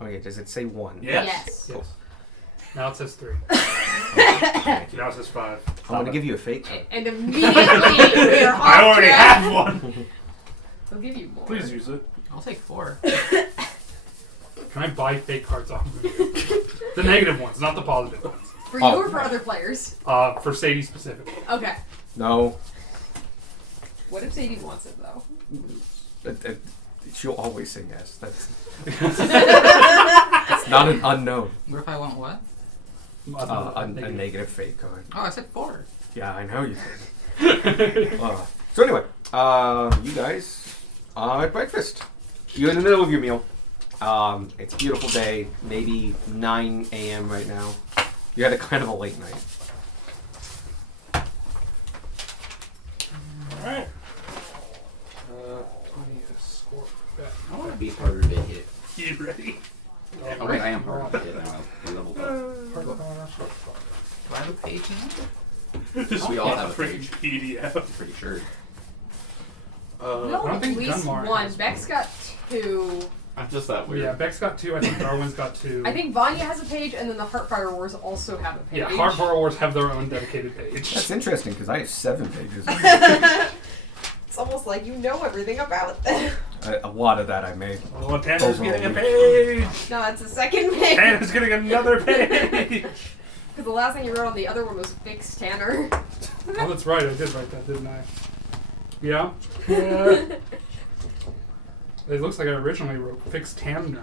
Okay, does it say 1? Yes. Yes. Now it says 3. Thank you. Now it says 5. I'm going to give you a fake card. And immediately we're off I already track. have one. I'll give you more. Please use it. I'll take 4. Can I buy fake cards off of you? The negative ones, not the positive ones. For you or for other players? For Sadie specifically. Okay. No. What if Sadie wants it though? She'll always say yes. That's not an unknown. What if I want what? A negative fake card. Oh, I said 4. Yeah, I know you did. So anyway, you guys are at breakfast. You're in the middle of your meal. It's a beautiful day, maybe 9 a.m. right now. You had a kind of a late night. Alright. 20 is score. I want to be harder to hit. You ready? I mean, I am harder to hit now. I'm level up. Do I have a page now? We all have a Freaking page. PDF. I'm pretty sure. No, I don't at think least Gunmar one. has Beck's got 2. I'm just that weird. Yeah, Beck's got 2. I think Darwin's got 2. I think Vanya has a page, and then the Heartfire Wars also have a page. Yeah, Heartfire Wars have their own dedicated page. That's interesting because I have 7 pages. It's almost like you know everything about them. A lot of that I made. Oh, Tanner's Overall getting a week. page. No, it's the second page. Tanner's getting another page. Because the last thing you wrote on the other one was Fix Tanner. Oh, that's right. I did write that, didn't I? Yeah. Yeah. It looks like I originally wrote Fix Tamner.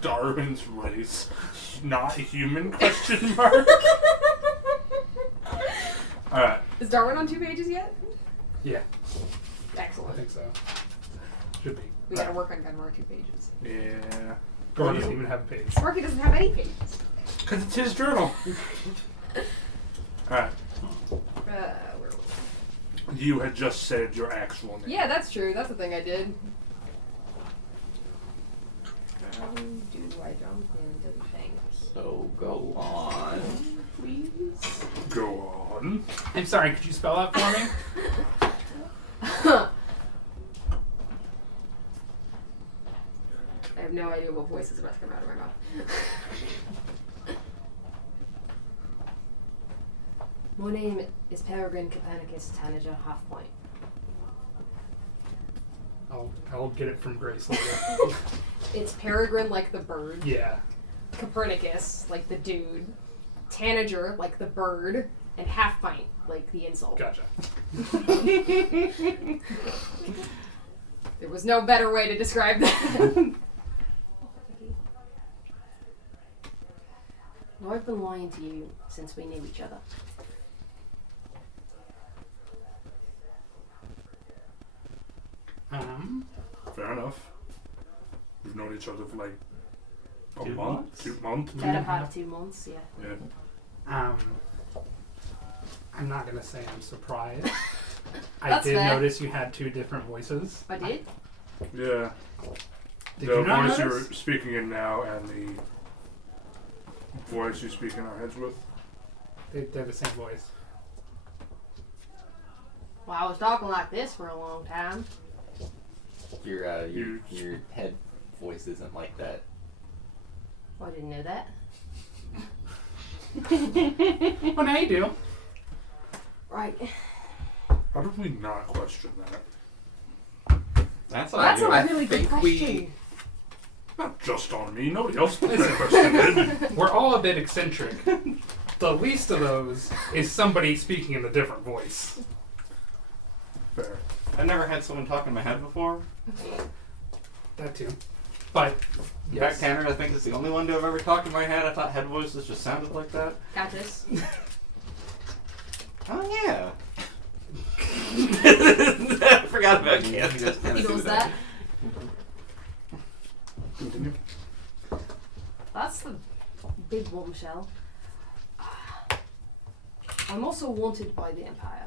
Darwin's race, not human? Question mark. All right. Is Darwin on 2 pages yet? Yeah, I Excellent. think so. Should be. We gotta work on Gunmar 2 pages. Yeah. Gordon doesn't even have a page. Sparky doesn't have any pages. Because it's his journal. All right. Where were we? You had just said your actual name. Yeah, that's true. That's the thing I did. How do I jump into things? So go on, please. Go on. I'm sorry, could you spell that for me? I have no idea what voice is about to come out of my mouth. My name is Peregrine Copernicus Tanager Halfpoint. I'll get it from Grace later. It's Peregrine like the bird, Yeah. Copernicus like the dude, Tanager like the bird, and Halfpint like the insult. Gotcha. There was no better way to describe that. No, I've been lying to you since we knew each other. Fair enough. We've known each other for like a 2 month, months? 2 months. Better part 2 months, yeah. Yeah. I'm not gonna say I'm surprised. I That's did fair. notice you had 2 different voices. I did? Yeah. Did The you not voice notice? you're speaking in now and the voice you speak in our heads with. They're the same voice. Well, I was talking like this for a long time. Your You- your head voice isn't like that. Oh, I didn't know that. Oh, now you do. Right. How did we not question that? That's That's a I really good think question. Not just on me. Nobody else put that question in. We're all a bit eccentric. The least of those is somebody speaking in a different voice. Fair. I've never had someone talk in my head before. That too. But Jack Tanner, I think, is the only one to have ever talked in my head. I thought head voices just sounded like that. Got this. Oh yeah. I forgot about Cat. He knows that. Continue. That's the big bombshell. I'm also wanted by the Empire.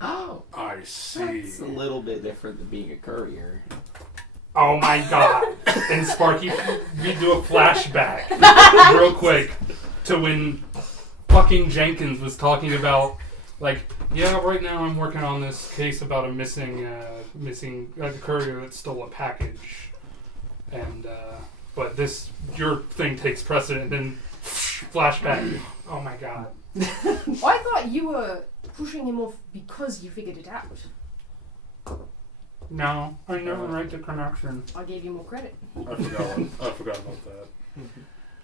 Oh, I see. that's a little bit different than being a courier. oh my god! And Sparky, we do a flashback real quick to when fucking Jenkins was talking about Like, yeah, right now I'm working on this case about a missing courier that stole a package, and but your thing takes precedent, and then flashback. Oh my god. I thought you were pushing him off because you figured it out. No, I never write the connection. I gave you more credit. I forgot about that.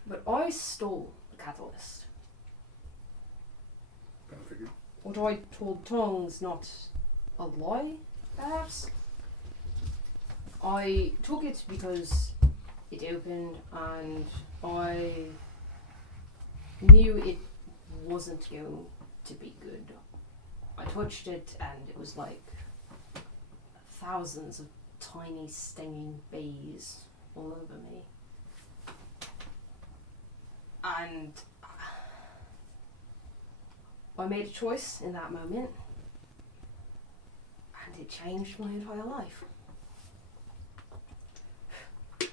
But I stole the catalyst. Kind of figured. What I told Tongs not a lie, perhaps? I took it because it opened and I knew it wasn't going to be good. I touched it and it was like thousands of tiny stinging bees all over me. And I made a choice in that moment and it changed my entire life.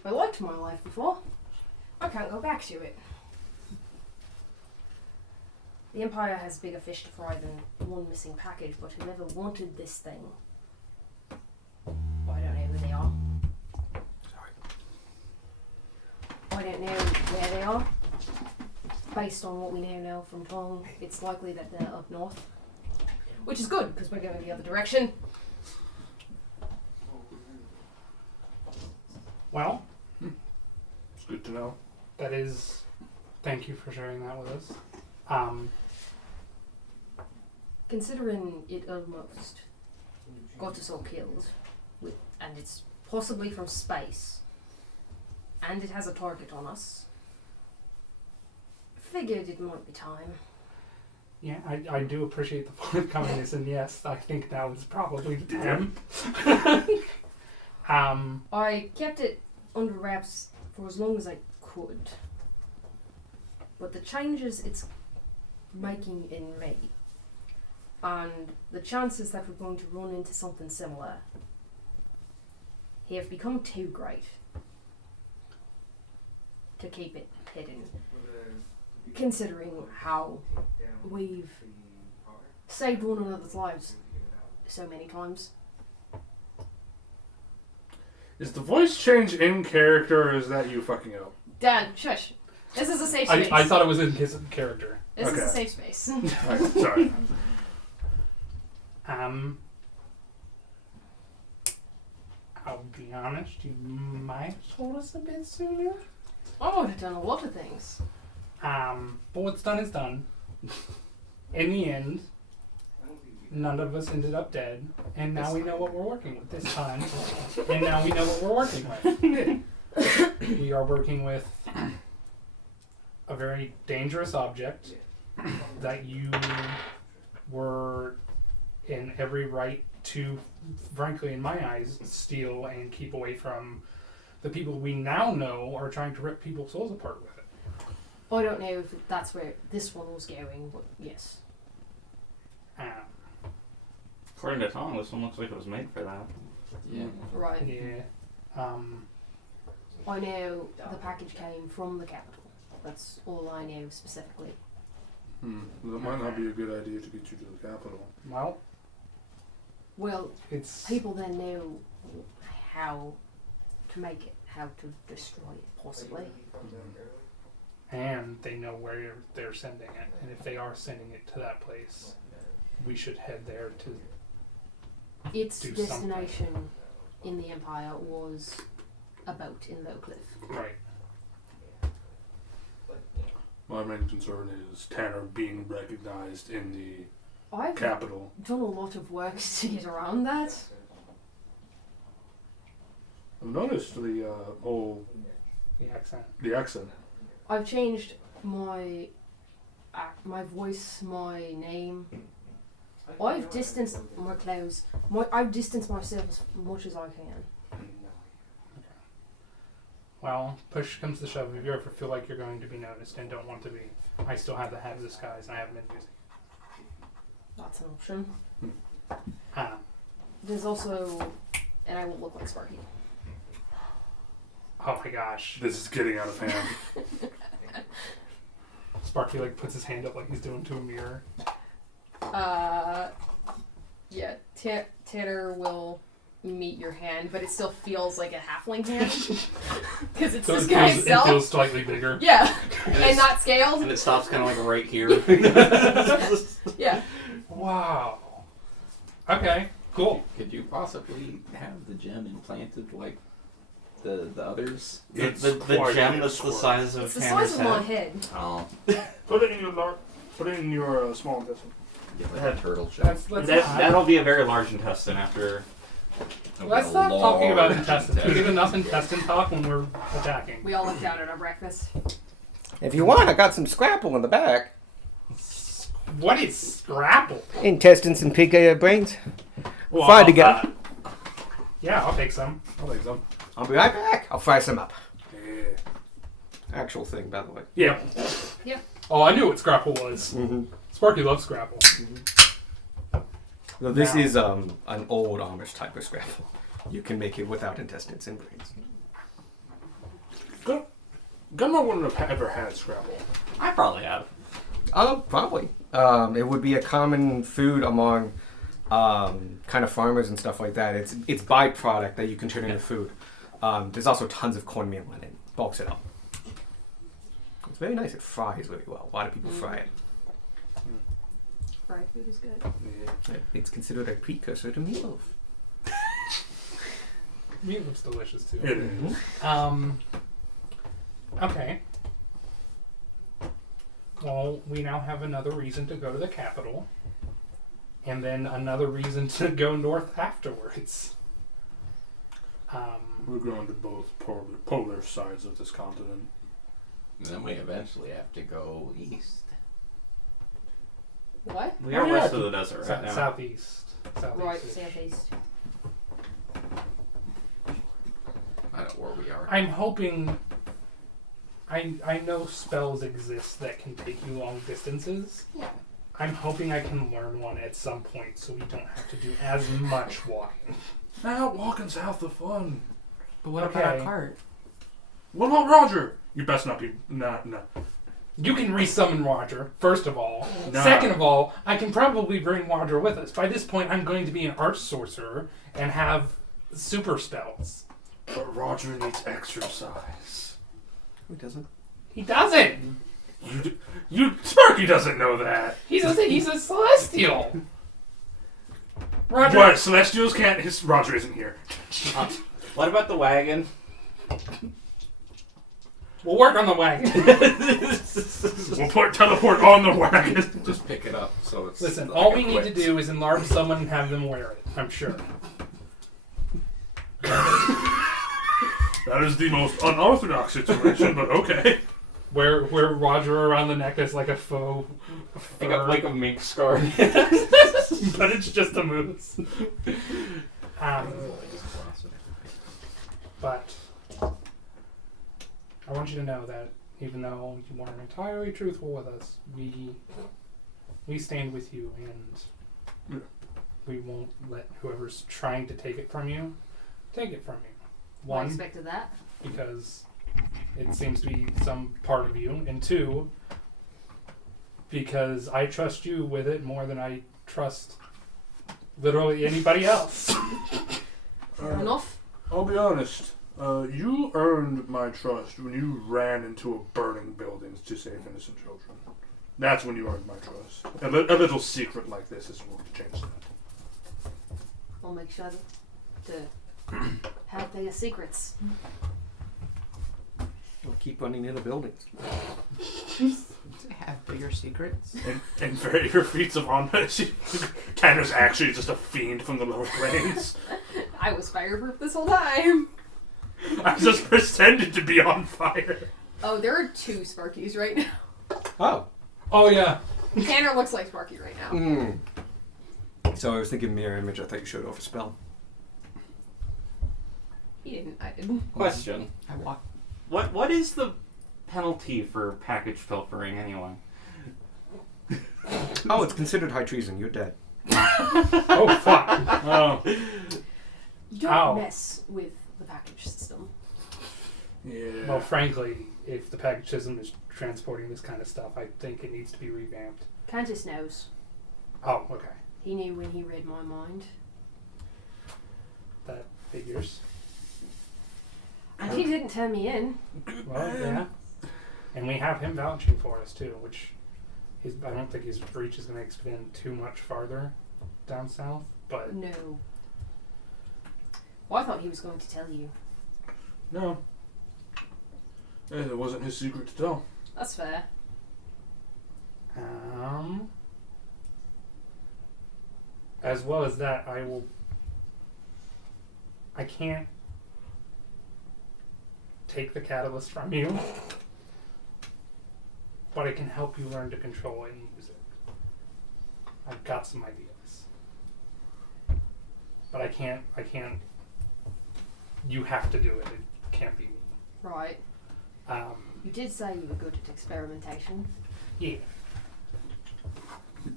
I liked my life before. I can't go back to it. The Empire has bigger fish to fry than one missing package, but whoever wanted this thing, I don't know who they are. I don't know where they are. Based on what we now know from Tong, it's likely that they're up north. Which is good, because we're going the other direction. Well, It's good to know. that is. Thank you for sharing that with us. Considering it almost got us all killed, and it's possibly from space, and it has a target on us, figured it might be time. Yeah, I do appreciate the forthcomingness, and yes, I think that was probably the time. I kept it under wraps for as long as I could, but the changes it's making in me, and the chances that we're going to run into something similar have become too great to keep it hidden, considering how we've saved one another's lives so many times. Is the voice change in character, or is that you fucking up? Dan, shush. This is a safe space. I thought it was in his character. This is Okay. a safe space. Alright, sorry. I'll be honest, you might have told us a bit sooner. I would have done a lot of things. But what's done is done. In the end, none of us ended up dead, and now we know what we're working with this time. And now we know what we're working with. We are working with a very dangerous object that you were in every right to, frankly, in my eyes, steal and keep away from the people we now know are trying to rip people's souls apart with it. I don't know if that's where this one was going, but yes. According to Tom, this one looks like it was made for that. Yeah. Right. Yeah. I know the package came from the capital. That's all I know specifically. That might not be a good idea to get you to the capital. Well, Well, it's people then know how to make it, how to destroy it, possibly. and they know where they're sending it, and if they are sending it to that place, we should head there to. Its Do destination in the Empire was a boat in Lowcliff. Right. My main concern is Tanner being recognized in the I've capital. done a lot of work to get around that. I've noticed the The accent. the accent. I've changed my my voice, my name. I've distanced my clothes. I've distanced myself as much as I can. Well, push comes to shove. If you ever feel like you're going to be noticed and don't want to be, I still have the hat of disguise, and I haven't been using That's an option. it. There's also, and I will look like Sparky. Oh my gosh. This is getting out of hand. Sparky like puts his hand up like he's doing to a mirror. Yeah, Tanner will meet your hand, but it still feels like a halfling hand. Because it's So this it guy feels, himself. it feels slightly bigger. Yeah, And and it's- not scaled. And it stops kind of like right here. Yeah. Wow. Okay, cool. Could you possibly have the gem implanted like the others? It's the quite gem a that's the squirt. size of It's the Tanner's size of my head. head. Oh, Put it in your small intestine. yeah, they had turtle shell. Let's That'll be a very large intestine after. Let's stop talking about intestines. We get enough intestine talk when we're attacking. We all looked out at our breakfast. If you want, I got some scrapple in the back. What is scrapple? Intestines and pig brains. Well, Fry I'll together. have Yeah, I'll take some. that. I'll take some. I'll be right back. I'll fry some up. Yeah. Actual thing, by the way. Yeah. Yeah. Oh, I knew what scrapple was. Mm-hmm. Sparky loves scrapple. So this Now- is an old Amish type of scrapple. You can make it without intestines and brains. Gunma wouldn't have ever had Scrabble. I probably have. Probably. It would be a common food among kind of farmers and stuff like that. It's byproduct that you can turn into food. There's also tons of cornmeal in it. Bulks it up. It's very nice. It fries really well. A lot of people fry it. Fried food is good. Yeah. It's considered a precursor to meatloaf. Meatloaf's delicious too. It is. Okay. Well, we now have another reason to go to the capital. And then another reason to go north afterwards. We're going to both polar sides of this continent. And then we eventually have to go east. What? We are Oh, yeah. west of the desert right now. Southeast. Right, Southeast. southeast. I don't know where we are. I'm hoping. I know spells exist that can take you long distances. Yeah. I'm hoping I can learn one at some point so we don't have to do as much walking. Now walking's half the fun. But what about Okay. a cart? What about Roger? You best not be. Nah. You can resummon Roger, first of all. Nah. Second of all, I can probably bring Roger with us. By this point, I'm going to be an arch sorcerer and have super spells. But Roger needs exercise. Who doesn't? He doesn't! Sparky doesn't know that. He's a celestial! Roger, What? Celestials can't. Roger isn't here. What about the wagon? we'll work on the wagon. We'll teleport on the wagon. Just pick it up so it's. Listen, like all we need to equipped. do is enlarge someone and have them wear it, I'm sure. That is the most unorthodox situation, but okay. Wear Roger around the neck as like a faux Like fur, a mink scar. but it's just a moose. But I want you to know that even though you weren't entirely truthful with us, we stand with you and we won't let whoever's trying to take it from you take it from you. I One, expected that. because it seems to be some part of you, and two, because I trust you with it more than I trust literally anybody else. Fair enough. I'll be honest. You earned my trust when you ran into a burning building to save innocent children. That's when you earned my trust. A little secret like this is going to change that. I'll make sure to have their secrets. We'll keep running into buildings. To have bigger secrets. And very feats of honor. Tanner's actually just a fiend from the lower planes. I was fireproof this whole time. I just pretended to be on fire. Oh, there are two Sparkies right now. Oh. Oh yeah. Tanner looks like Sparky right now. Mm. So I was thinking mirror image. I thought you showed off a spell. He didn't. I didn't. Question. I walk. What is the penalty for package pilfering anyway? Oh, it's considered high treason. You're dead. Oh fuck. Oh. You don't Ow. mess with the package system. Yeah. Well, frankly, if the package system is transporting this kind of stuff, I think it needs to be revamped. Cantus knows. Oh, okay. He knew when he read my mind. That figures. And he didn't turn me in. Well, yeah. And we have him vouching for us too, which I don't think his reach is going to extend too much farther down south. But No. Well, I thought he was going to tell you. No. It wasn't his secret to tell. That's fair. as well as that, I can't take the catalyst from you, but I can help you learn to control it and use it. I've got some ideas, but I can't. You have to do it. It can't be me. Right. You did say you were good at experimentation. Yeah.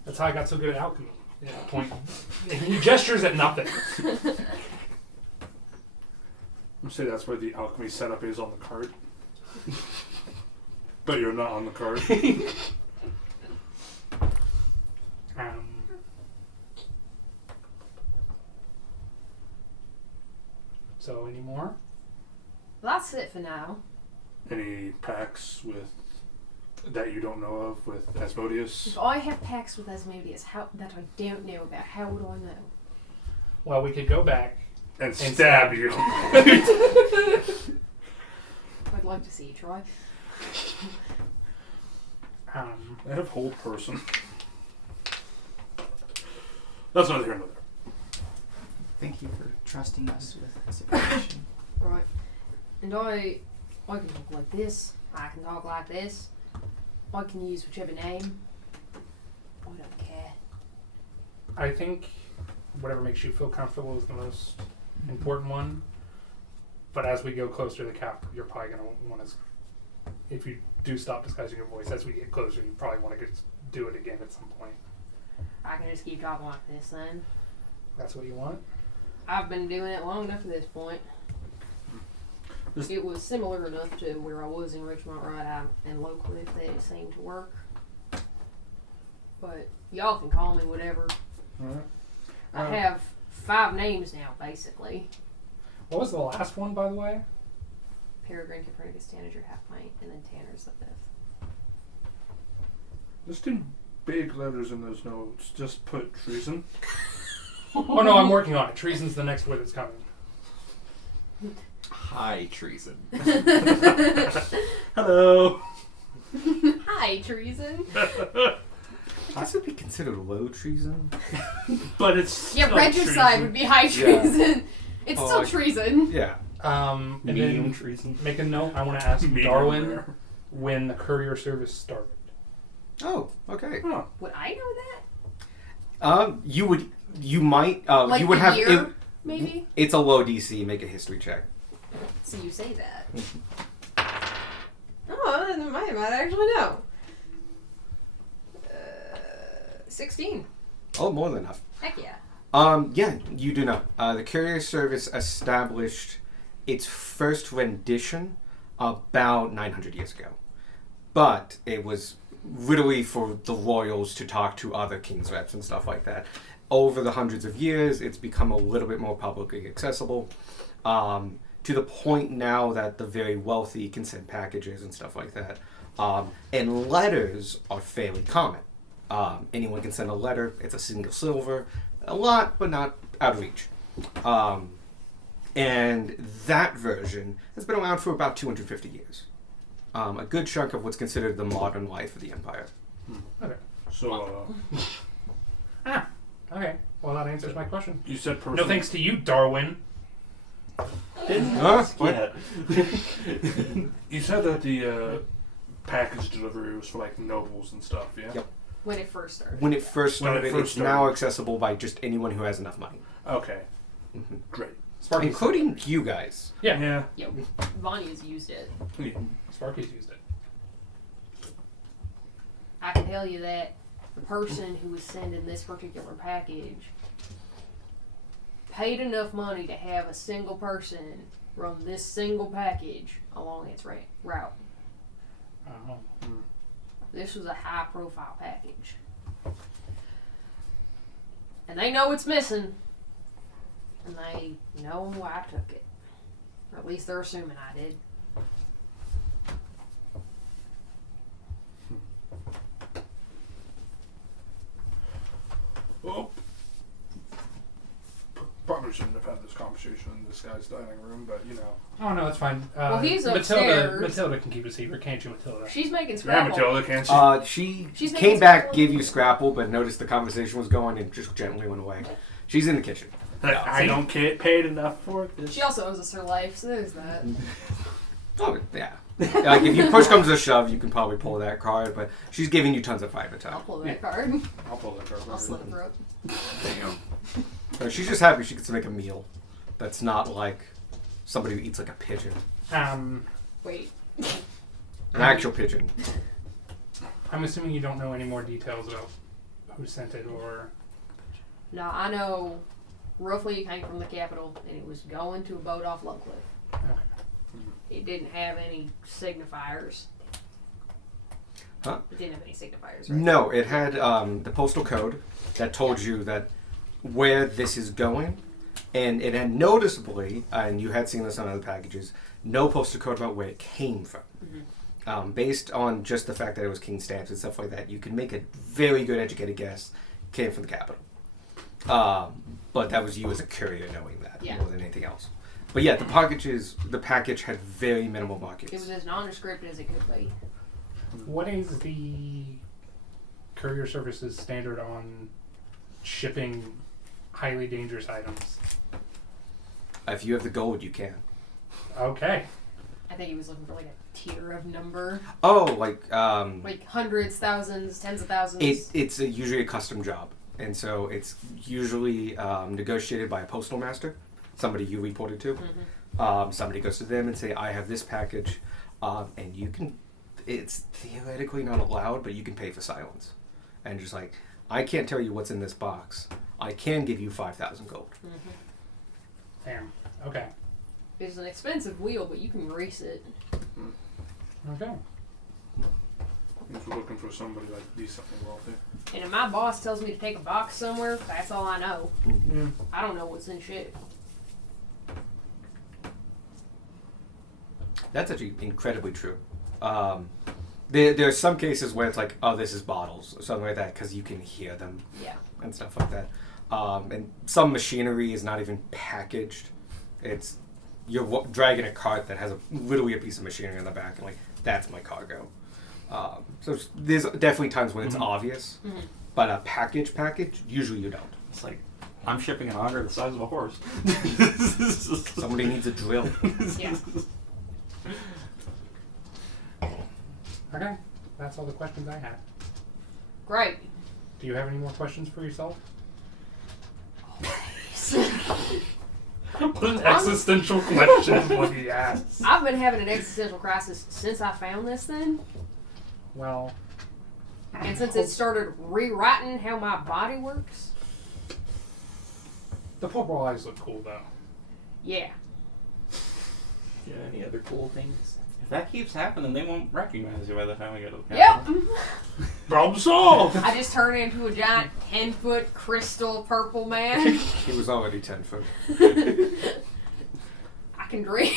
That's how I got so good at alchemy. Yeah, point. He gestures at nothing. I'm saying that's where the alchemy setup is on the cart. But you're not on the cart. So, any more? That's it for now. Any pacts with that you don't know of with Asmodeus? If I have pacts with Asmodeus that I don't know about, how would I know? Well, we could go back. And stab you. I'd like to see you try. I have hold person. That's neither here nor there. Thank you for trusting us with this information. Right. And I can talk like this. I can talk like this. I can use whichever name. I don't care. I think whatever makes you feel comfortable is the most important one. But as we go closer to the cap, you're probably going to want to, if you do stop disguising your voice, as we get closer, you probably want to do it again at some point. I can just keep talking like this then. That's what you want? I've been doing it long enough at this point. It was similar enough to where I was in Richmond, right? And locally, if they seemed to work. But y'all can call me whatever. Alright. I have 5 names now, basically. What was the last one, by the way? Peregrine, Copernicus, Tanager, Half-Pint, and then Tanner's the 5th. There's 2 big letters in those notes. Just put treason. Oh no, I'm working on it. Treason's the next word that's coming. High treason. Hello. Hi, treason. I guess it'd be considered low treason. But it's Yeah, still regicide treason. would be high treason. It's still treason. Yeah. And Medium then treason. make a note. I want to ask Medium Darwin rare. when the courier service started. Oh, okay. Huh. Would I know that? You might, Like you would the have, year, maybe? it's a low DC, make a history check. So you say that. Oh, I might actually know. 16. Oh, more than enough. Heck yeah. Yeah, you do know. The courier service established its first rendition about 900 years ago. But it was literally for the royals to talk to other king's reps and stuff like that. Over the hundreds of years, it's become a little bit more publicly accessible, to the point now that the very wealthy can send packages and stuff like that. And letters are fairly common. Anyone can send a letter. It's a single silver. A lot, but not out of reach. And that version has been around for about 250 years. A good chunk of what's considered the modern life of the Empire. Okay. So, Okay. Well, that answers my question. you said person. No thanks to you, Darwin. Huh? What? You said that the package delivery was for like nobles and stuff, yeah? Yep. When it first started. When it first When it started, first it's now started. accessible by just anyone who has enough money. Okay. Mm-hmm. Great. Sparky's Including you guys. Yeah. Yeah. Yo, Vonnie's used it. Sparky's used it. I can tell you that the person who was sending this particular package paid enough money to have a single person run this single package along its route. Oh. This was a high profile package. And they know it's missing. And they know I took it. Or at least they're assuming I did. Well, probably shouldn't have had this conversation in this guy's dining room, but you know. Oh no, it's fine. Well, he's Matilda. upstairs. Matilda can keep a secret, can't you, Matilda? She's making Yeah, scramble. Matilda, can't she? She She's came making back, scrapple. gave you scrapple, but noticed the conversation was going and just gently went away. She's in the kitchen. I don't get paid enough for this. She also owes us her life, so there's that. Oh, yeah. Like, if you push comes to shove, you can probably pull that card, but she's giving you tons of fiber I'll time. pull that card. I'll pull that card. I'll slit her throat. So she's just happy she gets to make a meal that's not like somebody who eats like a pigeon. Wait. An actual pigeon. I'm assuming you don't know any more details about who sent it or. No, I know roughly it came from the capital, and it was going to a boat off Low Cliff. Okay. It didn't have any signifiers. Huh? It didn't have any signifiers, right? No, it had the postal code that told you that where this is going, and it had noticeably, and you had seen this on other packages, no postal code about where it came from. Based on just the fact that it was king stamps and stuff like that, you can make a very good educated guess it came from the capital. But that was you as a courier knowing that Yeah. more than anything else. But yeah, the package had very minimal markings. It was as nondescript as it could be. What is the courier service's standard on shipping highly dangerous items? If you have the gold, you can. Okay. I think he was looking for like a tier of number. Oh, Like hundreds, thousands, tens of thousands. It's usually a custom job, and so it's usually negotiated by a postal master, somebody you reported to. Somebody goes to them and say, "I have this package," and you can. It's theoretically not allowed, but you can pay for silence, and just like, I can't tell you what's in this box. I can give you 5,000 gold. Damn. Okay. It's an expensive wheel, but you can grease it. Okay. If we're looking for somebody like decently wealthy. And if my boss tells me to take a box somewhere, that's all I know. Yeah. I don't know what's in shit. That's actually incredibly true. There are some cases where it's like, oh, this is bottles or something like that, because you can hear them Yeah. and stuff like that. And some machinery is not even packaged. It's you're dragging a cart that has literally a piece of machinery in the back, and like, that's my cargo. So there's definitely times when it's obvious, but a package, usually you don't. It's like, I'm shipping an auger the size of a horse. Somebody needs a drill. Yeah. Okay. That's all the questions I had. Great. Do you have any more questions for yourself? What an existential question what he asks. I've been having an existential crisis since I found this thing, Well, and since it started rewriting how my body works. the purple eyes look cool though. Yeah. Yeah, any other cool things? If that keeps happening, they won't recognize you by the time we get to the Yep. capital. Problem solved! I just turned into a giant 10-foot crystal purple man. He was already 10 foot. I can dream.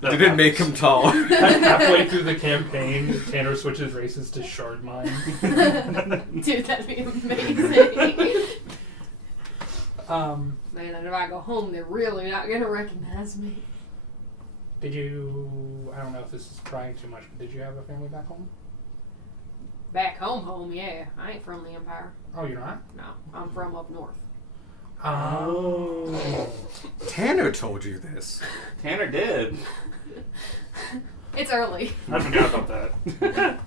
Didn't make him tall. Halfway through the campaign, Tanner switches races to Shard Mine. Dude, that'd be amazing. Man, and if I go home, they're really not gonna recognize me. Did you? I don't know if this is trying too much, but did you have a family back home? Back home, yeah. I ain't from the Empire. Oh, you're not? No, I'm from up north. Oh. Tanner told you this. Tanner did. It's early. I forgot about that.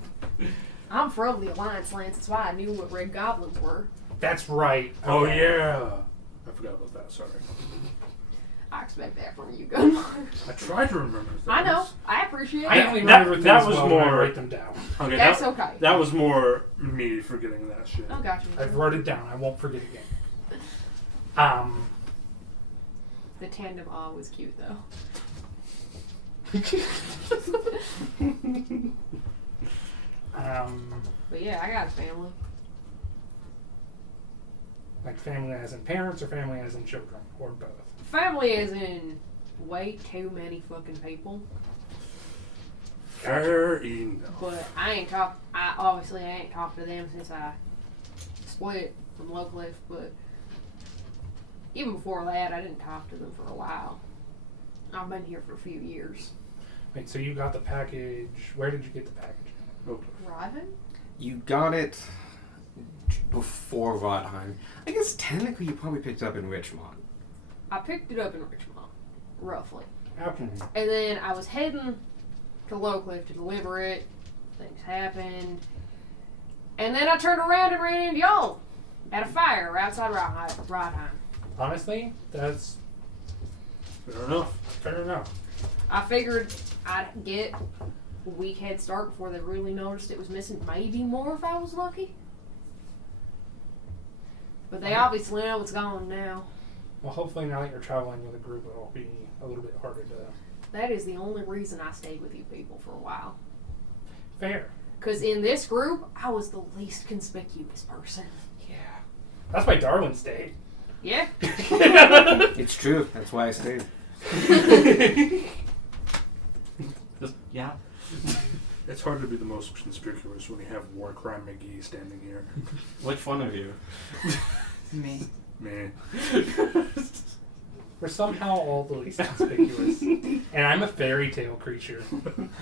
I'm from the Alliance Lands. That's why I knew what red goblins were. That's right. Oh Okay. yeah. I forgot about that, sorry. I expect that from you, Gunmar. I tried to remember things. I know. I appreciate I it. only That- remember things that was well when I more- write them down. Okay, That's that, okay. that was more me forgetting that shit. Oh, gotcha. I've wrote it down. I won't forget again. The tandem awe was cute, though. Um, But yeah, I got a family. Like family as in parents or family as in children? Or both? Family is in way too many fucking people. Fair enough. But I ain't talked to them since I split from Low Cliff, but even before that I didn't talk to them for a while. I've been here for a few years. Wait, so you got the package. Where did you get the package? Riven? You got it before Rodheim. I guess technically you probably picked it up in Richmond. I picked it up in Richmond, roughly. Okay. And then I was heading to Low Cliff to deliver it. Things happened. And then I turned around and ran into y'all at a fire outside Rodheim. Honestly, that's Fair enough. fair enough. I figured I'd get a week head start before they really noticed it was missing. Maybe more if I was lucky. But they obviously know it's gone now. Well, hopefully now that you're traveling with a group, it'll be a little bit harder to... That is the only reason I stayed with you people for a while. Fair. Because in this group, I was the least conspicuous person. Yeah. That's why Darwin stayed. Yeah. It's true. That's why I stayed. Just, yeah. It's hard to be the most conspicuous when you have War Crime McGee standing here. Which one of you? Me. Man. We're somehow all the least conspicuous. And I'm a fairy tale creature.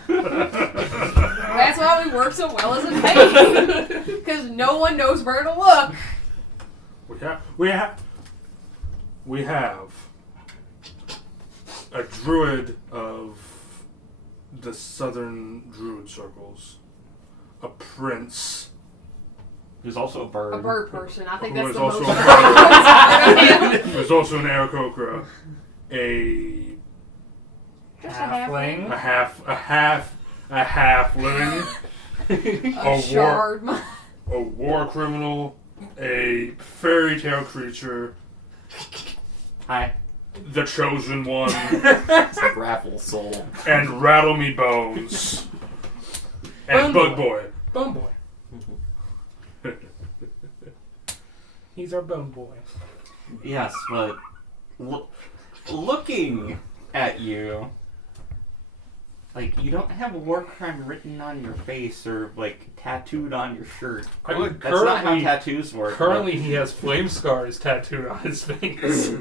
That's why we work so well as a team. Because no one knows where to look. We have a druid of the southern druid circles, a prince, Who's also a bird. A bird person. I think Who that's is the also most. a part who's also an Aarakocra, a Just a halfling. a halfling, A shard. a war criminal, a fairy tale creature, Hi. the chosen one, It's a grapple soul. and Rattle Me Bones, and Bone Bug Boy. Bone Boy. He's our Bone Boy. Yes, but looking at you, like, you don't have war crime written on your face or, like, tattooed on your shirt. I mean, That's not how tattoos work. Currently, he has flame scars tattooed on his face.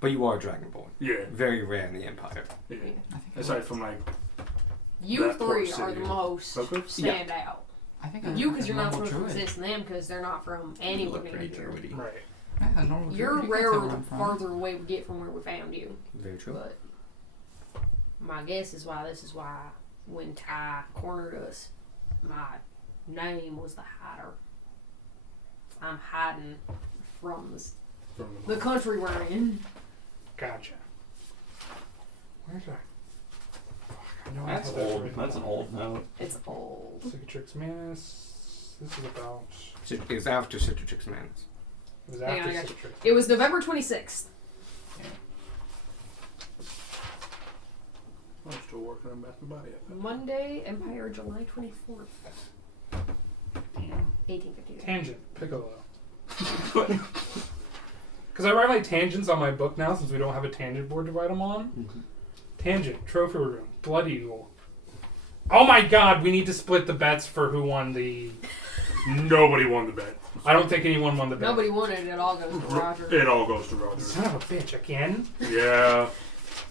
But you are Dragonborn. Yeah, Very rare in the Empire. yeah. I think Aside from like, You That poor three are the city. most Okay. stand out. I think I You, look because like you're a not normal supposed to druid. resist them because they're not from You anywhere look near pretty here. druidy. Right. Yeah, a normal You're druid. You can rarer tell where the I'm from. farther away we get from where we found you. Very true. But my guess is why when Ty cornered us, my name was the hider. I'm hiding from from the country we're in. Gotcha. Where's that? Fuck, I know I That's have that old. written That's an down. old note. It's old. Cicatrix Manus. This is about. It was after Citrix Manus. It was Hang on, after I got you. Cicatrix. It was November 26th. I'm still working on Bath and Body. Monday, Empire, July 24th, Damn. 1852. Tangent. Piccolo. Because I write my tangents on my book now since we don't have a tangent board to write them on. Tangent. Trophy room. Blood Eagle. Oh my god, we need to split the bets for who won the... Nobody won the bet. I don't think anyone won the bet. Nobody wanted it. It all goes to Roger. It all goes to Roger. Son of a bitch, again? Yeah.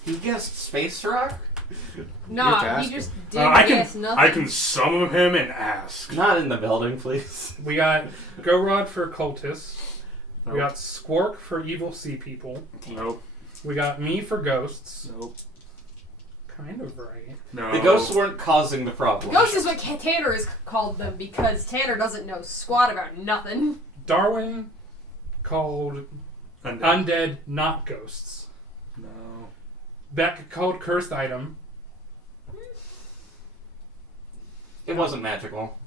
He guessed Space Rock? You have to Nah, ask he just him. didn't guess nothing. I can summon him and ask. Not in the building, please. We got Gorod for cultists. Nope. We got Squark for evil sea people. Nope. We got me for ghosts. Nope. Kind of right. No. The ghosts weren't causing the problem. Ghost is what Tanner has called them because Tanner doesn't know squat about nothing. Darwin called undead not ghosts. No. Beck called cursed item. It wasn't magical.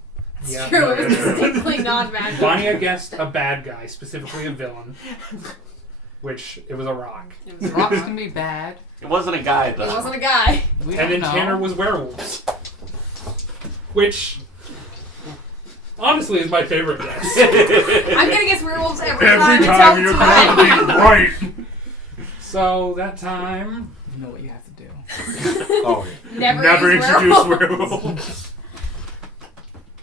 It's Yeah. true, it was distinctly non-magic. Vanya guessed a bad guy, specifically a villain. Which, it was a rock. It was Rocks can be bad. It wasn't a guy, It though. wasn't a guy. We And then don't know. Tanner was werewolves. Which, Honestly, is my favorite guess. I'm gonna guess werewolves every time Every until time you're tonight. going to be right. So that time, You know what you have to do. Oh, yeah. Never use introduce werewolves. werewolves.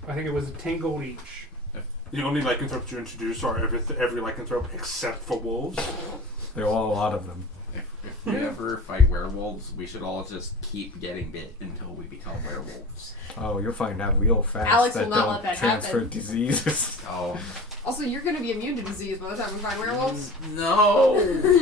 I think it was a 10 gold each. The only lycanthropes you introduce are every lycanthrope except for wolves. There are a lot of them. If we ever fight werewolves, we should all just keep getting bit until we become werewolves. Oh, you'll find out real fast Alex that will not don't let that transfer happen. diseases. Oh Also, you're gonna be immune to disease by the time we find werewolves. no!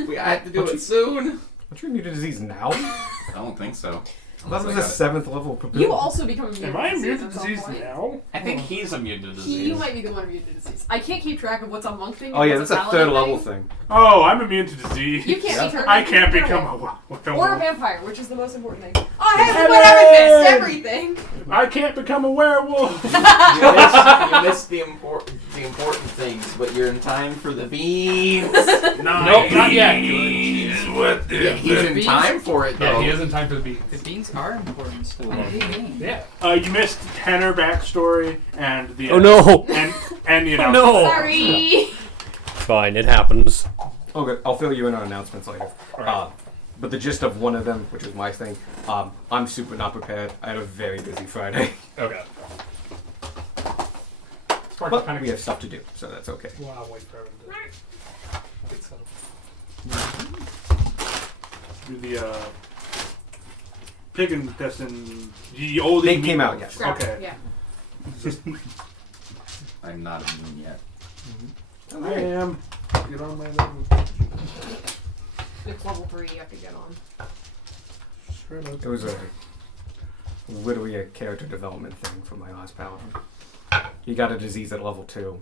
We have to do What it you- soon. What's your immune to disease now? I don't think so. That was a 7th level probability. You also become immune Am to I disease immune to at some disease point. now? I think he's immune to disease. You might be the one immune to disease. I can't keep track of what's a monk thing. Oh and yeah, what's that's a paladin 3rd level thing. thing. Oh, I'm immune to disease. You can't be turned I into can't a become werewolf. a Or a werewolf. vampire, which is the most important thing. Oh, hey, what haven't missed everything. I can't become a werewolf. You missed the important things, but you're in time for the beans. Nope, not yet. Yeah, he's in time for it though. Yeah, he is in time for the beats. The beans are important still. What do you mean? Yeah. You missed tenor backstory and the Oh no! and the announcement. No! Sorry. Fine, it happens. Okay, I'll fill you in on announcements later. But the gist of one of them, which is my thing, I'm super not prepared. I had a very busy Friday. Okay. Spark But kind we have stuff to do, so that's okay. Well, I'll wait for everyone to get settled. Do the pig intestine. The old. They came out, yes. Scrap. Okay. Yeah. I'm not immune yet. I am. Get on my level. It's level 3 you have to get on. It was literally a character development thing for my last paladin. He got a disease at level 2,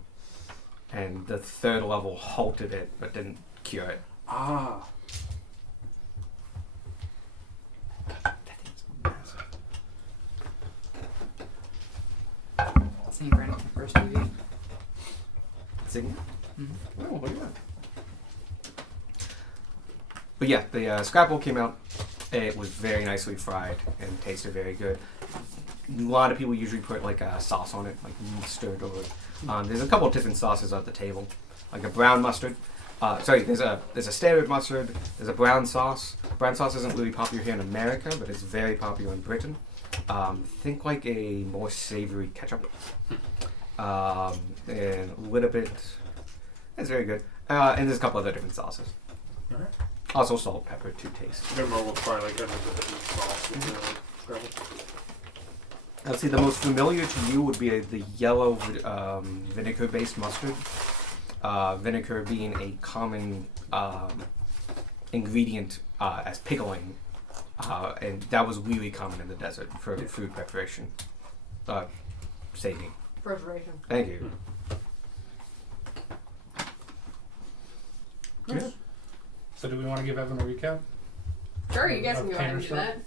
and the 3rd level halted it, but didn't cure it. Ah. St. Brandon first movie. Sigma? Mhm. Oh, look at that. But yeah, the scrapple came out. It was very nicely fried and tasted very good. A lot of people usually put like a sauce on it, like mustard or. There's a couple of different sauces at the table, like a brown mustard. There's a standard mustard. There's a brown sauce. Brown sauce isn't really popular here in America, but it's very popular in Britain. Think like a more savory ketchup, and a little bit. It's very good. And there's a couple other different sauces. Alright. Also salt, pepper to taste. Remember, we'll try like a different sauce with the scrabble. Let's see, the most familiar to you would be the yellow vinegar-based mustard. Vinegar being a common ingredient as pickling, and that was really common in the desert for food preparation. Sadie, Preservation. thank you. Nice. Yeah. So do we want to give Evan a recap? Sure, you guys Of can go ahead and Tanner's do that.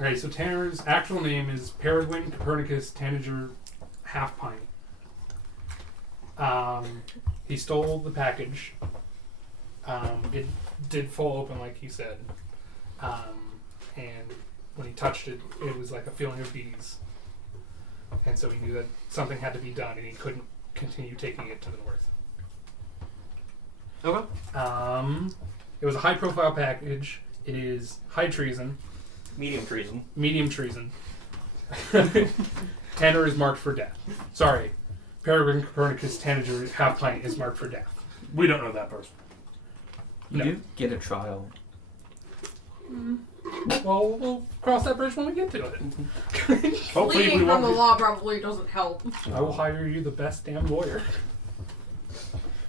Okay, so Tanner's actual name is Peregrine Copernicus Tanager Half Pint. He stole the package. It did fall open like he said. And when he touched it, it was like a feeling of bees. And so he knew that something had to be done and he couldn't continue taking it to the north. Okay. It was a high profile package. It is high treason. Medium treason. Medium treason. Tanner is marked for death. Sorry. Peregrine Copernicus Tanager Half Pint is marked for death. We don't know that person. You No. do get a trial. Well, we'll cross that bridge when we get to it. Hopefully, we Fleeing from won't. the Be, law probably doesn't help. I will hire you the best damn lawyer.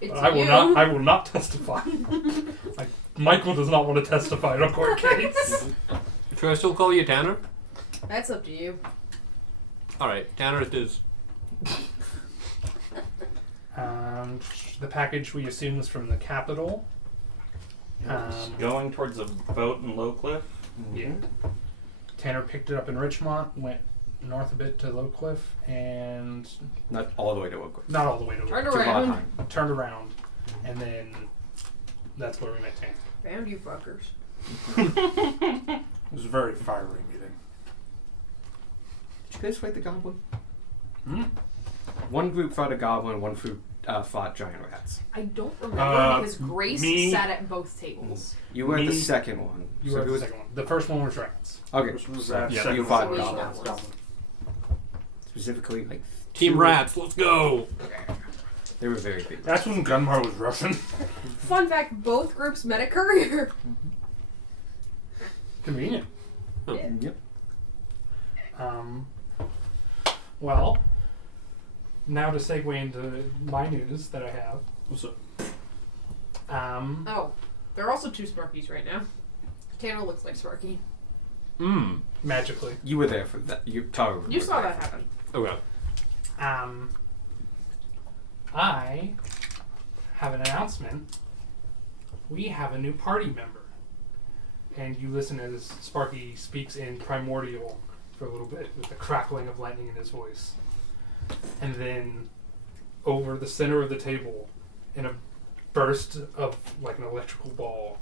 It's I will you. not. I will not testify. Like Michael does not want to testify in a court case. Should I still call you Tanner? That's up to you. Alright, Tanner it is. The package we assume was from the capital. Going towards a boat in Low Cliff. Yeah. Tanner picked it up in Richmont, went north a bit to Low Cliff, and Not all the way to Oakwood. not all the way to Turn To around. Valheim. turned around, and then that's where we met Tanner. Found you fuckers. it was a very fiery meeting. Did you guys fight the goblin? Hmm? One group fought a goblin, one group fought giant rats. I don't remember because Grace me- sat at both tables. You were at the Me- second one. You So were who the was- second one. The first one was rats. Okay, Which was so that yeah, second you one? fought So goblins. goblins. Specifically, like Team two- Rats, let's go. They were very big. That's when Gunmar was Russian. Fun fact: both groups met at Courier. Convenient. Yep. Well, now to segue into my news that I have. What's up? Oh, there are also 2 Sparkies right now. Tanner looks like Sparky. Magically. You were there for that. You totally. You were saw there that for happen. Okay. I have an announcement. We have a new party member. And you listen as Sparky speaks in Primordial for a little bit with the crackling of lightning in his voice. And then over the center of the table, in a burst of like an electrical ball,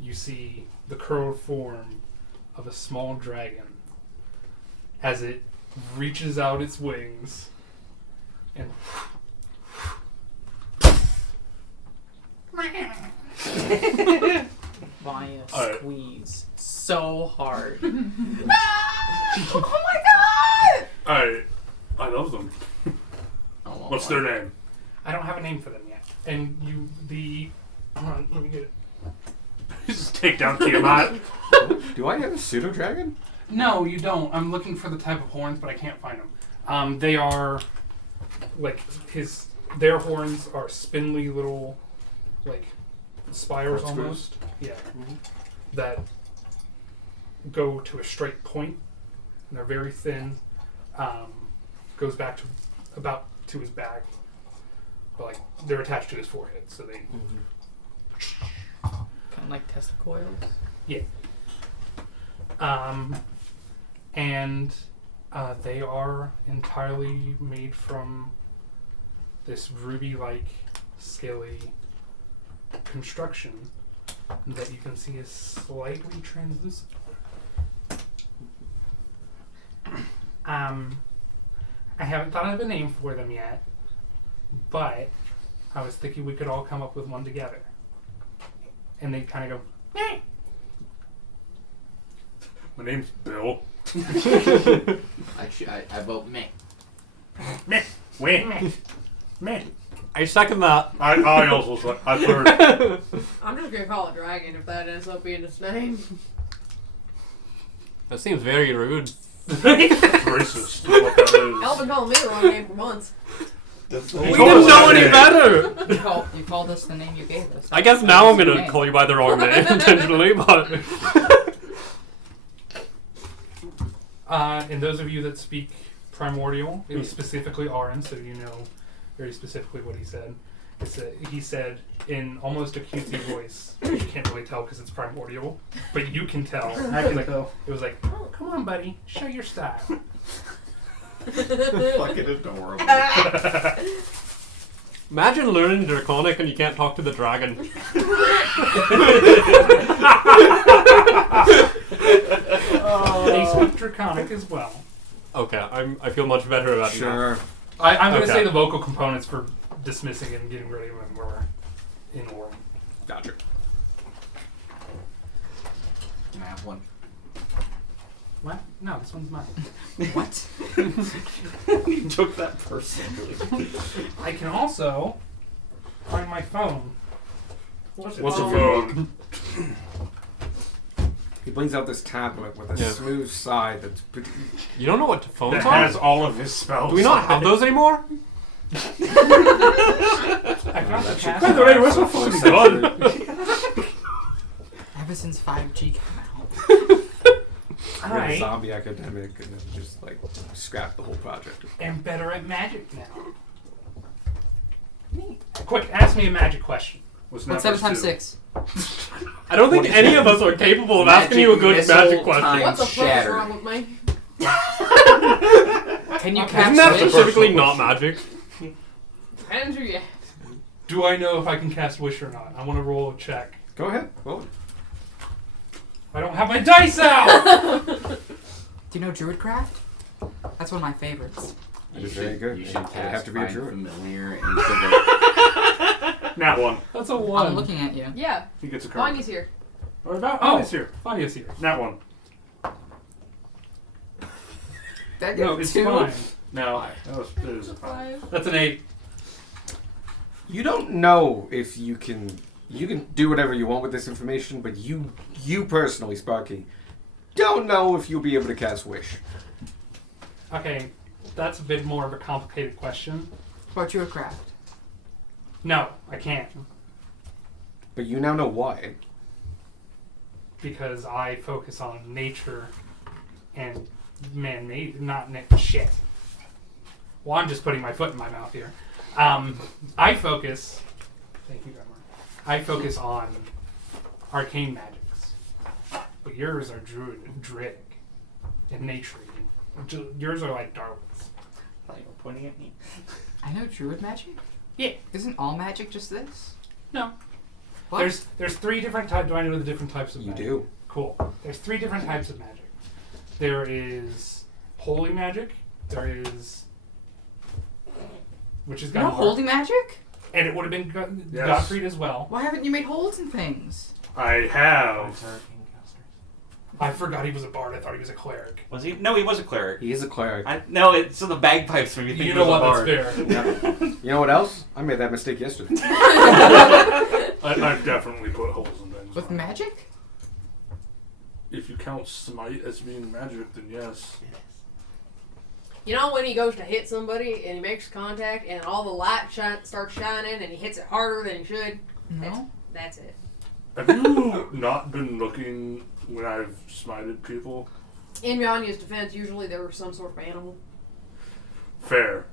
you see the curled form of a small dragon as it reaches out its wings and Via Alright. squeeze so hard. Oh my god! I love them. Oh, What's their name? I don't have a name for them yet. And hold on, let me get it. Just take down Tiamat. Do I have a pseudo dragon? No, you don't. I'm looking for the type of horns, but I can't find them. They are like their horns are spindly little like spires Corkscrews? almost. Yeah. That go to a straight point. And they're very thin. Goes back to about to his back. But like they're attached to his forehead, so they Kind of like testicles. and they are entirely made from this ruby-like, scaly construction that you can see is slightly translucent. I haven't thought of a name for them yet, but I was thinking we could all come up with one together. And they kind of go, "Eh." My name's Bill. I vote me. Wait. Meh. I second that. I also I've heard. I'm just gonna call it Dragon if that ends up being its name. That seems very rude. Racist is what that is. Y'all been calling me the wrong name for months. We didn't know any better! You called us the name you gave us. I guess now I'm That's the gonna name. call you by the wrong name intentionally, but. And those of you that speak Primordial, it was specifically Arin, so you know very specifically what he said. He said in almost a cutesy voice, which you can't really tell because it's Primordial, but you can tell. I can Like, tell. it was like, oh, come on, buddy, show your style. Fucking adorable. Imagine learning Draconic and you can't talk to the dragon. They speak Draconic as well. Okay, I feel much better about that. Sure. I'm going to Okay. say the vocal components for dismissing and getting rid of them were in order. Gotcha. Can I have one? What? No, this one's mine. What? You took that personally. I can also find my phone. What's a Oh. phone? He brings out this tablet with a Yeah. smooth side that's pretty. You don't know what phones That are? has all of his spells. Do we not have those anymore? I found the should cast. By the way, where's my fucking gun? Ever since 5G came out. You're a I zombie academic and then just like scrap the whole project. am better at magic now. Quick, ask me a magic question. What's 7 times 6? I don't think any of us are capable of asking you a good Magic magic missile question. time. What the fuck is Shattered. wrong with me? Can you Isn't cast Isn't that wish? specifically not magic? Andrew, yeah. Do I know if I can cast wish or not? I want to roll a check. Go ahead. Roll it. I don't have my dice out! Do you know Druidcraft? That's one of my favorites. That is very good. You They should have cast to be a Find druid. Familiar into the... Nat 1. That's a 1. I'm looking at you. Yeah, He gets a card. Vanya's here. What about? Oh. He's here. Fanya's here. Nat 1. That No, gets it's 2. fine. No. That was a 5. That's an 8. You don't know if you can do whatever you want with this information, but you personally, Sparky, don't know if you'll be able to cast Wish. Okay, that's a bit more of a complicated question. What about you a craft? No, I can't. But you now know why. Because I focus on nature and man-made, not shit. Well, I'm just putting my foot in my mouth here. I focus... Thank you, Drummer. I focus on arcane magics. But yours are druidic and nature. Yours are like Darwin's. I thought you were pointing at me. I know druid magic? Yeah. Isn't all magic just this? No. What? There's 3 different types. Do I know the different types of You magic? do. Cool. There's 3 different types of magic. There is holy magic. There is... Which is You know Gunnar. holy magic? And it would have been Yes. Gottfried as well. Why haven't you made holes in things? I have. I forgot he was a bard. I thought he was a cleric. Was he? No, he was a cleric. He is a cleric. No, it's the bagpipes when you think You he know was a what? bard. That's fair. Yeah. You know what else? I made that mistake yesterday. I've definitely put holes in things. With magic? If you count smite as being magic, then yes. You know when he goes to hit somebody and he makes contact and all the light starts shining and he hits it harder than he should? No. That's it. Have you not been looking when I've smited people? In Vanya's defense, usually there was some sort of animal. Fair.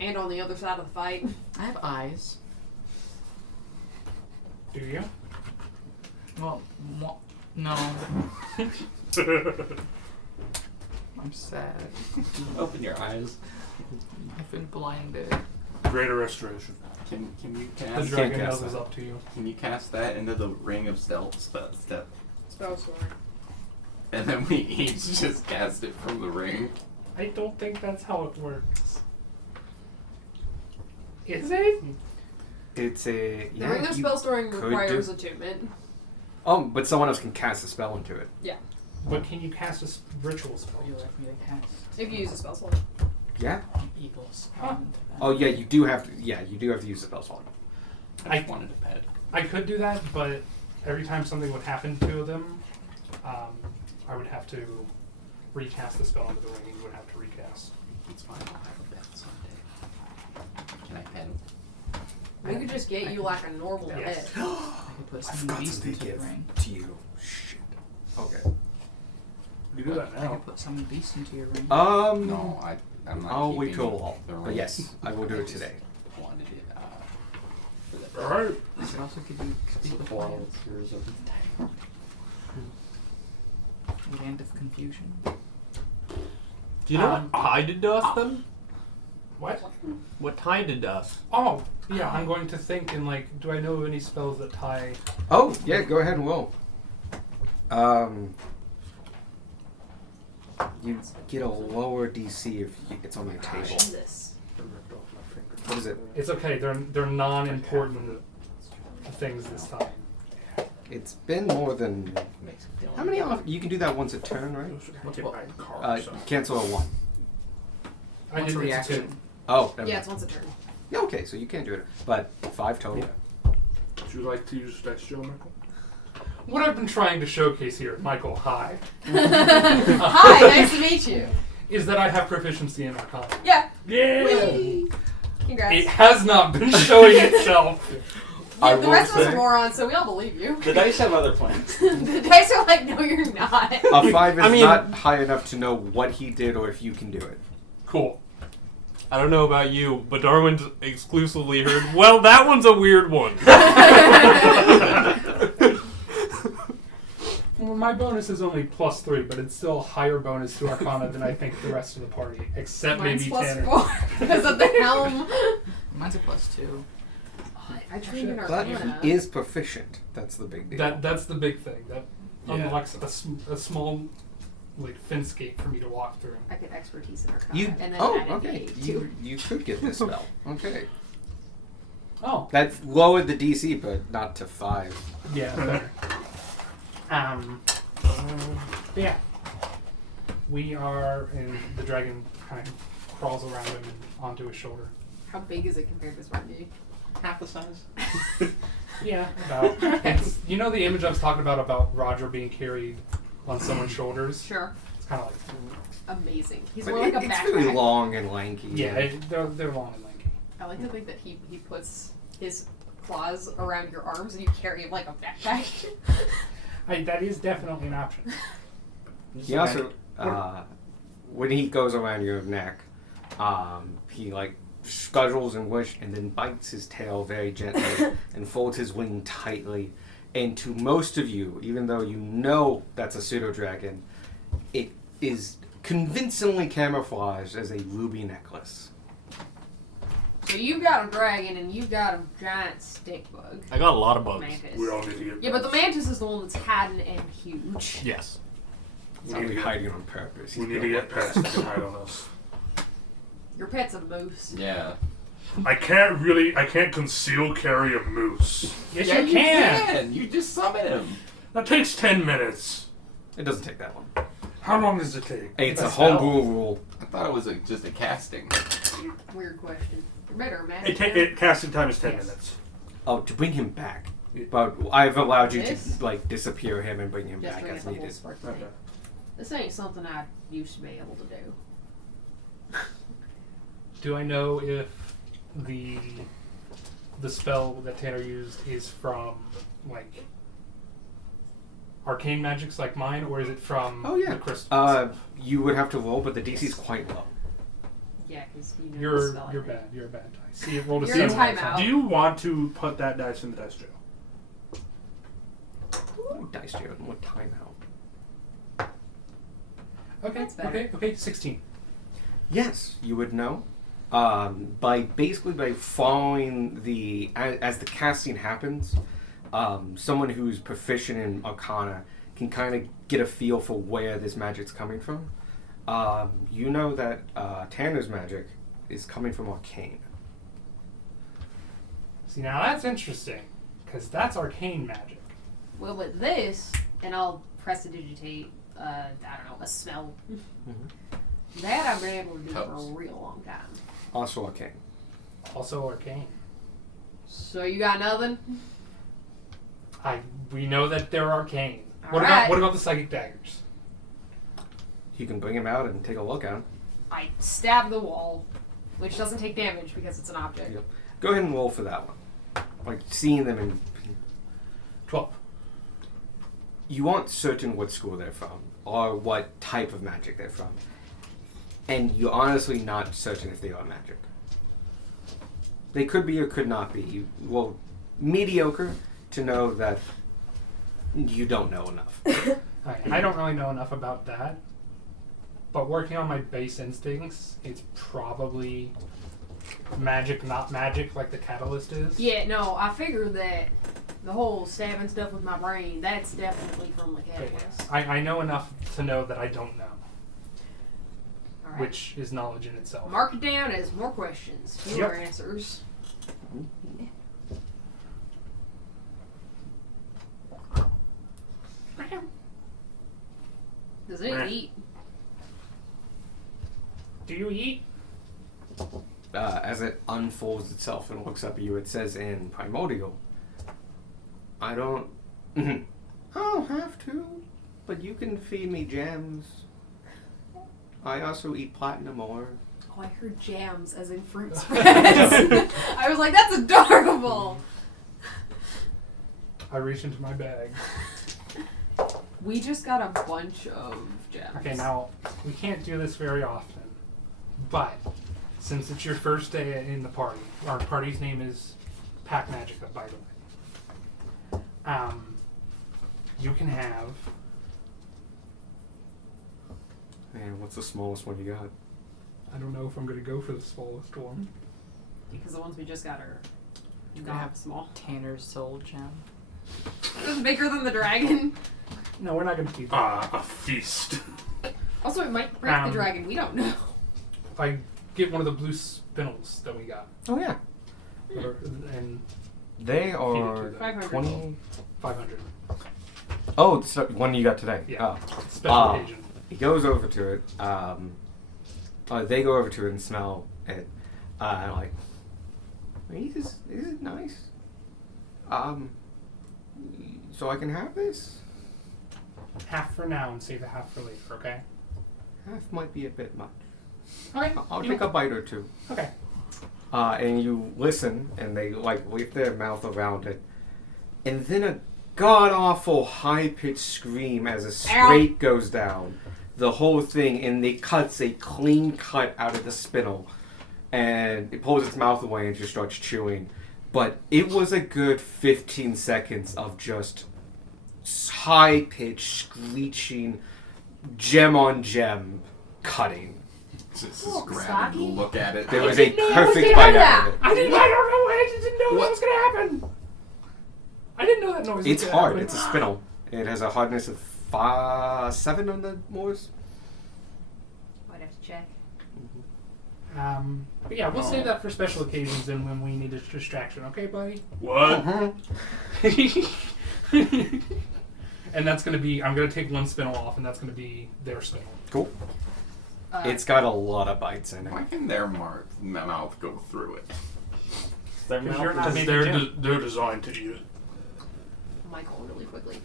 And on the other side of the fight. I have eyes. Do you? Well, no. I'm sad. Open your eyes. I've been blinded. Greater restoration. Can you The cast? dragon cast nose is that. up to you. Can you cast that into the ring of stealth? Spell sword. And then we each just cast it from the ring. I don't think that's how it works. Is it? It's a... The ring of spell storing could requires do. attunement. But someone else can cast a spell into it. But can you cast a ritual spell? Would you like me to cast If you use a spell slot. Yeah? evil spell into that? Oh, yeah, you do have to... Yeah, you do have to use the spell slot. I just wanted a pet. I could do that, but every time something would happen to them, I would have to recast the spell into the ring and you would have to recast. It's fine. I'll have a pet someday. Can I pet him? We could just get you like a normal Yes. pet. I could put some Forgot beast something into to the give ring. to you. Shit. Okay. You do that I now. could put some beast into your ring. No, I'm not. I'll wait keeping till... the But ring. yes, I will do it today. Wanted it for the Alright. I could also give you speak with plants. years of Land of confusion. Do you know what I did to us then? What? What Ty did to us? Oh, yeah, I'm going to think and like, do I know of any spells that tie... Oh, yeah, go ahead and roll. You get a lower DC if it's on your table. Jesus. What is it? It's okay, they're non-important things this time. It's been more than... makes it feel How many off? You can do that once a turn, right? Get my card. Cancel a 1. I Once did a it's a reaction. 2. Oh, never Yeah, mind. it's once a turn. Yeah, okay, so you can do it. But 5 total. Would you like to use Dice Joe, Michael? What I've been trying to showcase here, Michael, hi, Hi, nice to meet you. is that I have proficiency in Arcana. Yeah. Yeah! Whee! Congrats. It has not been showing itself. I The will rest of us say- are morons, so we all believe you. The dice have other plans. The dice are like, no, you're not. A 5 is I mean- not high enough to know what he did or if you can do it. Cool. I don't know about you, but Darwin's exclusively heard, well, that one's a weird one. Well, my bonus is only +3, but it's still a higher bonus to Arcana than I think the rest of the party, except Mine's maybe plus Tanner. 4 because of the helm. Mine's a +2. I trained in But Arcana. he is proficient. That's the big deal. That's the big thing. That Yeah. unlocks a small like fence gate for me to walk through. I could expertise in Arcana. You and then oh add okay. an 8 You could get this spell. Okay. Oh, That lowered the DC, but not to 5. yeah, better. But yeah, we are, and the dragon kind of crawls around him and onto his shoulder. How big is it compared to Sparky? Half the size. Yeah, about. It's, you know the image I was talking about Roger being carried on someone's shoulders. Sure. It's kind of like. Amazing. He's But more like a it's backpack. really long and lanky. Yeah, they're long and lanky. I like to think that he puts his claws around your arms and you carry him like a backpack. That is definitely an option. He also, when he goes around your neck, he like scuttles and wish, and then bites his tail very gently and folds his wing tightly. And to most of you, even though you know that's a pseudo dragon, it is convincingly camouflaged as a ruby necklace. So you've got a dragon and you've got a giant stick bug. I got a lot of bugs. Mantis. We all need to get. Yeah, but the mantis is the one that's hadden and huge. Yes. It's probably hiding on purpose. We He's need to built get like pets that. that can hide on us. Your pet's a moose. Yeah. I can't conceal carry a moose. Yes, Yeah, you can. You just summon him. That takes 10 minutes. It doesn't take that long. How long does it take? It's a That's spell. homebrew rule. I thought it was just a casting. Weird question. You're better, man. Casting time is 10 Yes. minutes. Oh, to bring him back. But I've allowed you This? to like disappear him and bring him Just back bring as the whole needed. spark Okay. thing. This ain't something I used to be able to do. Do I know if the spell that Tanner used is from like arcane magics like mine, or is it from Oh yeah. the crystals? You would have to roll, but the DC is quite low. Yeah, because you know the You're spell. I you're think. bad. You're a bad dice. See, it rolled a You're in 7. timeout. Do you want to put that dice in the dice jail? Dice jail, what timeout? Okay. That's better. Okay. 16. Yes, you would know. By following the as the casting happens, someone who's proficient in Arcana can kind of get a feel for where this magic's coming from. You know that Tanner's magic is coming from Arcane. See, now that's interesting, because that's arcane magic. Well, with this, and I'll prestidigitate, I don't know, a spell. That I've been able to do for Helps. a real long time. Also Arcane. Also arcane. So you got nothing? We know that they're arcane. What Alright. about the psychic daggers? You can bring him out and take a look at him. I stab the wall, which doesn't take damage because it's an object. Yep. Go ahead and roll for that one. Like seeing them in. 12. You aren't certain what school they're from or what type of magic they're from. And you're honestly not certain if they are magic. They could be or could not be. Mediocre to know that you don't know enough. I don't really know enough about that, but working on my base instincts, it's probably magic, not magic, like the catalyst is. Yeah, no, I figured that the whole stabbing stuff with my brain, that's definitely from the But catalyst. yeah, I know enough to know that I don't know, Alright. which is knowledge in itself. Mark it down as more questions, fewer Yep. answers. Does it Meh. eat? Do you eat? As it unfolds itself and looks up at you, it says in Primordial, I don't have to, but you can feed me gems. I also eat platinum ore. Oh, I heard jams as in fruit spreads. I was like, that's adorable. I reach into my bag. We just got a bunch of gems. Okay, now we can't do this very often, but since it's your first day in the party, our party's name is Pack Magica, by the way. You can have. Man, what's the smallest one you got? I don't know if I'm gonna go for the smallest one. Because the ones we just got are You not can have small. Tanner's soul gem. It was bigger than the dragon. No, we're not gonna keep that. A feast. Also, it might break the dragon. We don't know. I get one of the blue spinels that we got. Oh yeah. And They are 500. 20. 500. Oh, it's the one you got today. Yeah. Oh. Special occasion. He goes over to it. They go over to it and smell it. Like, is it nice? So I can have this? Half for now and save the half for later, okay? Half might be a bit much. Okay. I'll take a bite or two. Okay. And you listen, and they like lift their mouth around it, and then a god awful high pitched scream as a scrape goes down the whole thing, and it cuts a clean cut out of the spinel, and it pulls its mouth away and just starts chewing. But it was a good 15 seconds of just high pitched screeching, gem on gem cutting. Just Oh, grab Stocky. and look at it. There was a didn't know I was perfect gonna bite have out of it. I don't know. I didn't know that was gonna happen. I didn't know that noise. It's was hard. gonna It's a happen. spinel. It has a hardness of 7 on the Moors. Might have to check. But yeah, we'll save that for special occasions and when we need a distraction. Okay, buddy. What? And that's gonna be. I'm gonna take one spinel off, and that's gonna be their spinel. Cool. It's got a lot of bites in it. Why can their mouth go through it? Their Because mouth you're not is- made They're, of gem. they're designed to eat it. Michael, really quickly.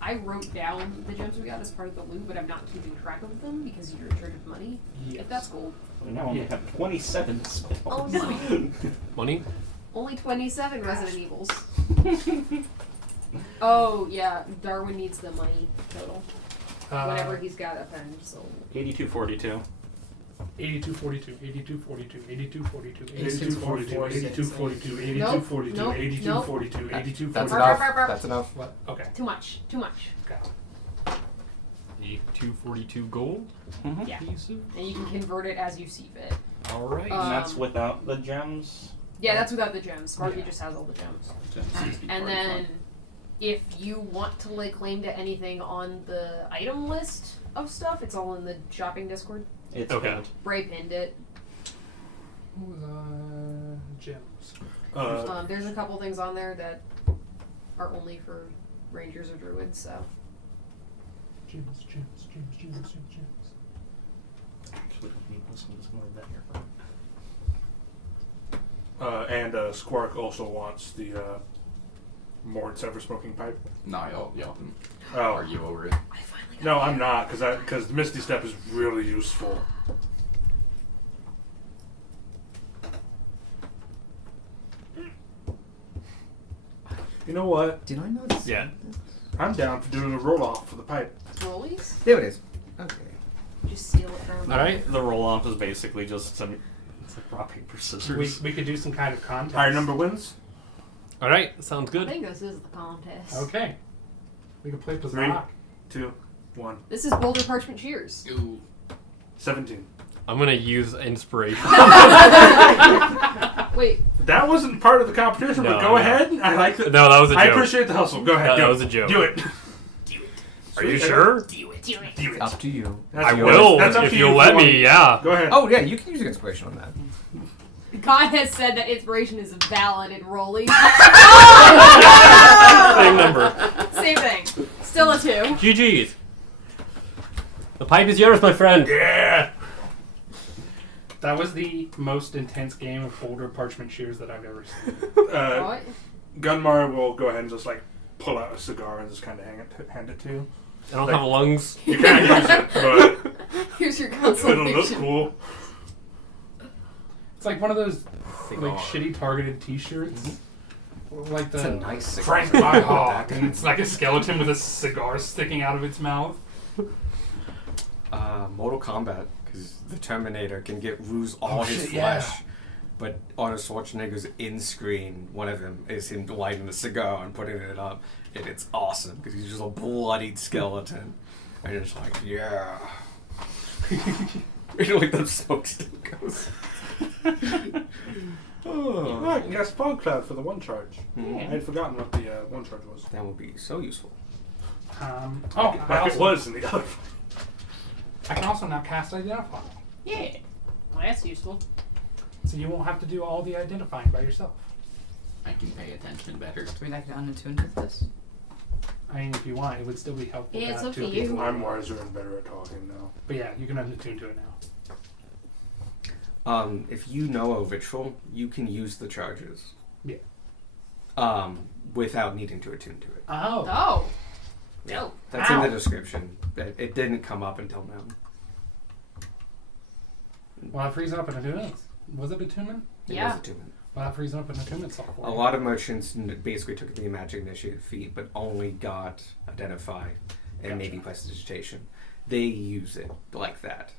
I wrote down the gems we got as part of the loot, but I'm not keeping track of them because you're in charge of money. Yes. If that's gold. We now only have 27 spells. Oh no. Money? Only 27 Resident Evils. Oh yeah, Darwin needs the money total. Whatever he's got up end, so 8242. 8242, 8242, 8242, 8242, 8242, 8242, Nope, 8242, That's 8242. enough. Burp. That's enough. What? Okay. too much. Too much. 242 gold Yeah. pieces. And you can convert it as you see fit. All right. Uh, And that's without the gems. Yeah, that's without the gems. Sparky Yeah. just has all the gems. Just And then if you want to lay claim to anything on the item list of stuff, it's all in the shopping Discord. It's Okay. gold. Bray pinned it. Gems. There's a couple things on there that are only for rangers or druids, so. Gems. Actually, don't need this one. Just move that here. And Squark also wants the Mort's ever smoking pipe. No, y'all can Oh argue over it. I finally got no, it. I'm not, because the Misty Step is really useful. You know what? Did I notice? Yeah. I'm down for doing a roll off for the pipe. Rollies? There it is. Okay. Just steal it from All right. The roll off is basically just some. It's like rock, paper, scissors. We could do some kind of contest. Higher number wins. All right. Sounds I good. think this is the contest. Okay. We could play 3, Pizarro. 2, 1. This is Boulder Parchment Cheers. Ooh. 17. I'm gonna use inspiration. Wait, That wasn't part of the competition, No, but go no. ahead. I like it. No, that was a I joke. appreciate the hustle. Go ahead. That do was it. a joke. Do it. Are you sure? do it. Do it. Up to you. That's I yours. will That's up if to you'll you let want- me. Yeah. Go ahead. Oh yeah, you can use inspiration on that. God has said that inspiration is valid in Rollies. Same number. Same thing. Still a 2. GG's. The pipe is yours, my friend. Yeah. That was the most intense game of Boulder Parchment Shears that I've ever seen. What? Gunmar will go ahead and just like pull out a cigar and just kind of hand it to you. I don't have lungs. You can't use it, but Here's your it'll look consolation. cool. It's like one of those Cigar. like shitty targeted T-shirts, like It's a the nice cigar. Frank by Hawk, and it's like a skeleton with a cigar sticking out of its mouth. Mortal Kombat, because the Terminator can get all his shit, yeah. flesh. But Arnold Schwarzenegger's in-screen, one of them is him lighting the cigar and putting it up, and it's awesome because he's just a bloodied skeleton, and it's like, yeah, you know, like the smoke still goes. Oh, Right, you got Fog Cloud for the one charge. Mhm. I had forgotten what the one charge was. That would be so useful. Oh, Like it was in the other. I can also now cast Identify. Yeah. Well, that's useful. So you won't have to do all the identifying by yourself. I can pay attention better. Do we like get unattuned with this? I mean, if you want, it would still be helpful. Yeah, it's have up two to you. people. I'm wiser and better at talking now. But yeah, you can unattune to it now. If you know a ritual, you can use the charges. Yeah. Without needing to attune to it. Oh. Oh. Dope. That's in the Ow. description. It didn't come up until now. Well, that frees up an attunement. Was it attunement? It Yeah. was attunement. Well, that frees up an attunement software. A lot of merchants basically took the magic initiative feat, but only got identify and Gotcha. maybe prestidigitation. They use it like that.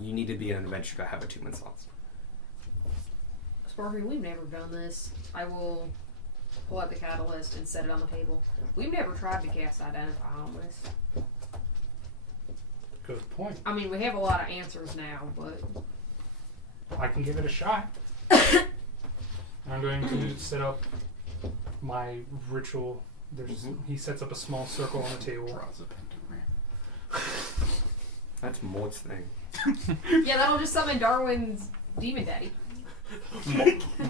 You need to be an adventure to have attunement slots. Sparky, we've never done this. I will pull out the catalyst and set it on the table. We've never tried to cast Identify on this. Good point. I mean, we have a lot of answers now, but I can give it a shot. I'm going to set up my ritual. He sets up a small circle on the table. Draws a pentagram. That's Mort's thing. yeah, that'll just summon Darwin's demon daddy.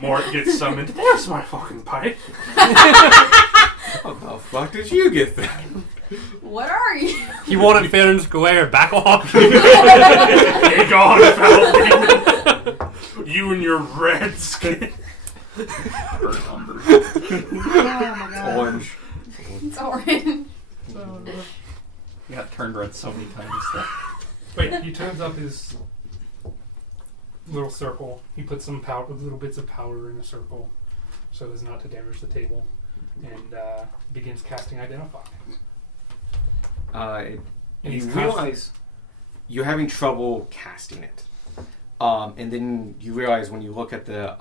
Mort gets summoned. There's my fucking pipe. How the fuck did you get that? What are you? He wanted fair and square. Back off. Take on, foul demon. You and your red skin. Bird lumber. Oh my god. Orange. It's orange. He got turned red so many times that. Wait, he turns up his little circle. He puts some powder, little bits of powder in a circle, so as not to damage the table, and begins casting Identify. And And you he's realize you're having trouble casting it. And then you realize when you look at the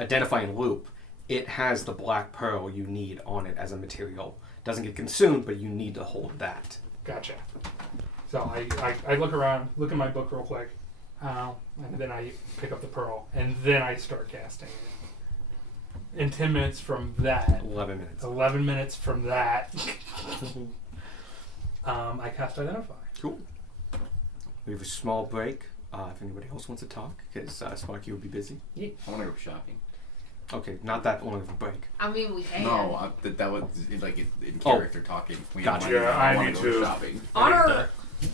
identifying loop, it has the black pearl you need on it as a material. Doesn't get consumed, but you need to hold that. Gotcha. So I look around, look at my book real quick, and then I pick up the pearl, and then I start casting it. In 10 minutes from that, 11 minutes. 11 minutes from that, I cast Identify. Cool. We have a small break. If anybody else wants to talk, because Sparky will be busy. I want to go shopping. Okay, not that long of a break. I mean, we can. No, that was like in Oh. character talking. We Gotcha. wanna- Yeah, I wanna need go to. shopping. On our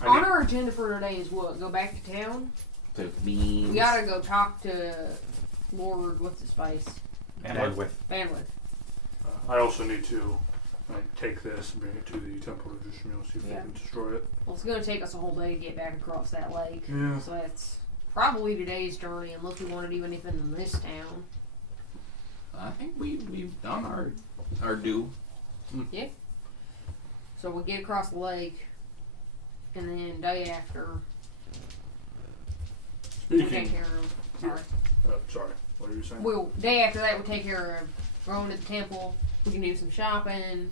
I on need- our agenda for today is what? Go back to town. The beans. We gotta go talk to Lord. What's his face? Bandwidth. Bandwidth. I also need to take this and bring it to the Temple of Drishmil, see if Yeah. they can destroy it. Well, it's gonna take us a whole day to get back across that lake. Yeah. So that's probably today's journey, unless we want to do anything in this town. I think we've done our due. So we get across the lake, and then day after, we'll take Speaking. care of. Sorry. Sorry. What are you saying? Well, day after that, we'll take care of going to the temple. We can do some shopping.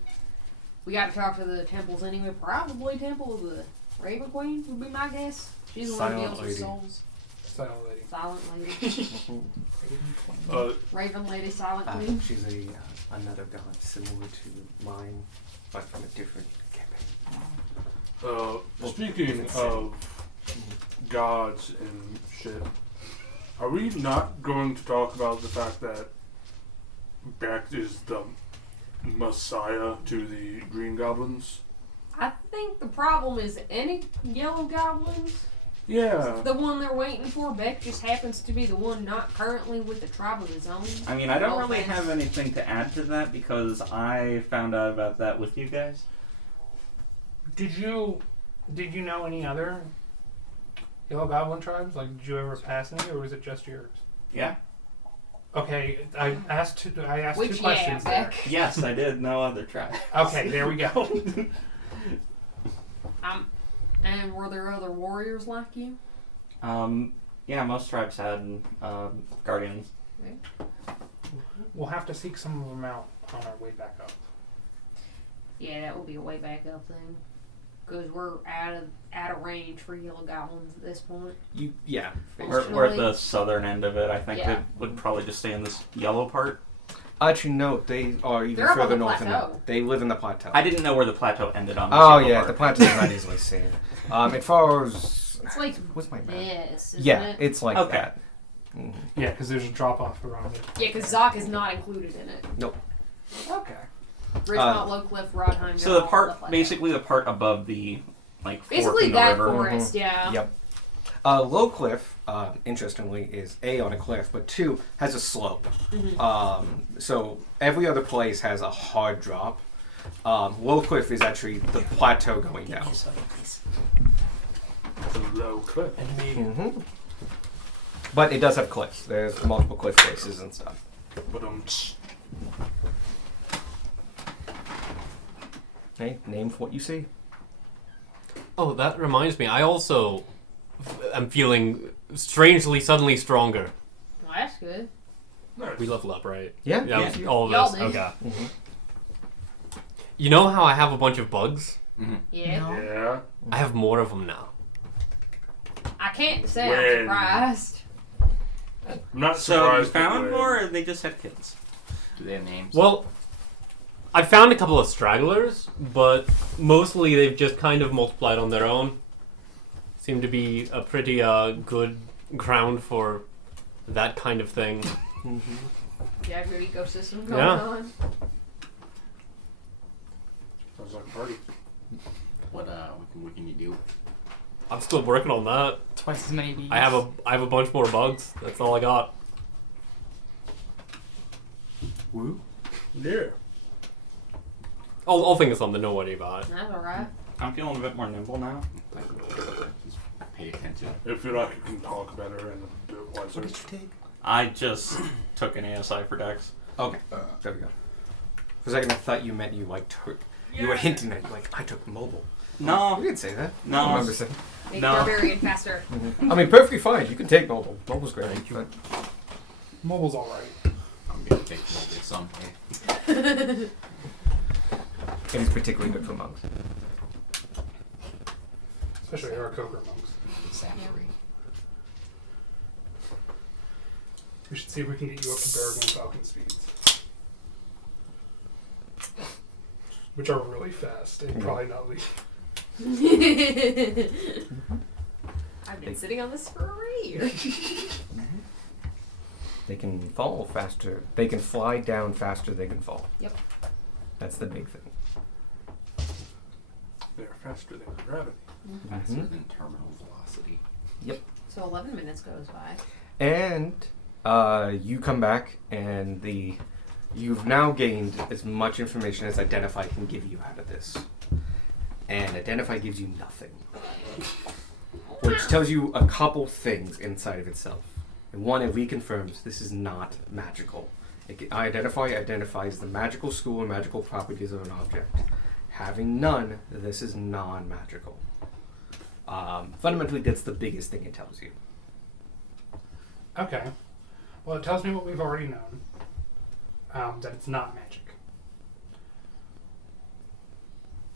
We got to talk to the temples anyway. Probably Temple of the Raven Queen would be my guess. She's the one who Silent deals with lady. souls. Silent lady. Silent lady. Raven lady, silent queen. She's another god similar to mine, but from a different campaign. Speaking of gods and shit, are we not going to talk about the fact that Beck is the messiah to the Green Goblins? I think the problem is any yellow goblins. Yeah. The one they're waiting for, Beck just happens to be the one not currently with the tribe of his own. I mean, I don't No really offense. have anything to add to that because I found out about that with you guys. Did you know any other Yellow Goblin tribes? Like, did you ever pass any, or was it just yours? Yeah. Okay, I asked two Which, questions yeah, there. Beck. Yes, I did. No other tribe. Okay, there we go. And were there other warriors like you? Yeah, most tribes had guardians. We'll have to seek some of them out on our way back up. Yeah, that will be a way back up thing. Because we're out of range for yellow goblins at this point. We're at the southern end of it. I think Yeah. they would probably just stay in this yellow part. Actually, no. They are even They're up on further the north than plateau. that. They live in the plateau. I didn't know where the plateau ended on. Oh the yeah, ship the before. plateau is not easily seen. It follows. It's like What's my map? this, isn't Yeah, it? it's like Okay. that. Mhm. Yeah, because there's a drop off around it. Yeah, because Zoc is not included in it. Okay. Ridgemont, Low Cliff, Rodheim. So the part, basically the part above the like fork Basically in the that river. forest, yeah. Yep. Low cliff, interestingly, is A, on a cliff, but 2, has a slope. So every other place has a hard drop. Low cliff is actually the plateau going down. It's a low cliff. Mm-hmm. But it does have cliffs. There's multiple cliff faces and stuff. But Hey, name for what you see. Oh, that reminds me. I also am feeling strangely, suddenly stronger. Well, that's good. nice. We level up, right? Yeah. Yeah, all of Y'all us. do. Okay. Mm-hmm. You know how I have a bunch of bugs? Yeah. Yeah. I have more of them now. I can't say When? I'm surprised. I'm not So you surprised. found but more, or they just had kids? Do they have names? Well, I found a couple of stragglers, but mostly they've just kind of multiplied on their own. Seem to be a pretty good ground for that kind of thing. You have your ecosystem going Yeah. on. Sounds like a party. What can you do? I'm still working on that. Twice as many bees. I have a bunch more bugs. That's all I got. Woo. Yeah. I'll think of something. Don't worry about it. That's alright. I'm feeling a bit more nimble now. Just pay attention. I feel like you can talk better and a bit wiser. What did you take? I just took an ASI for Dex. Okay. There we go. For a second, I thought you meant you like took. You were hinting at like I took mobile. No, You didn't say that. No. I don't remember saying. Make No. Barbarian faster. I mean, perfectly fine. You can take mobile. Mobile's great. But Mobile's alright. I'm gonna take mobile someday. it is particularly good for monks. Especially Aarakocra monks. Exactly. We should see if we can get you up to Baragorn Falcon speeds. Which are really fast and probably not legal. I've been sitting on this for a year. They can fall faster. They can fly down faster. They can fall. Yep. That's the big thing. They're faster than gravity. Faster Mhm. than terminal velocity. So 11 minutes goes by. And you come back, and you've now gained as much information as Identify can give you out of this. And Identify gives you nothing, which tells you a couple things inside of itself. And one, it reconfirms this is not magical. Identify identifies the magical school and magical properties of an object. Having none, this is non-magical. Fundamentally, that's the biggest thing it tells you. Okay. Well, it tells me what we've already known. That it's not magic.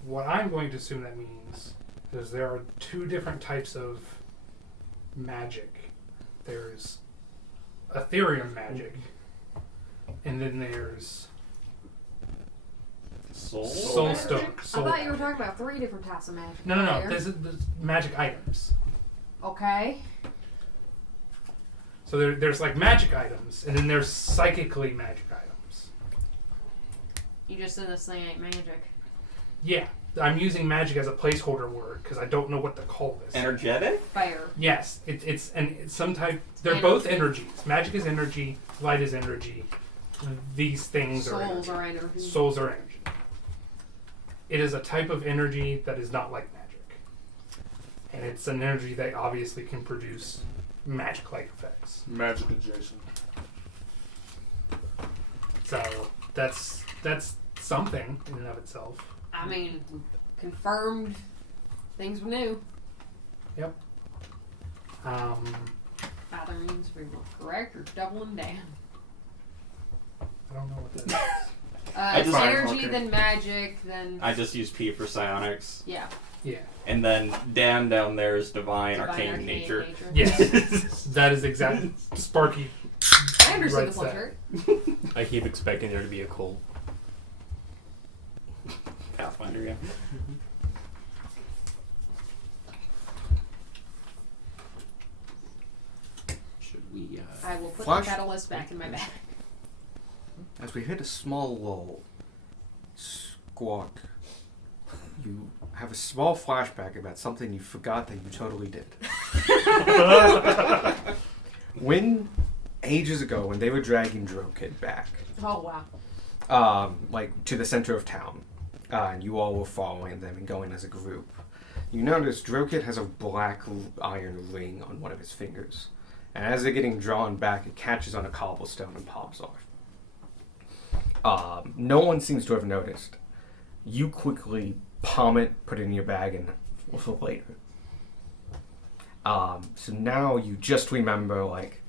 What I'm going to assume that means is there are two different types of magic. There's Ethereum magic, and then there's Soul Stone. I Soul. thought you were talking about 3 different types of magic. No. earlier. There's magic items. Okay. So there's like magic items, and then there's psychically magic items. You just said this thing ain't magic. Yeah, I'm using magic as a placeholder word because I don't know what to call this. Energetic? Fair. Yes, it's some type. They're Energy. both energies. Magic is energy. Light is energy. These things are Souls energy. are energy. Souls are energy. It is a type of energy that is not like magic, and it's an energy that obviously can produce magic-like effects. Magic adjacent. So that's something in and of itself. I mean, confirmed things we knew. Either means we were correct or doubling down. I don't know what that is. I just- Energy, okay. then magic, then I just use P for psionics. yeah. Yeah. And then Dan down there is divine, Divine arcane nature. Yes, that is exactly Sparky. I understand the Right shirt. I keep expecting there to be a cold. Pathfinder, yeah. Should we? I will put Flash. the catalyst back in my bag. As we hit a small lull, Squawk, you have a small flashback about something you forgot that you totally did. When, ages ago, when they were dragging Drokid back, Oh wow. like to the center of town, and you all were following them and going as a group, you notice Drokid has a black iron ring on one of his fingers. And as they're getting drawn back, it catches on a cobblestone and pops off. No one seems to have noticed. You quickly palm it, put it in your bag, and for later. So now you just remember, like,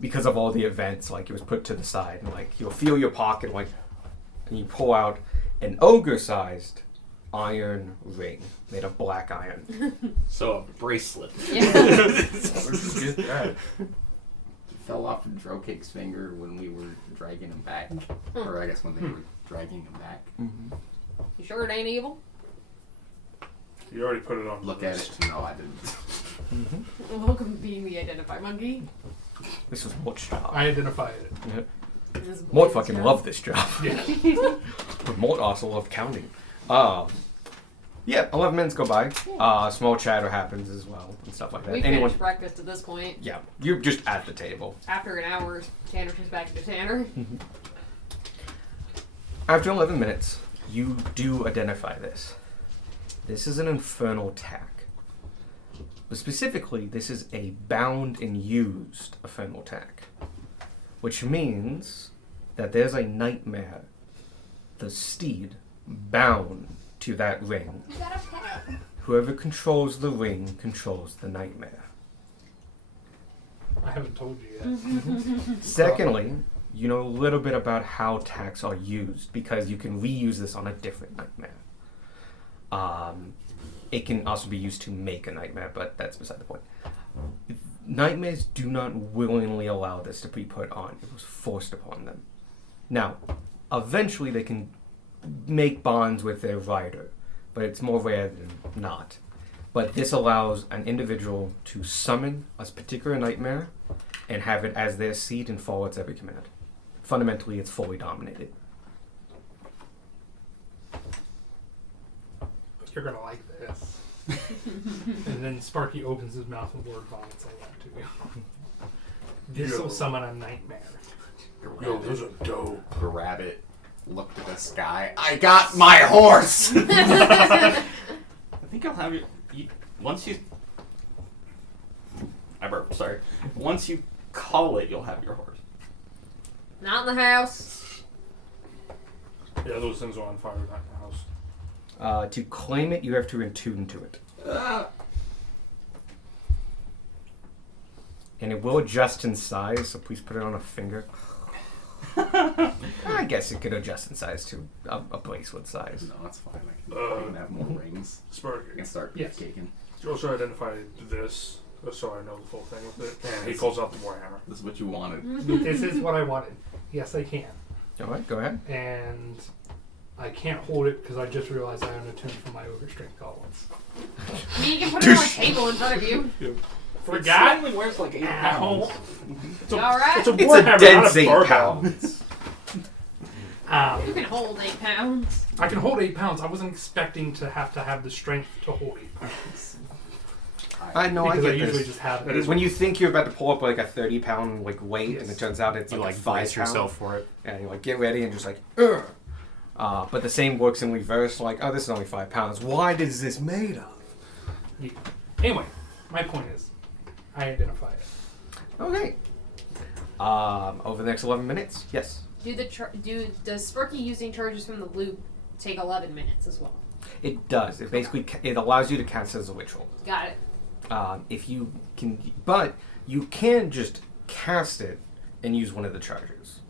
because of all the events, like, it was put to the side, and, like, you'll feel your pocket, like, and you pull out an ogre-sized iron ring made of black iron. So a bracelet. Yeah. Get that. Fell off Drokig's finger when we were dragging him back, or I guess when they were dragging him back. You sure it ain't evil? You already put it on. Look the at list. it. No, I didn't. Welcome to being the identify monkey. This was Mort's job. I identified it. This is Mort Blaze's fucking job. loved this job. Yeah. But Mort also loved counting. Yeah, 11 minutes go by. Small chatter happens as well and stuff like that. We Anyone? finished breakfast at this point. Yeah, you're just at the table. After an hour, Tanner comes back into Tanner. After 11 minutes, you do identify this. This is an infernal tack. But specifically, this is a bound and used infernal tack. Which means that there's a nightmare, the steed, bound to that ring. You got a pet. Whoever controls the ring controls the nightmare. I haven't told you yet. Secondly, you know a little bit about how tacks are used because you can reuse this on a different nightmare. It can also be used to make a nightmare, but that's beside the point. Nightmares do not willingly allow this to be put on. It was forced upon them. Now, eventually they can make bonds with their rider, but it's more rare than not. But this allows an individual to summon a particular nightmare and have it as their seat and follow its every command. Fundamentally, it's fully dominated. You're gonna like this. And then Sparky opens his mouth and word vomits like that too. This will summon a nightmare. Yo, those are dope. The rabbit looked at the sky. I got my horse! I think I'll have you once you. I burped. Sorry. Once you call it, you'll have your horse. Not in the house. Yeah, those things are on fire right now. To claim it, you have to attune to it. And it will adjust in size, so please put it on a finger. I guess it could adjust in size to a bracelet size. No, that's fine. I can have more rings. I Sparky, can start Yes. beefcaking. you also identify this, so I know the full thing with it. And he pulls out the warhammer. This is what you wanted. This is what I wanted. Yes, I can. Alright, go ahead. And I can't hold it because I just realized I own a tune for my ogre strength goblins. I mean, you can put it on a table in front of you. Forgot? It only weighs like 8 Ow. pounds. It's a, Alright. it's a It's a warhammer, dense not a 8 barbell. pounds. You can hold 8 pounds. I can hold 8 pounds. I wasn't expecting to have the strength to hold 8 pounds. I know, I Because I get usually this. just have That it. is When you think you're about to pull up like a 30-pound like weight, and it turns out it's You like, like a 5 brace pound, yourself for it. and you like get ready and just like, ugh. But the same works in reverse. Like, oh, this is only 5 pounds. Why is this made of? Yeah. Anyway, my point is, I identify it. Okay. Over the next 11 minutes, yes. Does Sparky using charges from the loop take 11 minutes as well? It does. It basically it allows you to cast it as a ritual. Got it. If you can, but you can just cast it and use one of the charges.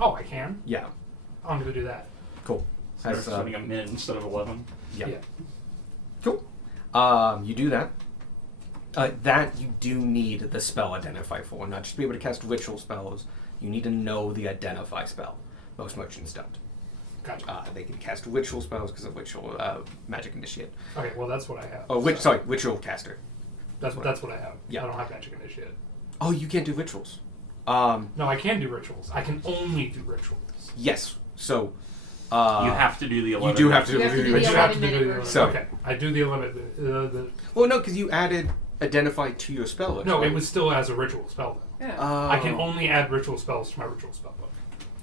Oh, I can. Yeah, I'm gonna do that. cool. So they're That's, spending a minute instead of 11. yeah. Yeah. Cool. You do that. That you do need the spell identify for, not just to be able to cast ritual spells. You need to know the identify spell. Most merchants don't. Gotcha. They can cast ritual spells because of ritual magic initiate. Okay, well that's what I have. Oh, so ritual caster. that's what I have. Yeah. I don't have magic initiate. Oh, you can't do rituals. No, I can do rituals. I can only do rituals. Yes. So you have to do the 11. you do have to You have to do I the just have to 11-minute do the version. So- okay. I do the 11. Well, no, because you added identify to your spell list. No, right? it was still as a ritual spell though. Yeah. I can only add ritual spells to my ritual spell book.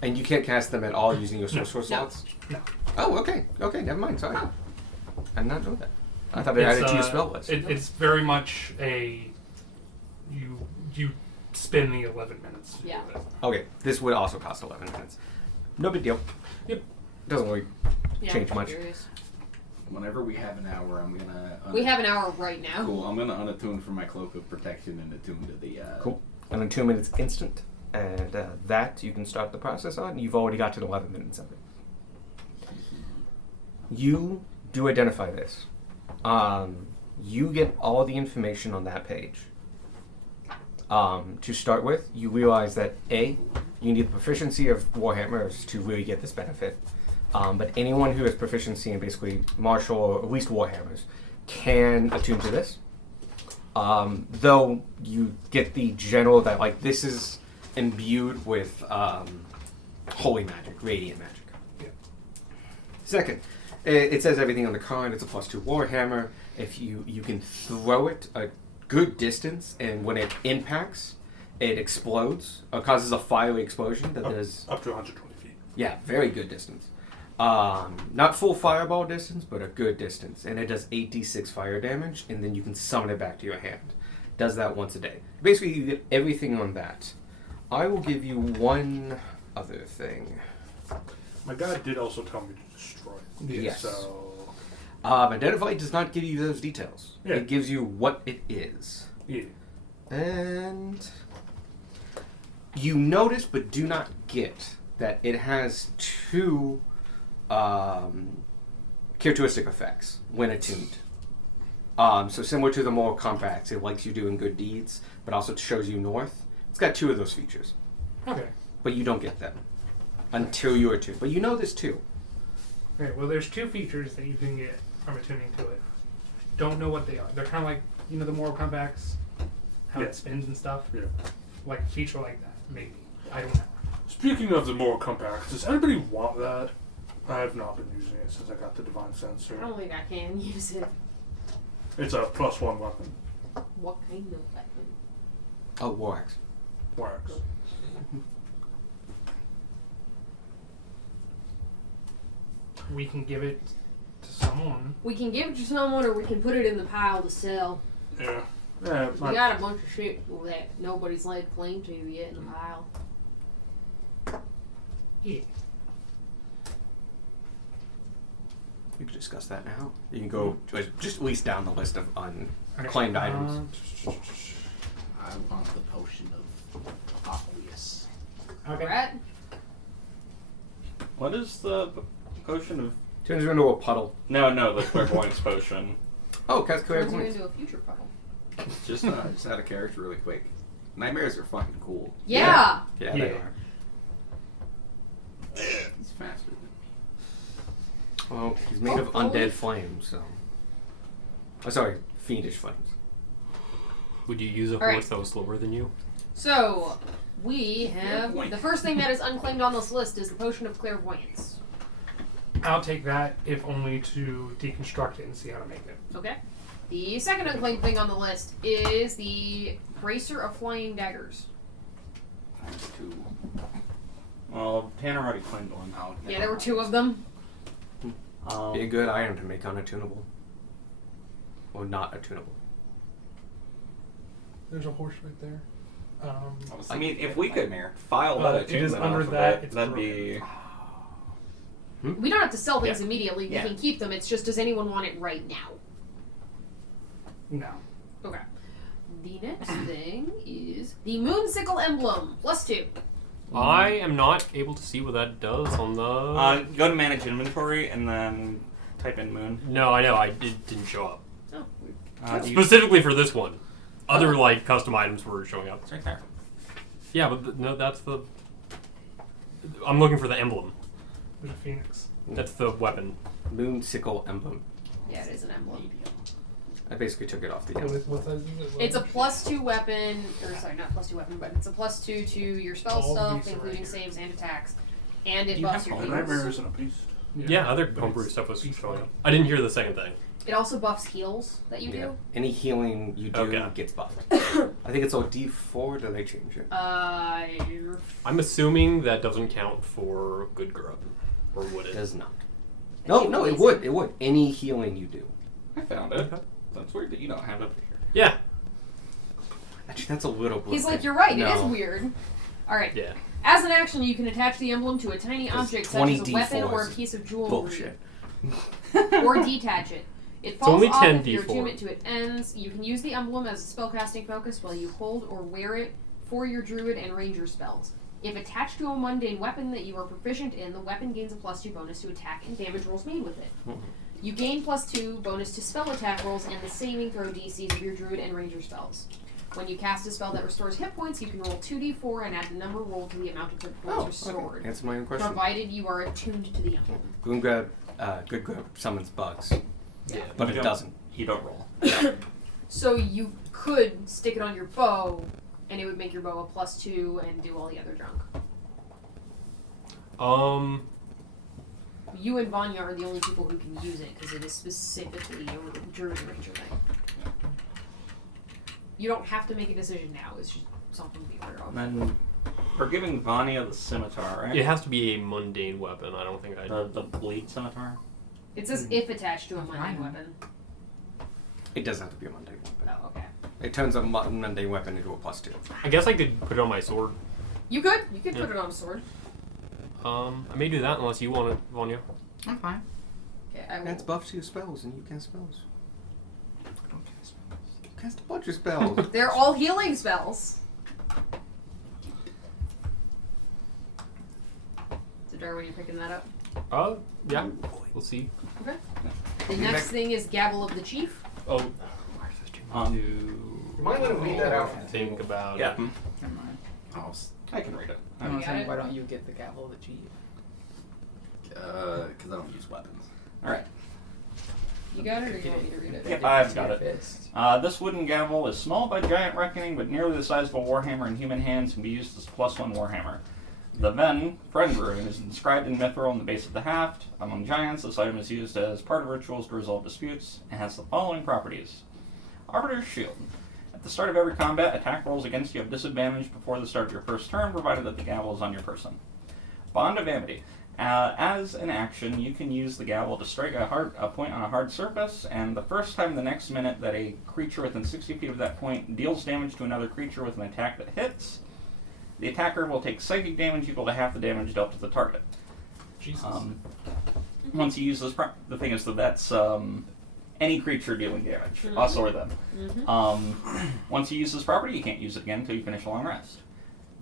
And you can't cast them at all using your No. sorcerer No. slots? No. Oh, okay. Okay, never mind. Sorry. I did not know that. I thought they added to your spell list. It's very much a you spend the 11 minutes. To Yeah. do it. Okay, this would also cost 11 minutes. No big deal. Yep. Doesn't really Yeah, change I'm much. curious. Whenever we have an hour, I'm gonna. We have an hour right now. Cool. I'm gonna unattune for my cloak of protection and attune to the. Cool. And in 2 minutes instant. And that you can start the process on. You've already got to 11 minutes of it. You do identify this. You get all the information on that page. To start with, you realize that A, you need the proficiency of Warhammers to really get this benefit. But anyone who has proficiency in basically martial or at least Warhammers can attune to this. Though you get the general that like this is imbued with holy magic, radiant magic. Yeah. Second, it says everything on the card. It's a +2 Warhammer. If you can throw it a good distance, and when it impacts, it explodes or causes a fiery explosion that does Up to 120 feet. very good distance. Not full fireball distance, but a good distance, and it does 8d6 fire damage, and then you can summon it back to your hand. Does that once a day. Basically, you get everything on that. I will give you one other thing. My guide did also tell me to destroy it. Yes. So. Identify does not give you those details. Yeah. It gives you what it is. Yeah. And you notice but do not get that it has two characteristic effects when attuned. So similar to the moral compacts, it likes you doing good deeds, but also shows you north. It's got two of those features, Okay. but you don't get them until you're attuned. But you know this too. Okay. Well, there's two features that you can get from attuning to it. Don't know what they are. They're kind of like the moral compacts, how Yeah. it spins and stuff. Yeah. Like a feature like that, maybe. I don't know. Speaking of the moral compact, does anybody want that? I have not been using it since I got the divine sensor. I don't think I can use it. It's a +1 weapon. What kind of weapon? Oh, War Axe. Works. We can give it to someone. We can give it to someone, or we can put it in the pile to sell. Yeah. Yeah. We got a bunch of shit that nobody's laid claim to yet in the pile. Yeah. You can discuss that now. You can go just at least down the list of unclaimed Okay, items. I want the potion of aqueous. Okay. Alright? What is the potion of? Turns you into a puddle. No, the clairvoyance potion. Oh, cast Turns you clairvoyance. into a future puddle. Just out of character really quick. Nightmares are fucking cool. Yeah! Yeah, they Yeah. are. He's faster than me. Well, he's made of Hopefully. undead flames, so. Oh, sorry, fiendish flames. Would you use a All right. horse that was slower than you? So, we have. The first thing that is unclaimed on this list is the Potion of Clairvoyance. I'll take that, if only to deconstruct it and see how to make it. Okay? The second unclaimed thing on the list is the Bracer of Flying Daggers. Times 2. Well, Tanner already claimed one. Oh, Yeah, there were two of them. Be a good item to make unattunable. Or not attunable. There's a horse right there. I mean, if we could file Uh, that it is attunement under off of that, it, it's that'd broken. be. We don't have to sell things Yeah. immediately. We Yeah. can keep them. It's just, does anyone want it right now? No. Okay. The next thing is the Moonsicle Emblem. +2. I am not able to see what that does on the. Go to manage inventory and then type in moon. No, I know. Didn't show up. Oh, Do you, Specifically for this one. other like custom items were showing up. It's right there. Yeah, but no, that's the. I'm looking for the emblem. There's a phoenix. That's the weapon. Moon sickle emblem. Yeah, it is an emblem. I basically took it off the What end. is- what size is it? It's a +2 weapon, or sorry, not +2 weapon, but it's a +2 to your spell All stuff, these are including right here. saves and attacks, and it You buffs have your all A the heals. nightmare isn't a beast. Yeah, other but homebrew it's stuff was beast showing like. up. I didn't hear the second thing. It also buffs heals that you Yeah. do. Any healing you do Okay. gets buffed. I think it's a D4. Did they change it? I'm assuming that doesn't count for good grub, or would It it? does not. No, it would. It would. Any healing you do. I found it. That's weird that you don't have it here. Yeah. Actually, that's a little. He's like, broken. you're right. It No. is weird. All right. Yeah. As an action, you can attach the emblem to a tiny Because object such as a 20 weapon or a D4s piece of jewelry, Bullshit. or detach it. It falls only off 10 if your D4. attunement to it ends. You can use the emblem as a spellcasting focus while you hold or wear it for your druid and ranger spells. If attached to a mundane weapon that you are proficient in, the weapon gains a +2 bonus to attack and damage rolls made with it. You gain +2 bonus to spell attack rolls and the saving throw DCs of your druid and ranger spells. When you cast a spell that restores hit points, you can roll 2d4 and add the number rolled to the amount of hit points restored, Answer my own question. provided you are attuned to the emblem. Good grab summons bugs, Yeah. but You it don't- doesn't. You don't roll. So you could stick it on your bow, and it would make your bow a +2 and do all the other junk. You and Vanya are the only people who can use it because it is specifically a druid ranger thing. You don't have to make a decision now. It's just something to be aware of. And then we're giving Vanya the scimitar, right? It has to be a mundane weapon. I don't think I. The bleed scimitar. It says if attached to a mundane Fine. weapon. It doesn't have to be a mundane weapon. Oh, okay. It turns a mundane weapon into a +2. I guess I could put it on my sword. You could. You could Yeah. put it on a sword. I may do that unless you want it, Vanya. I'm fine. Okay, I will. That's buffs to your spells, and you cast spells. I don't cast spells. You cast a bunch of spells. They're all healing spells. So Darwin, you picking that up? Yeah. We'll see. The next thing is Gavel of the Chief. Oh. You might want to read that out. Think about Yeah. it. Never mind. I'll s- I can read it. I You was got saying, it? why don't you get the gavel of the chief? because I don't use weapons. Alright. You got it, or you want me to read it? Yep, I've got it. Fist. This wooden gavel is small by giant reckoning, but nearly the size of a warhammer in human hands, can be used as a +1 warhammer. The Ven, friend rune, is inscribed in mithril on the base of the haft. Among giants, this item is used as part of rituals to resolve disputes, and has the following properties. Arbiter's Shield. At the start of every combat, attack rolls against you have disadvantage before the start of your first turn, provided that the gavel is on your person. Bond of Amity. As an action, you can use the gavel to strike a point on a hard surface, and the first time in the next minute that a creature within 60 feet of that point deals damage to another creature with an attack that hits, the attacker will take psychic damage equal to half the damage dealt to the target. Jesus. Once you use this, the thing is that that's any creature dealing damage, us or them. Once you use this property, you can't use it again until you finish a long rest.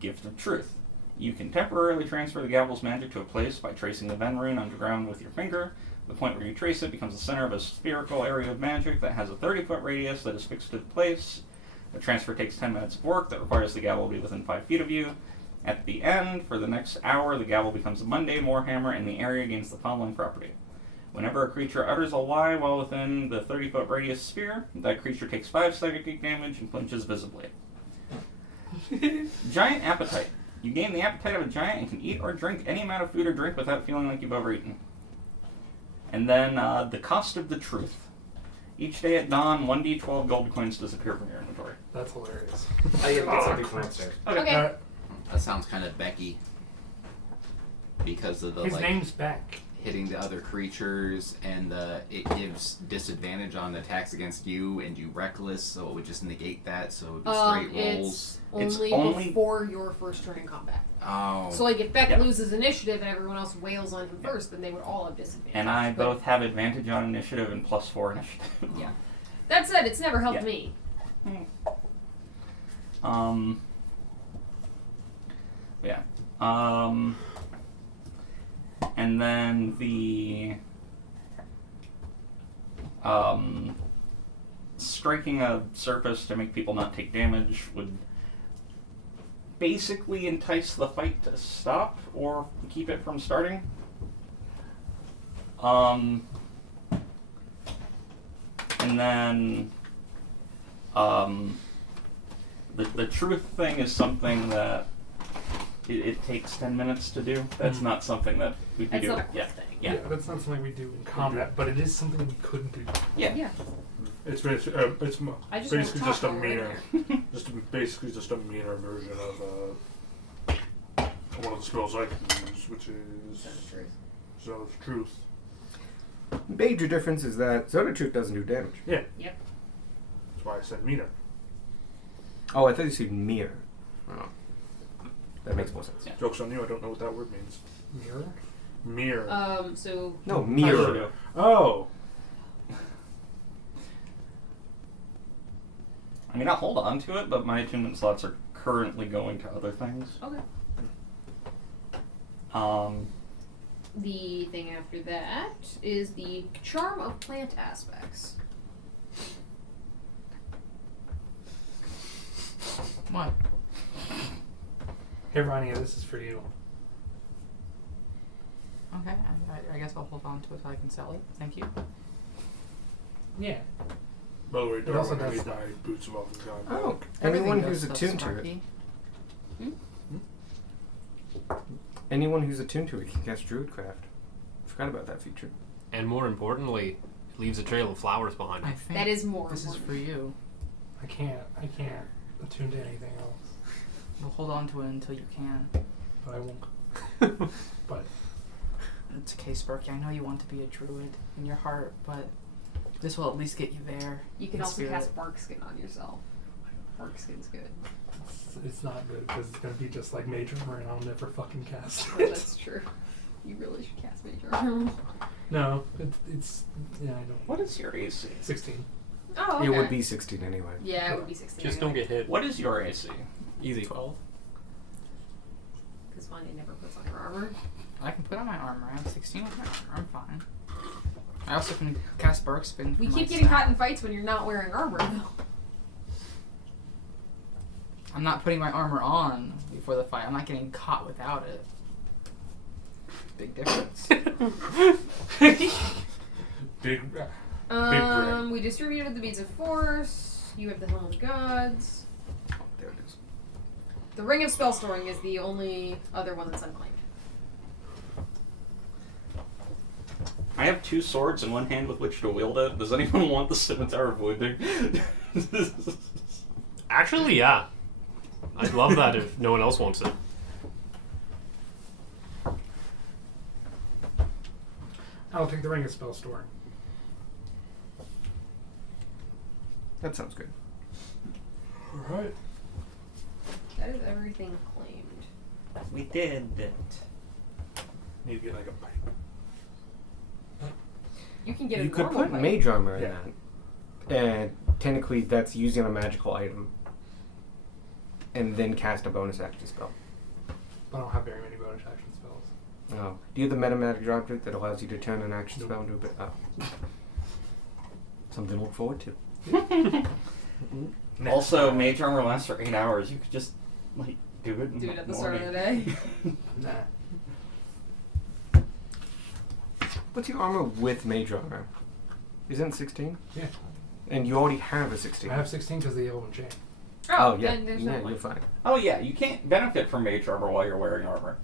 Gift of Truth. You can temporarily transfer the gavel's magic to a place by tracing the Ven rune underground with your finger. The point where you trace it becomes the center of a spherical area of magic that has a 30-foot radius that is fixed to the place. The transfer takes 10 minutes of work that requires the gavel to be within 5 feet of you. At the end, for the next hour, the gavel becomes a mundane warhammer and the area gains the following property. Whenever a creature utters a lie while within the 30-foot radius sphere, that creature takes 5 psychic damage and flinches visibly. Giant Appetite. You gain the appetite of a giant and can eat or drink any amount of food or drink without feeling like you've overeaten. And then the Cost of the Truth. Each day at dawn, 1d12 gold coins disappear from your inventory. That's hilarious. I get something from upstairs. Okay. That sounds kind of Becky. Because of the His like name's Beck. hitting the other creatures, and it gives disadvantage on attacks against you, and you reckless, so it would just negate that. So it'd be straight rolls. It's only, It's only- before your first turn in combat. Oh, So, like, if Beck Yeah. loses initiative and everyone else wails on him first, then they would all have disadvantage. And I But both have advantage on initiative and +4 initiative. Yeah. That said, it's never helped Yeah. me. Yeah. And then the striking a surface to make people not take damage would basically entice the fight to stop or keep it from starting. And then the truth thing is something that it takes 10 minutes to do. That's not something that we can That's do. not a quick Yeah. thing. Yeah. That's not something we do in combat, but it is something we could do. Yeah. Yeah. It's basically I just basically won't just a talk over meaner, there. basically just a meaner version of one of the spells I can use, which is Zone of Truth. Major difference is that Zone of Truth doesn't do damage. Yeah. Yep. That's why I said meaner. Oh, I thought you said mirror. Oh. That makes more sense. Yeah. Joke's on you, I don't know what that word means. Mirror? Mirror. So No, I mirror. do. Oh. I mean, I'll hold on to it, but my attunement slots are currently going to other things. okay. The thing after that is the charm of plant aspects. What? Hey, Ronnie, this is for you. Okay, I guess I'll hold on to it so I can sell it. Thank you. Yeah. By the way, It also don't does- need my boots of Elven God. Oh, Everything anyone does who's stuff, attuned to it. Sparky. Anyone who's attuned to it can cast Druidcraft. Forgot about that feature. And more importantly, it leaves a trail of flowers behind. I think That is more this is important. for you. I can't attune to anything else. We'll hold on to it until you can. But I won't. But It's okay, Sparky. I know you want to be a druid in your heart, but this will at least get you there. You can in also spirit. cast bark skin on yourself. Bark skin's good. it's not good because it's going to be just like Mage Armor and I'll never fucking cast Oh, it. that's true. You really should cast Mage Armor. No, it's yeah, I don't. What is your AC? 16. Oh, okay. It would be 16 anyway. Yeah, it would be 16. Just don't get hit. What is your AC? Easy. 12. Because Monday never puts on her armor. I can put on my armor. I have 16 with my armor. I'm fine. I also can cast Bark Spin. We from keep my getting staff. caught in fights when you're not wearing armor, though. I'm not putting my armor on before the fight. I'm not getting caught without it. Big difference. Big. We distributed the beads of force. You have the helm of the gods. Oh, there it is. The ring of spell storing is the only other one that's unclaimed. I have 2 swords in one hand with which to wield it. Does anyone want the Scimitar of Wounding? Actually, yeah. I'd love that if no one else wants it. I'll take the ring of spell storing. That sounds good. Alright. That is everything claimed. We did it. Need to get like a pipe. You can get a You could normal put pipe. Mage Armor in Yeah. that. And technically, that's using a magical item. And then cast a bonus action spell. But I don't have very many bonus action spells. Oh. Do you have the meta magic object that allows you to turn an action Nope. spell into a bit? Oh. Something to look forward to. Also, Mage Armor lasts for 8 hours. You could just, like, do it in Do it at the morning. start of the day. Nah. What's your armor with Mage Armor? Isn't it 16? Yeah. And you already have a 16. I have 16 because of the Elven Chain. Oh, yeah. Then there's Yeah, no you're point. fine. Oh yeah, you can't benefit from Mage Armor while you're wearing armor.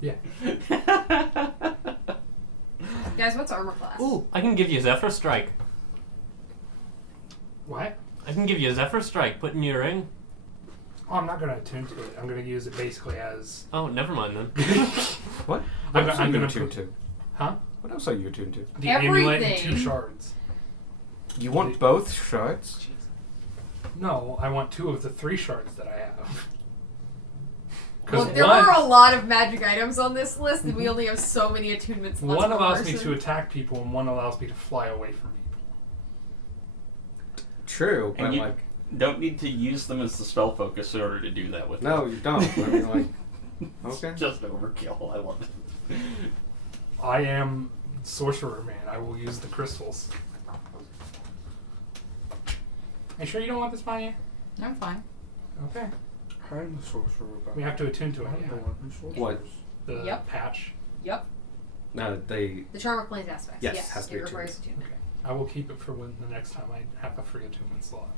Yeah. Guys, what's armor class? Ooh, I can give you Zephyr Strike. What? I can give you a Zephyr Strike. Put in your ring. Oh, I'm not going to attune to it. I'm going to use it basically as... Oh, never mind then. What? I'm What else are I'm you gonna attuned put- to? Huh? What else are you attuned to? The amulet and 2 Everything. shards. You want both shards? No, I want 2 of the 3 shards that I have. Well, there one, are a lot of magic items on this list, and we only have so many attunement slots. one per allows me person. to attack people, and one allows me to fly away from people. True, but And you like, don't need to use them as the spell focus in order to do that with no, it. you don't. I mean, like, okay. Just overkill. I love it. I am sorcerer man. I will use the crystals. you sure you don't want this by you? I'm fine. Okay. I'm the sorcerer. We have to attune to it. I'm Yeah. the one who sorcerers. What? The Yep. patch. Yep. They. The charm of planes aspects. Yes, Yes, has to it be requires attunement. Okay. I will keep it for when the next time I have a free attunement slot.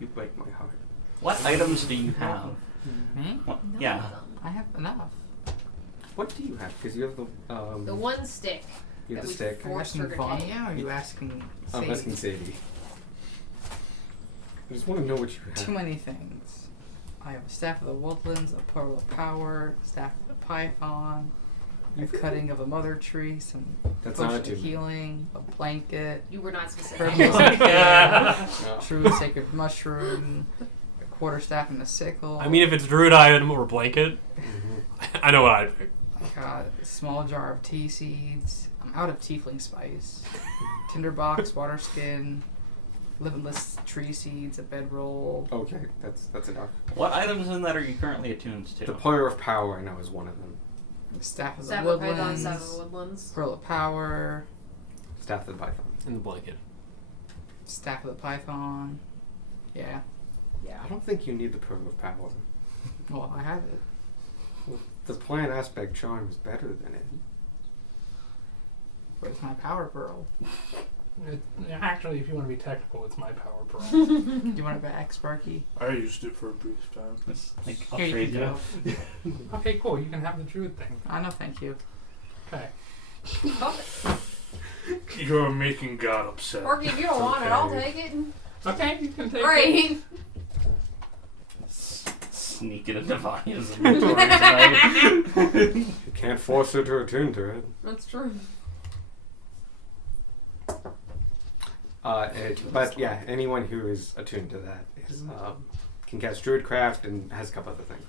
You break my heart. What items do you have? Me? What, None yeah. of them. I have enough. What do you have? Because you have the The one stick. You have that the we stick. Are you forced her asking to take. Vanya or are you asking I'm Sadie? asking Sadie. I just want to know what you have. Too many things. I have a Staff of the Woodlands, a Pearl of Power, Staff of the Python, a cutting of a mother tree, some That's not potion a of two. healing, a blanket, You were not specific. purple Yeah. No. true sacred mushroom, a quarterstaff and a sickle. I mean, if it's druid item or blanket, Mhm. I know what I'd pick. I got a small jar of tea seeds. I'm out of tiefling spice. Tinderbox, water skin, limitless tree seeds, a bedroll. Okay, that's enough. What items in that are you currently attuned to? The Pillar of Power, I know, is one of them. The Staff of the Staff of Python, Woodlands, Staff of the Woodlands. Pearl of Power, Staff of the Python. In the blanket. Staff of the Python. Yeah. Yeah. I don't think you need the Pearl of Power. Well, I have it. The plant aspect charm is better than it. But it's my power pearl. Actually, if you want to be technical, it's my power pearl. Do you want it back, Sparky? I used it for a brief time. It's like, I'll Here you trade go. Okay, cool. You can have the druid thing. I know, thank you. Okay. You're making God upset. Or if you don't want it, I'll Okay. take it. Okay, you can take it. Great. Sneak it into Vanya's inventory tonight. You can't force her to attune to it. That's true. But yeah, anyone who is attuned to that is can cast Druidcraft and has a couple other things.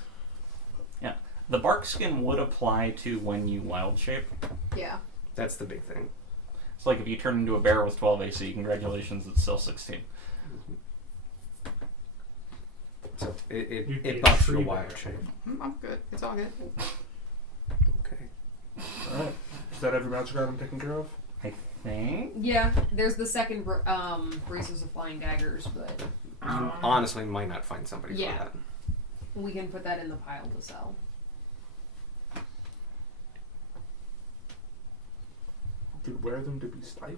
The bark skin would apply to when you wild shape. Yeah. That's the big thing. It's like if you turn into a bear with 12 AC, congratulations, it's still 16. So You'd be it a buffs tree your wild bear. shape. I'm good. It's all good. Okay. Alright. Is that every magic item taken care of? I think. Yeah. There's the second braces of flying daggers, but You honestly might not find somebody Yeah. for that. we can put that in the pile to sell. You could wear them to be stylish.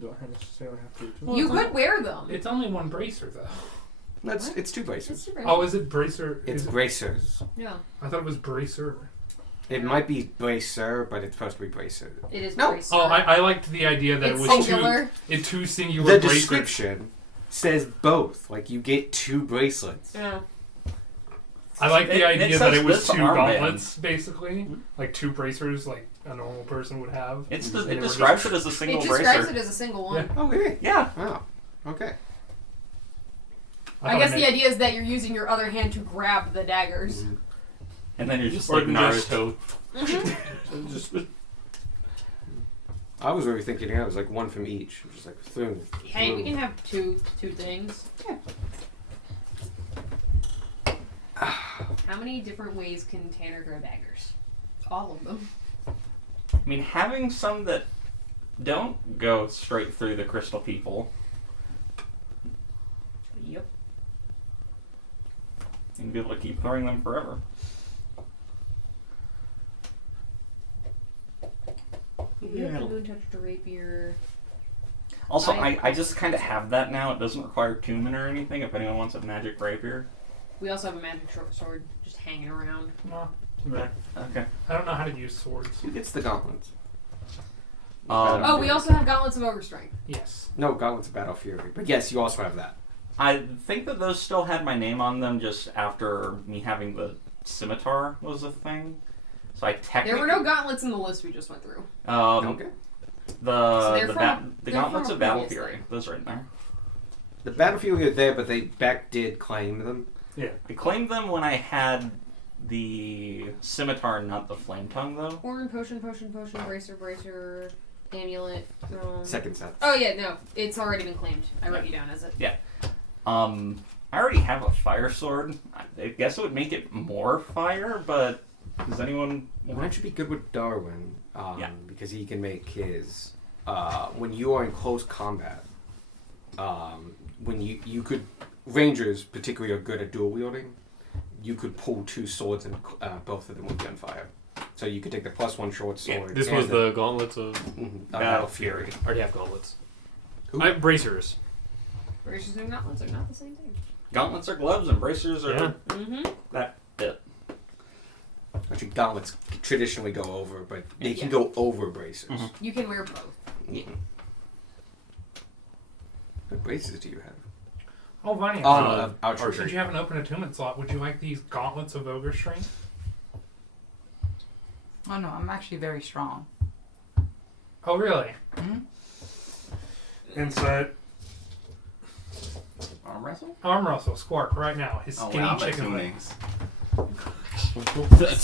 Do I necessarily have to attune? Well, You it's could not- wear them. It's only one bracer, though. That's What? it's two It's braces. super Oh, is it bracer? It's is it, bracers. Yeah. I thought it was bracer. It might be bracer, but it's supposed to be bracer. It is No. bracer. Oh, I liked the idea that It's it was singular. two singular The bracers. description says both. Like you get two bracelets. Yeah. I like the It idea that says it was this two armband. gauntlets, basically, like two bracers, like a normal person would have. It And they were describes just- it as a single It describes bracer. it as a single one. Oh, really? Yeah. Wow. Okay. I I thought guess it the meant- idea is that you're using your other hand to grab the daggers. Mhm. And then you're just Or like you just- Naruto. Mhm. Just I was really thinking it was like one from each. Just like through. Hey, we can have two things. How many different ways can Tanner grow daggers? All of them. I mean, having some that don't go straight through the crystal people, Yep. you'd be able to keep throwing them forever. You have the moon touch to rapier. Also, I- I just kind of have that now. It doesn't require attunement or anything if anyone wants a magic rapier. We also have a magic short sword just hanging around. No, Okay. I don't know how to use swords. It's the gauntlets. Oh, we also have gauntlets of ogre strength. Yes. No, gauntlets of battle fury. But yes, you also have that. I think that those still had my name on them just after me having the scimitar was a thing. So I technically... There were no gauntlets in the list we just went through. Okay. So they're The from- the they're gauntlets from of battle previous fury. thing. Those are in there. The battle fury are there, but Beck did claim them. I claimed them when I had the scimitar, not the flame tongue, though. Horn, potion, bracer, amulet. Second set. Oh yeah, no, it's already been claimed. I wrote you down as it. I already have a fire sword. I guess it would make it more fire, but does anyone Why want don't you be good with Darwin? Yeah. Because he can make his. When you are in close combat, when you could, rangers particularly are good at dual wielding. You could pull 2 swords and both of them would be on fire. So you could take the +1 short sword. This and was the gauntlets of Battle Fury. I already have gauntlets. Who? Bracers. Bracers and gauntlets are not the same thing. Gauntlets are gloves and bracers are Yeah. Mm-hmm. that bit. Actually, gauntlets traditionally go over, but they can Yeah. go over bracers. Mhm. You can wear both. Mhm. What braces do you have? Oh, Vanya. Oh, no, archery. Since you have an open attunement slot, would you like these gauntlets of ogre strength? Oh no, I'm actually very strong. Oh, really? Insight. Arm wrestle? Arm wrestle, Squark, right now. His Oh skinny wow, chicken tuning. legs.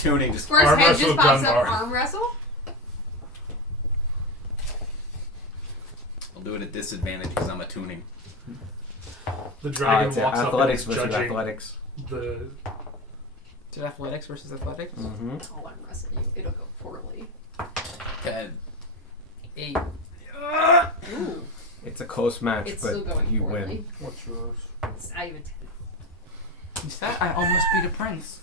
Tuning just. Square's Arm head wrestle, just pops gun up. bar. Arm wrestle. I'll do it at disadvantage because I'm a tuning. The dragon It's walks up and athletics is versus judging athletics. the... Is it athletics versus athletics? Mm-hmm. I'll arm wrestle you. It'll go poorly. 10. 8. Ooh. It's a close match, It's but still going you poorly. win. What's yours? I have a 10. You said I almost beat a prince.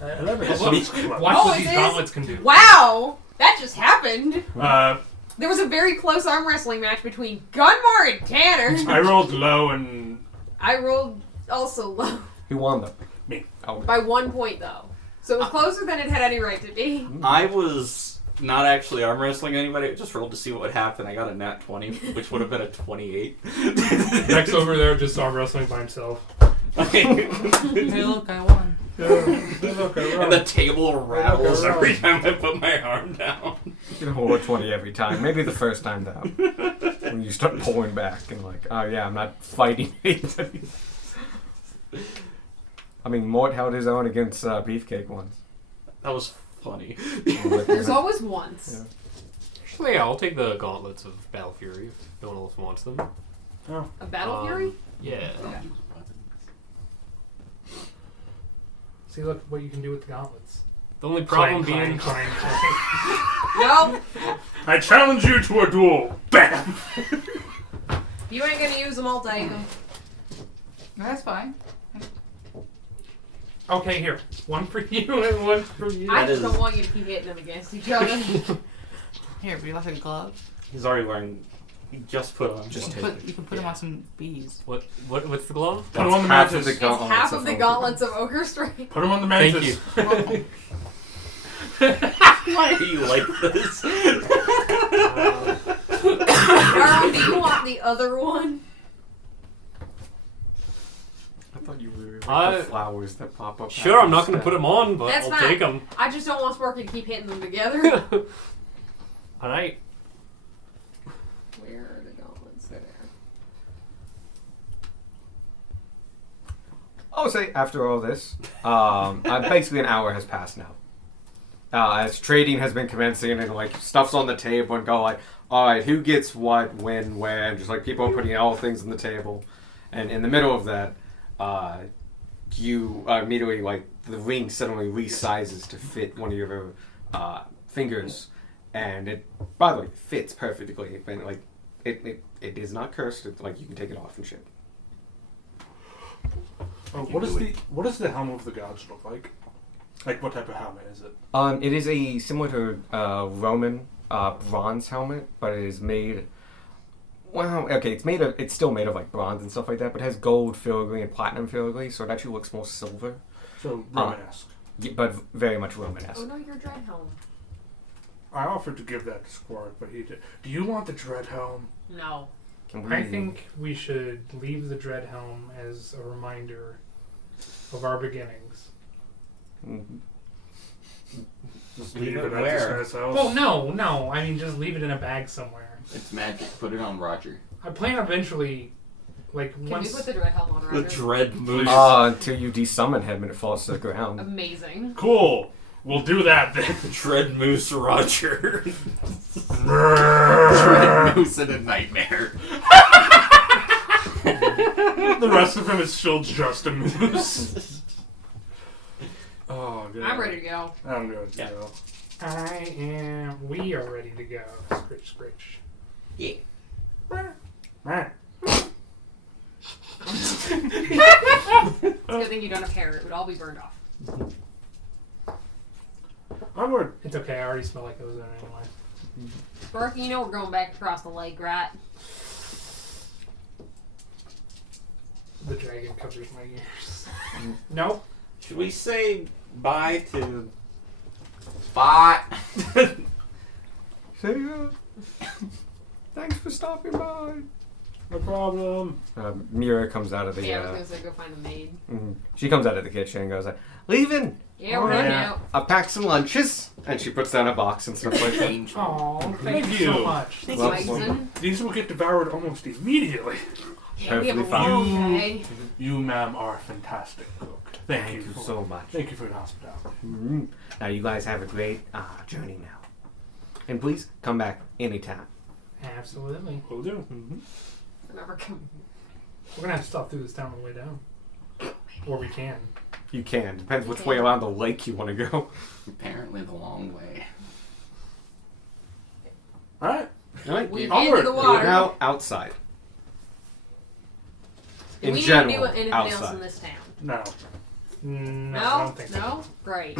11. Watch Oh, what it these is? gauntlets can do. Wow! That just happened. Uh, There was a very close arm wrestling match between Gunmar and Tanner. I rolled low and I rolled also low. Who won them? Me. Oh, By 1 point, though. So it was closer than it had any right to be. I was not actually arm wrestling anybody. I just rolled to see what would happen. I got a nat 20, which would have been a 28. Next over there, just arm wrestling by himself. Hey, look, I won. And the table rattles Okay, every time I put my arm down. you can hold a 20 every time. Maybe the first time down. When you start pulling back and like, oh yeah, I'm not fighting anybody. I mean, Mort held his own against Beefcake once. That was funny. There's always once. Yeah. Actually, yeah, I'll take the gauntlets of Battle Fury if no one else wants them. A Battle Fury? Yeah. See, look what you can do with the gauntlets. The only problem Clang, being, clang, clang. Nope. I challenge you to a duel. Bam! You ain't gonna use them, I'll take them. That's fine. Okay, here. One for you and one for you. I That just is- don't want you to keep hitting them against each other. Here, be like a glove. He's already wearing. He just put on. Just You take can put them on some bees. what's the glove? Put them on the half of mantis. the It's gauntlets. half of the gauntlets of Ogre Strength. Put them on the Thank mantis. you. Why do you like this? Darwin, do you want the other one? I thought you were I- the flowers that pop up. Sure, I'm not going to put them on, but That's I'll fine. take them. I just don't want Sparky to keep hitting them together. Alright. Where are the gauntlets? They're there. I'll say after all this, basically an hour has passed now. As trading has been commencing and like stuff's on the table and go like, all right, who gets what, when, where, and just like people are putting all things on the table, and in the middle of that, you immediately like the ring suddenly resizes to fit one of your fingers, and it, by the way, fits perfectly. And like it is not cursed. It's like you can take it off and shit. Oh, what does the helm of the gods look like? Like what type of helmet is it? It is a similar to Roman bronze helmet, but it is made. Well, okay, it's still made of like bronze and stuff like that, but it has gold filigree and platinum filigree, so it actually looks more silver, So Romanesque. but very much Romanesque. Oh no, your dread helm. I offered to give that to Squark, but he did. Do you want the dread helm? No. Can we? I think we should leave the dread helm as a reminder of our beginnings. Mhm. Just Leave it at where? this guy's house. Well, no. I mean, just leave it in a bag somewhere. It's magic. Put it on Roger. I plan eventually, like Can once. we put the dread helm on The Roger? dread moose. Until you desummon him and it falls to the ground. Amazing. Cool. We'll do that then. Dread moose Roger. Dread moose in a nightmare. The rest of him is still just a moose. Oh, good. I'm ready to go. I'm good to Yeah. go. We are ready to go. Scritch, scritch. Yeah. Meh. It's a good thing you don't have hair. It would all be burned off. Onward. It's okay. I already smell like ozone anyway. Sparky, you know we're going back across the lake, right? The dragon covers my ears. No. Should we say bye to Bye. See ya. Thanks for stopping by. No problem. Mira comes out of the. Yeah, I was gonna say go find a maid. She comes out of the kitchen and goes like, "Leaving. Yeah, we're going out. I packed some lunches." And she puts down a box and stuff like that. Angel. Oh, thank Thank you so you. much. Thanks, Well, Mason. These will get devoured almost immediately. Yeah, we have a Perfectly fine. long day. You, ma'am, are a fantastic cook. Thank you for- so much. Thank you for your hospitality. Now you guys have a great journey now, and please come back anytime. Absolutely. Will do. Remember, come. We're gonna have to stop through this town on the way down. Or we can. You can. Depends which way around the lake you want to go. Apparently the long way. All right. All right. We Onward. head to the We're water. now outside. Do In we general, need to do anything else outside. in this town? Now, No, I No? don't think so. No? Great.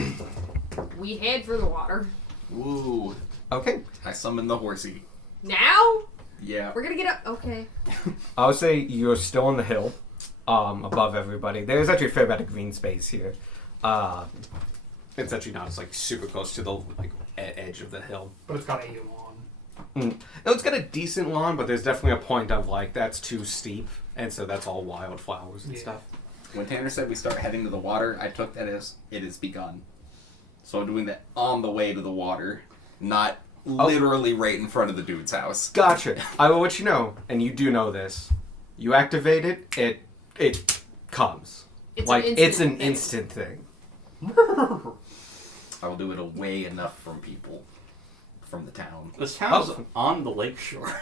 We head for the water. Ooh. Okay. I summoned the horsey. Now? Yeah. We're gonna get up. Okay. I would say you're still on the hill, above everybody. There's actually a fair bit of green space here. It's actually not. It's like super close to the like edge of the hill. But it's got a lawn. No, it's got a decent lawn, but there's definitely a point of like that's too steep, and so that's all wildflowers and Yeah. stuff. When Tanner said we start heading to the water, I took that as it has begun. So I'm doing that on the way to the water, not literally right in front of the dude's house. Gotcha. I will let you know, and you do know this. You activate it, it comes. It's Like an it's an thing. instant thing. I will do it away enough from people, from the town. this town's Oh. on the lakeshore?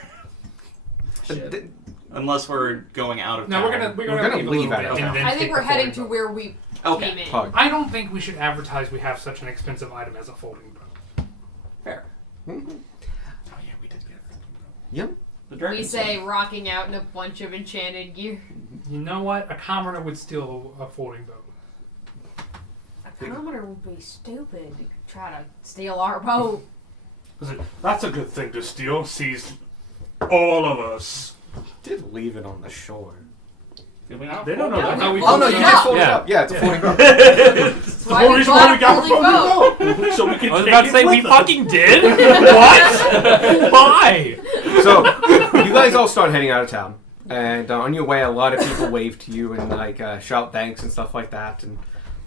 Shit. Th- Unless we're going out of No, town. we're We're gonna gonna leave, leave a out little of bit town. and then I think take we're the heading to folding boat. where we Okay. came in. Pug. I don't think we should advertise we have such an expensive item as a folding boat. Fair. Oh yeah, we did get it. Yep. The dragon We say rocking out in a bunch of enchanted gear. You know what? A commoner would steal a folding boat. A commoner would be stupid to try to steal our boat. that's a good thing to steal. Seize all of us. Did leave it on the shore. Did we not? They don't know No, that. no, we Oh no, folded you it just up. folded Yeah. it up. Yeah, it's a folding boat. That's The why whole we reason bought why we got a folding boat. folding boat. So we can I was take about to it say we with us. fucking did. What? Why? So you guys all start heading out of town, and on your way, a lot of people wave to you and like shout thanks and stuff like that, and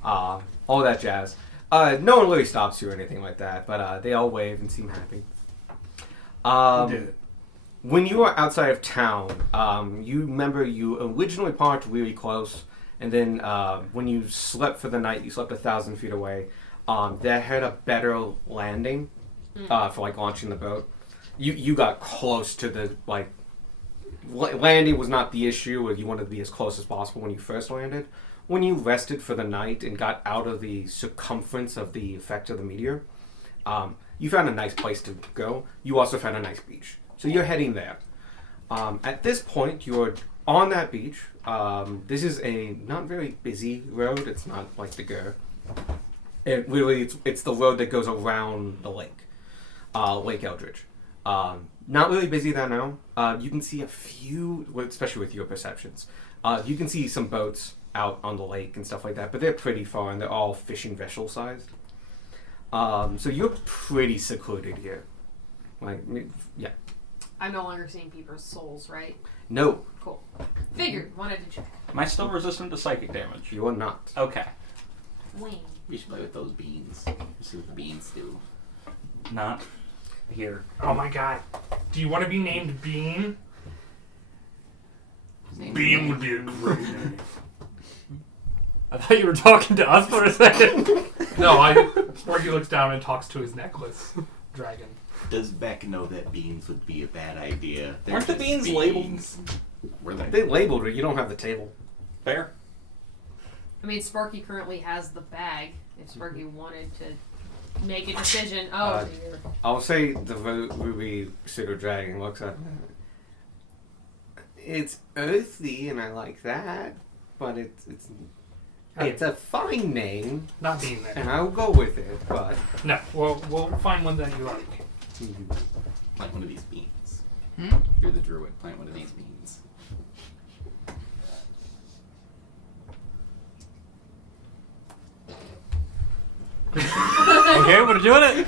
all that jazz. No one really stops you or anything like that, but they all wave and seem happy. We did it. When you were outside of town, you remember you originally parked really close, and then when you slept for the night, you slept 1,000 feet away. That had a better landing for like launching the boat. You got close to the like landing was not the issue. You wanted to be as close as possible when you first landed. When you rested for the night and got out of the circumference of the effect of the meteor, you found a nice place to go. You also found a nice beach. So you're heading there. At this point, you're on that beach. This is a not very busy road. It's not like the Gur. It's the road that goes around the lake, Lake Eldridge. Not really busy there now. You can see a few, especially with your perceptions. You can see some boats out on the lake and stuff like that, but they're pretty far and they're all fishing vessel sized. So you're pretty secluded here. Like, yeah. I'm no longer seeing people's souls, right? No, Cool. Figured. Wanted to check. Am I still resistant to psychic damage? you are not. Okay. Wayne. We should play with those beans. See what the beans do. Not here. Oh my god. Do you want to be named Bean? His name's Beam Nate. would be a great name. I thought you were talking to us for a second. No, Sparky looks down and talks to his necklace. Dragon. Does Beck know that beans would be a bad idea? They're Aren't the just beans labeled? Were they? They labeled it. You don't have the table. Fair. I mean, Sparky currently has the bag. If Sparky wanted to make a decision, oh dear. I'll say the ruby pseudo dragon looks at it. It's earthy, and I like that, but it's It's a fine name, Not being there. and I'll go with it, but No, we'll find one that you like. Plant one of these beans. Hmm? You're the druid. Plant one of these beans. Okay, we're doing it.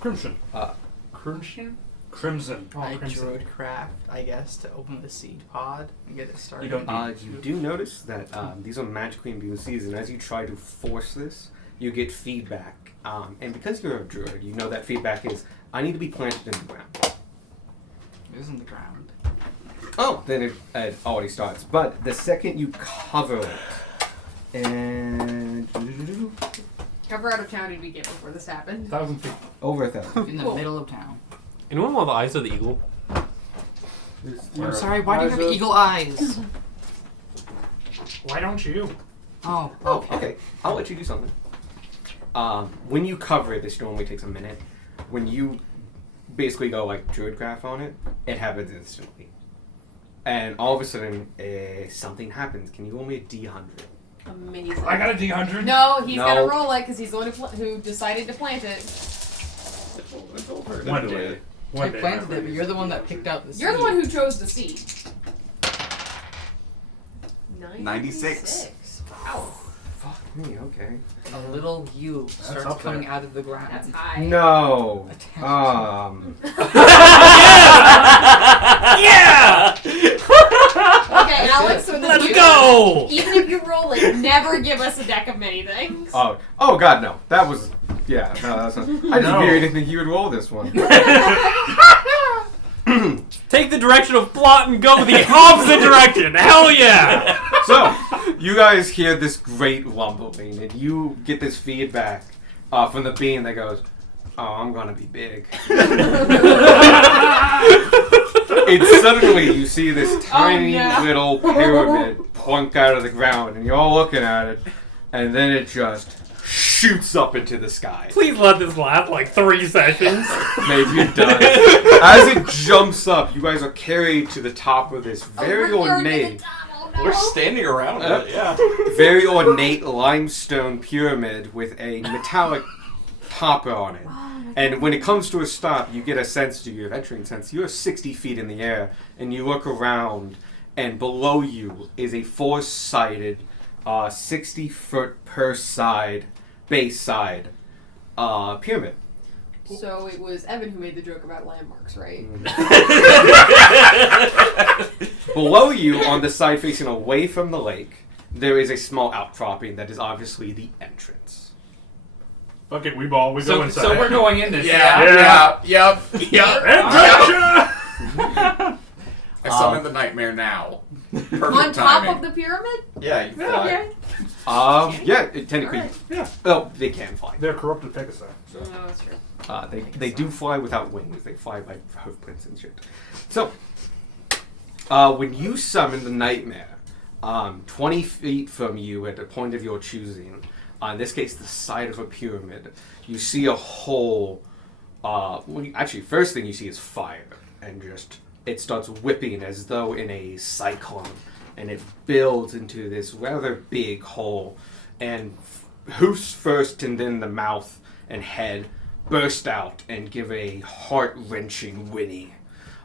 Crimson. Crimson? Crimson. Oh, I crimson. druid craft, I guess, to open the seed pod and get it started. You don't You do notice that these are magically imbued seeds, and as you try to force this, you get feedback. And because you're a druid, you know that feedback is, I need to be planted in the ground. It is in the ground. Oh, then it already starts. But the second you cover it, and How far out of town did we get before this happened? 1,000 feet. over 1,000. In the Cool. middle of town. Anyone want the eyes of the eagle? I'm sorry, why do you have eagle eyes? Why don't you? Oh, Oh, okay. okay. I'll let you do something. When you cover it, this normally takes a minute. When you basically go like druidcraft on it, it happens instantly. And all of a sudden, something happens. Can you roll me a D100? Amazing. I got a D100. No, he's No. gonna roll it because he's the one who decided to plant it. It's over. One day. One I day. planted it, but you're the one that picked out the seed. You're the one who chose the seed. 96. Wow, Fuck me, okay. A little you starts up there. coming out of the ground. that's high. No. Yeah! Okay, Alex, so in the Let's future, go! even if you roll it, never give us a deck of many things. Oh God, no. That was, yeah. No, that's not. I just No. didn't think you would roll this one. Take the direction of plot and go the opposite direction. Hell yeah! So, you guys hear this great rumbling, and you get this feedback from the being that goes, "Oh, I'm gonna be big." And suddenly, you see this tiny no. little pyramid plunk out of the ground, and you're all looking at it, and then it just shoots up into the sky. Please let this last like 3 sessions. Maybe it does. As it jumps up, you guys are carried to the top of this very ornate. We're standing around it, yeah. Very ornate limestone pyramid with a metallic topper on it. And when it comes to a stop, you get a sense, your adventuring sense, you're 60 feet in the air, and you look around, and below you is a four-sided, 60-foot per side, base side, pyramid. So it was Evan who made the joke about landmarks, right? Below you, on the side facing away from the lake, there is a small outcropping that is obviously the entrance. Fuck it, we ball. We go So, inside. so we're going in this. Yep. Adventure! I summon the nightmare now. Perfect On top timing. of the pyramid? Yeah, you fly. Okay. Yeah, technically. Alright. Yeah. Oh, they can fly. They're corrupted Pegasi. So. No, that's true. They do fly without wings. They fly by hoofprints and shit. So, when you summon the nightmare, 20 feet from you at the point of your choosing, in this case the side of a pyramid, you see a hole. Actually, first thing you see is fire, and just it starts whipping as though in a cyclone, and it builds into this rather big hole, and hoofs first and then the mouth and head burst out and give a heart-wrenching whinny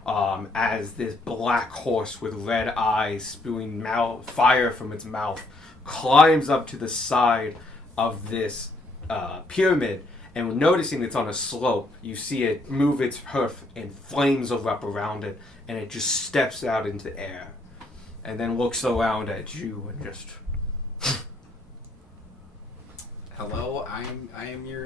as this black horse with red eyes spewing fire from its mouth climbs up to the side of this pyramid, and noticing it's on a slope, you see it move its hoof and flames erupt around it, and it just steps out into the air and then looks around at you and just... Hello, I am your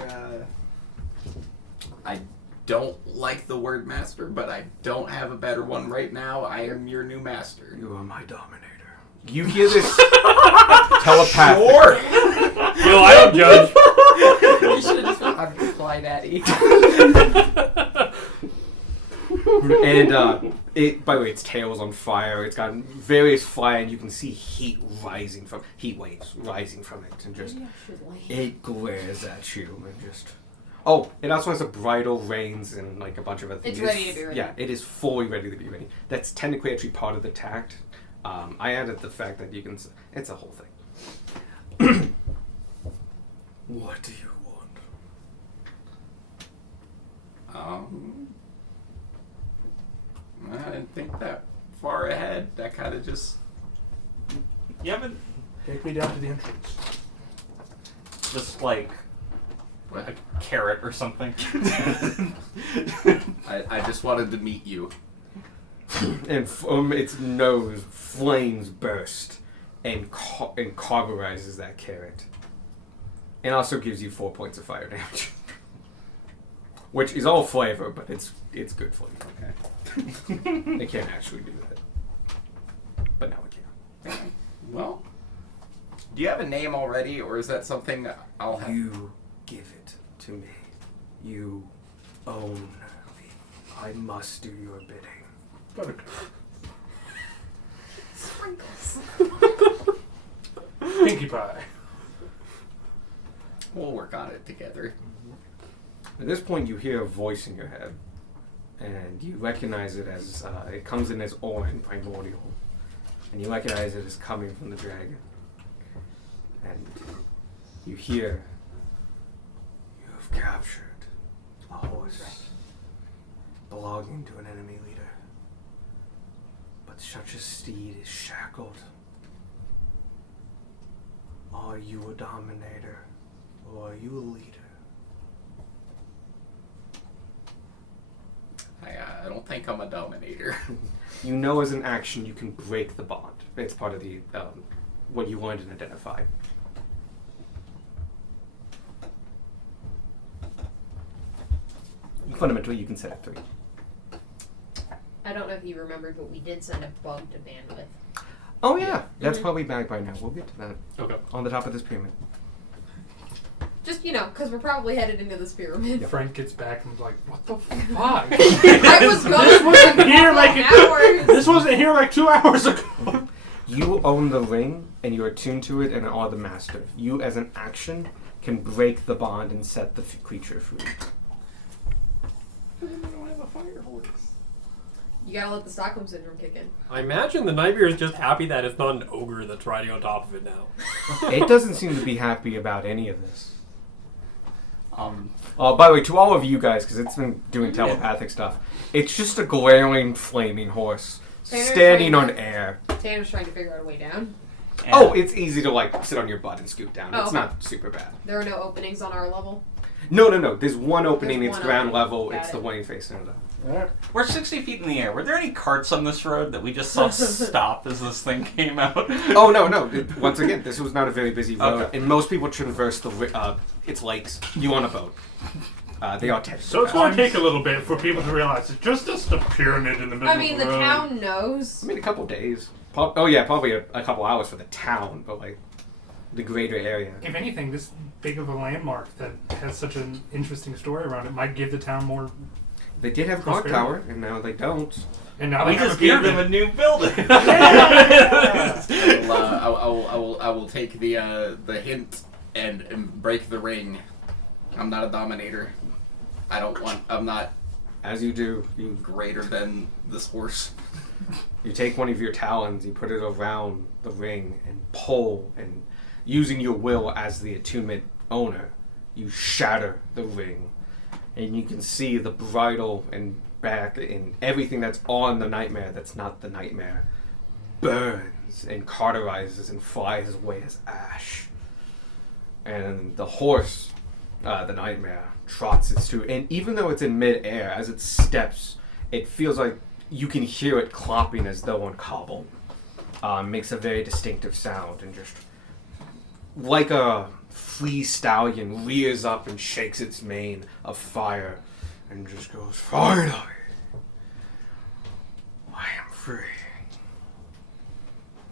I don't like the word master, but I don't have a better one right now. I am your new master. You are my dominator. You hear this telepathic... Sure. Yo, I don't judge. You should have just went, I'm your fly daddy. And by the way, its tail is on fire. It's got various fire, and you can see heat waves rising from it, and just it glares at you and just. Oh, it also has a bridle, reins, and like a bunch of other things. It's ready to be ready. Yeah, it is fully ready to be ready. That's technically actually part of the tact. I added the fact that you can. It's a whole thing. What do you want? I didn't think that far ahead. That kind of just. You haven't Take me down to the entrance. just like a carrot or something. I just wanted to meet you. And from its nose, flames burst and cauterizes that carrot. And also gives you 4 points of fire damage. Which is all flavor, but it's good flavor. Okay. It can't actually do that. But now it can. Well, do you have a name already, or is that something I'll have? You give it to me. You own me. I must do your bidding. Sprinkles. Pinkie Pie. We'll work on it together. At this point, you hear a voice in your head, and you recognize it as it comes in as Orin, primordial, and you recognize it as coming from the dragon. And you hear, "You have captured a horse belonging to an enemy leader, but such a steed is shackled. Are you a dominator, or are you a leader?" I don't think I'm a dominator. You know, as an action, you can break the bond. It's part of the what you learned and identified. Fundamentally, you can set it 3. I don't know if you remembered, but we did send a bug to bandwidth. Oh yeah, that's Mhm. probably back by now. We'll get to that Okay. on the top of this pyramid. Just, because we're probably headed into this pyramid. Frank gets back and is like, what the fuck? I was gone This wasn't for here a like couple hours. This wasn't here like 2 hours ago. You own the ring, and you are attuned to it, and are the master. You, as an action, can break the bond and set the creature free. I don't have a fire horse. You gotta let the Stockholm Syndrome kick in. I imagine the Nightmare is just happy that it's not an ogre that's riding on top of it now. It doesn't seem to be happy about any of this. Um, By the way, to all of you guys, because it's been doing telepathic stuff, it's just a glaring, flaming horse Tanner's standing trying on to- air. Tanner's trying to figure out a way down. and Oh, it's easy to sit on your butt and scoot down. Oh, It's okay. not super bad. There are no openings on our level. No. There's one opening. There's It's one ground opening. level. Got It's it. the one facing it up. we're 60 feet in the air. Were there any carts on this road that we just saw stop as this thing came out? Oh no! Once again, this was not a very busy road, Okay. and most people traverse its lakes. You on a boat? They are technically. So it's going to take a little bit for people to realize it's just a pyramid in the middle I mean, of the the road. town knows. I mean, a couple days. Probably a couple hours for the town, but the greater area. If anything, this big of a landmark that has such an interesting story around it might give the town more. They did have a clock Prosperity. tower, and now they don't. And now We they have just a gave pyramid. them a new building. I will take the hint and break the ring. I'm not a dominator. I'm not As you do, you greater than this horse. take one of your talons, you put it around the ring, and pull, and using your will as the attunement owner, you shatter the ring, and you can see the bridle and back and everything that's on the nightmare that's not the nightmare burns and cauterizes and flies away as ash. And the horse, the nightmare, trots its to, and even though it's in mid-air, as it steps, it feels like you can hear it clopping as though on cobble. Makes a very distinctive sound, and just like a flea stallion rears up and shakes its mane of fire, and just goes, "Finally, I am free.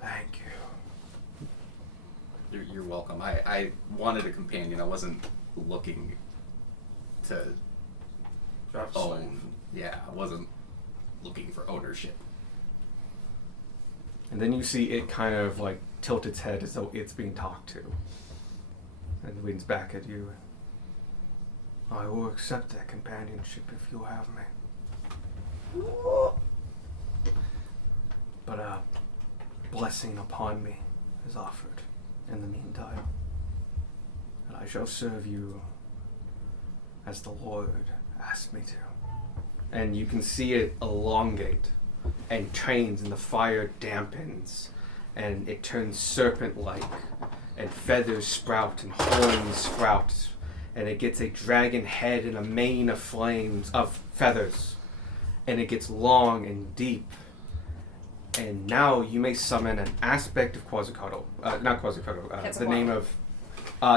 Thank you." You're welcome. I wanted a companion. I wasn't looking to own. Yeah, I wasn't looking for ownership. And then you see it kind of tilt its head as though it's being talked to, and leans back at you. "I will accept that companionship if you have me. But a blessing upon me is offered." in the meantime. And I shall serve you as the Lord asked me to. And you can see it elongate and change, and the fire dampens, and it turns serpent-like, and feathers sprout and horns sprout, and it gets a dragon head and a mane of flames, of feathers, and it gets long and deep. And now you may summon an aspect of Quetzalcoatl. Not Quetzalcoatl. The name of,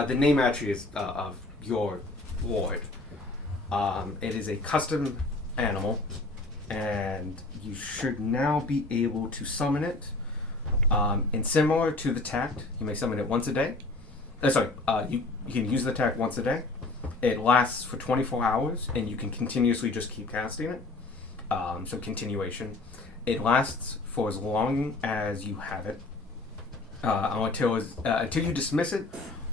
the name actually is of your lord. It is a custom animal, and you should now be able to summon it. And similar to the tact, you may summon it once a day. You can use the tact once a day. It lasts for 24 hours, and you can continuously just keep casting it. So continuation. It lasts for as long as you have it, until you dismiss it,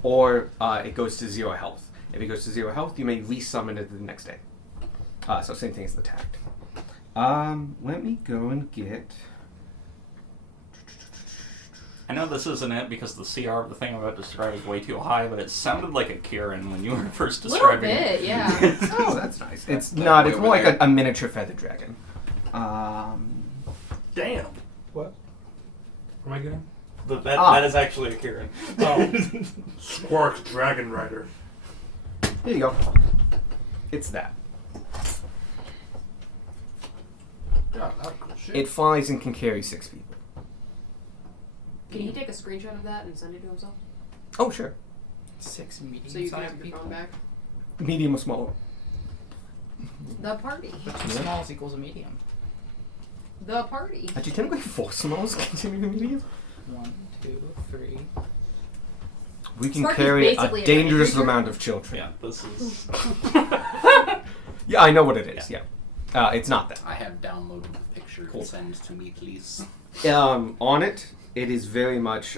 or it goes to 0 health. If it goes to 0 health, you may resummon it the next day. So same thing as the tact. Let me go and get... I know this isn't it because the CR of the thing I'm about to describe is way too high, but it sounded like a Kieran when you were first Little describing bit, it. yeah. Oh, that's nice. It's That's not. way It's over more like there. a miniature feather dragon. Damn. What? Am I getting? That is actually a Kieran. Oh. Squark Dragon Rider. Here you go. It's that. God, that's cool shit. It flies and can carry 6 people. Can he take a screenshot of that and send it to himself? Oh, sure. 6 So you can medium-sized have your people. phone back? Medium or smaller. The party. Two smalls equals a medium. The party. Actually, technically 4 smalls continue to medium. 1, 2, 3. We can Sparky's carry a basically a dangerous creature. amount of children. Yeah, this is. Yeah, I know what it is. Yeah. It's not that. I have downloaded the picture. Cool. Send to me, please. On it is very much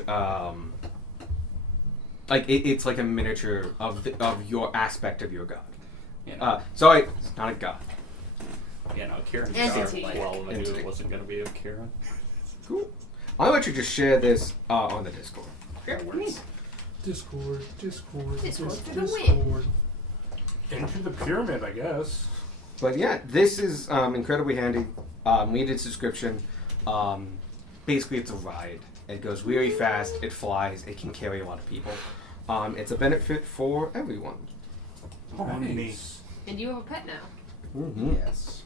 like it's like a miniature of your aspect of your god. You know, Sorry, it's not a god. Kieran's Entity. like, well, I knew Entity. it wasn't going to be a Kieran. Cool. I'll let you just share this on the Discord. That works. Discord. Discord for the win. Discord. Into the pyramid, I guess. But yeah, this is incredibly handy. Read its description. Basically, it's a ride. It goes really fast. It flies. It can carry a lot of people. It's a benefit for everyone. Nice. And you have a pet now. Mm-hmm. Yes.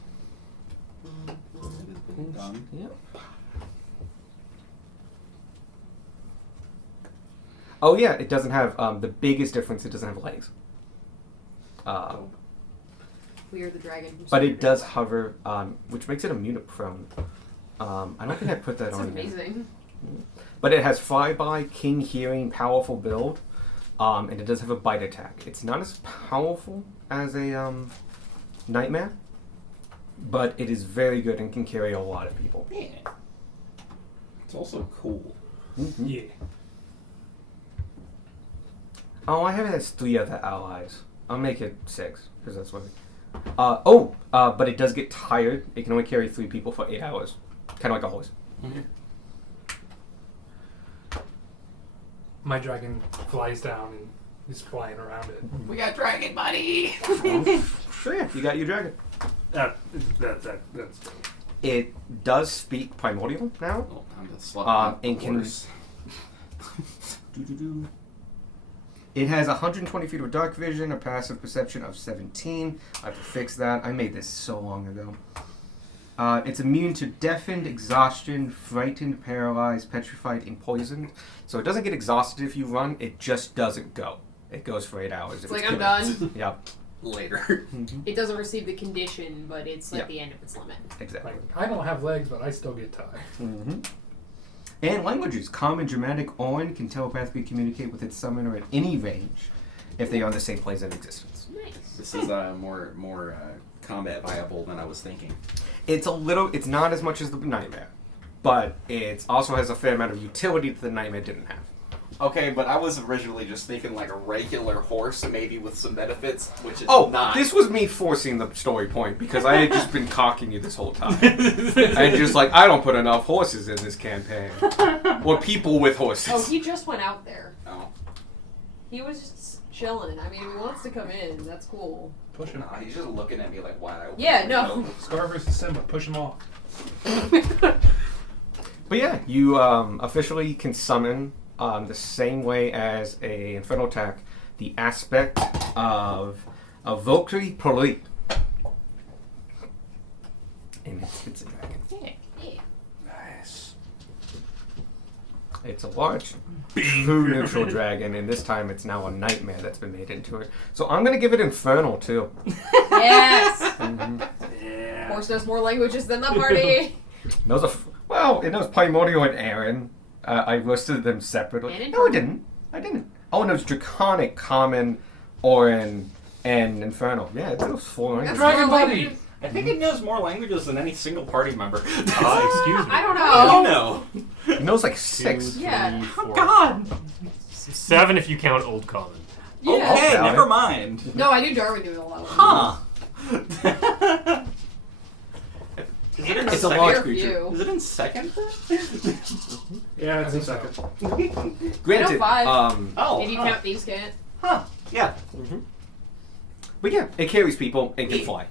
It has been done. Yep. Oh yeah, it doesn't have the biggest difference. It doesn't have legs. We are the dragon. who But it summoned does hover, which makes it immune to prone. I don't think I put that That's on here. amazing. But it has flyby, king hearing, powerful build, and it does have a bite attack. It's not as powerful as a nightmare, but it is very good and can carry a lot of people. Yeah. It's also cool. Mm-hmm. Yeah. Oh, I have it as 3 other allies. I'll make it 6 because that's what. But it does get tired. It can only carry 3 people for 8 hours, kind of like a horse. My dragon flies down and is flying around it. We got Dragon Buddy! So yeah, you got your dragon. That's It does speak primordial now. Oh, time to slap out and the can- horse. Doo-doo-doo. It has 120 feet of dark vision, a passive perception of 17. I have to fix that. I made this so long ago. It's immune to deafened, exhaustion, frightened, paralyzed, petrified, and poisoned. So it doesn't get exhausted if you run. It just doesn't go. It goes for 8 hours. It's like, I'm done. Yep. Later. It doesn't receive the condition, but it's like Yeah. the end of its limit. Exactly. Like, I don't have legs, but I still get tired. Mm-hmm. And languages. Common, Germanic, Owen can telepathically communicate with its summoner at any range if they are on the same planes of existence. Nice. This is more combat viable than I was thinking. It's not as much as the Nightmare, but it also has a fair amount of utility that the Nightmare didn't have. Okay, but I was originally just thinking like a regular horse, maybe with some benefits, which is not. This was me forcing the story point because I had just been cocking you this whole time. And just like, I don't put enough horses in this campaign. Or people with horses. Oh, he just went out there. Oh. He was just chilling. I mean, if he wants to come in, that's cool. Push him. Nah, he's just looking at me like, why? Yeah, no. Scar versus Simba. Push him off. But yeah, you officially can summon the same way as a infernal attack, the aspect of a Valkyrie Prolete. And it's a dragon. Nice. It's a large, true neutral dragon, and this time it's now a nightmare that's been made into it. So I'm gonna give it infernal too. Yes! Mhm. Yeah. Horse knows more languages than the party. Those are well, it knows Primordial and Aaron. I listed them separately. And No, I Infernal. didn't. Oh, no, it's Draconic, Common, Orin, and Infernal. Yeah, it's those four languages. Dragon more Buddy! languages. I think it knows more languages than any single party member. Excuse me. I don't How do know. you know? It knows like 2, six. 3, Yeah. 4, God! 7 if you count Old Common. Yeah. Okay, Okay. never mind. No, I knew Darwin knew a lot. Huh. Is it in It's a second? large Fair creature. few. Is it in second? Yeah, it's I a think so. second. Granted, I know 5. Oh. If you huh. count Thieves' Cant. Huh. Yeah. but yeah, it carries people and can Yeah. fly.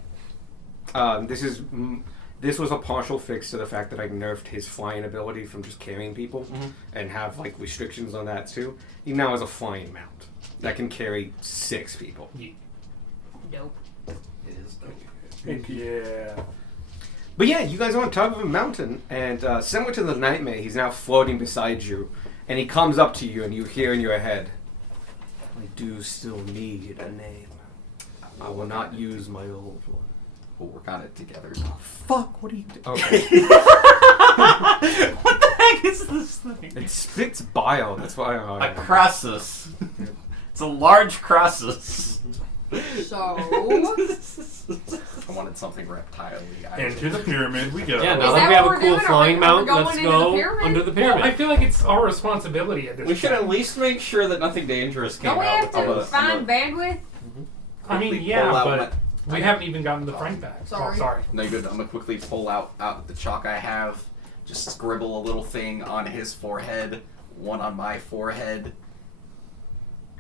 This was a partial fix to the fact that I nerfed his flying ability from just carrying people Mhm. and have like restrictions on that too. He now has a flying mount that can carry 6 people. Nope. It is dope. Heck yeah. But yeah, you guys are on top of a mountain, and similar to the Nightmare, he's now floating beside you, and he comes up to you, and you hear in your head, I do still need a name. I will not use my old one. We'll work on it together. Fuck, what are you doing? Okay. What the heck is this thing? It spits bile, that's why A crassus. It's a large crassus. So. I wanted something reptile-y. Into the pyramid we go. Yeah, Is now that that we have what a we're cool doing? flying Are we mount, going let's into the go pyramid? under the Well, I pyramid. feel like it's our responsibility at this We should point. at least make sure that nothing dangerous came Don't we out. have to I'm find bandwidth? I mean, quickly yeah, pull out but my- we haven't even gotten the frame back. Sorry. Oh, sorry. No, you're good. I'm gonna quickly pull out the chalk I have. Just scribble a little thing on his forehead, one on my forehead.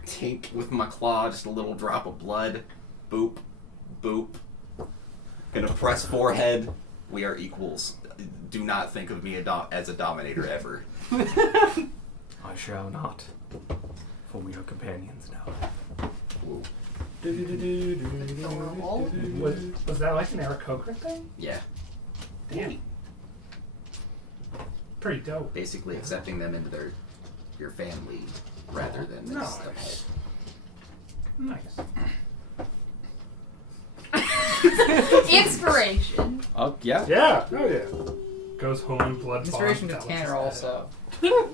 Tink with my claw, just a little drop of blood. Boop, boop. Gonna press forehead. We are equals. Do not think of me as a dominator ever. I shall not, for we are companions now. Whoa. Was that like an Eric Coker thing? Yeah, Damn. Pretty dope. basically accepting them into your family rather than this Nice. Nice. Inspiration. Oh, yeah. Yeah. Oh yeah. Goes home in blood. Inspiration to bonds, Tanner tells us also.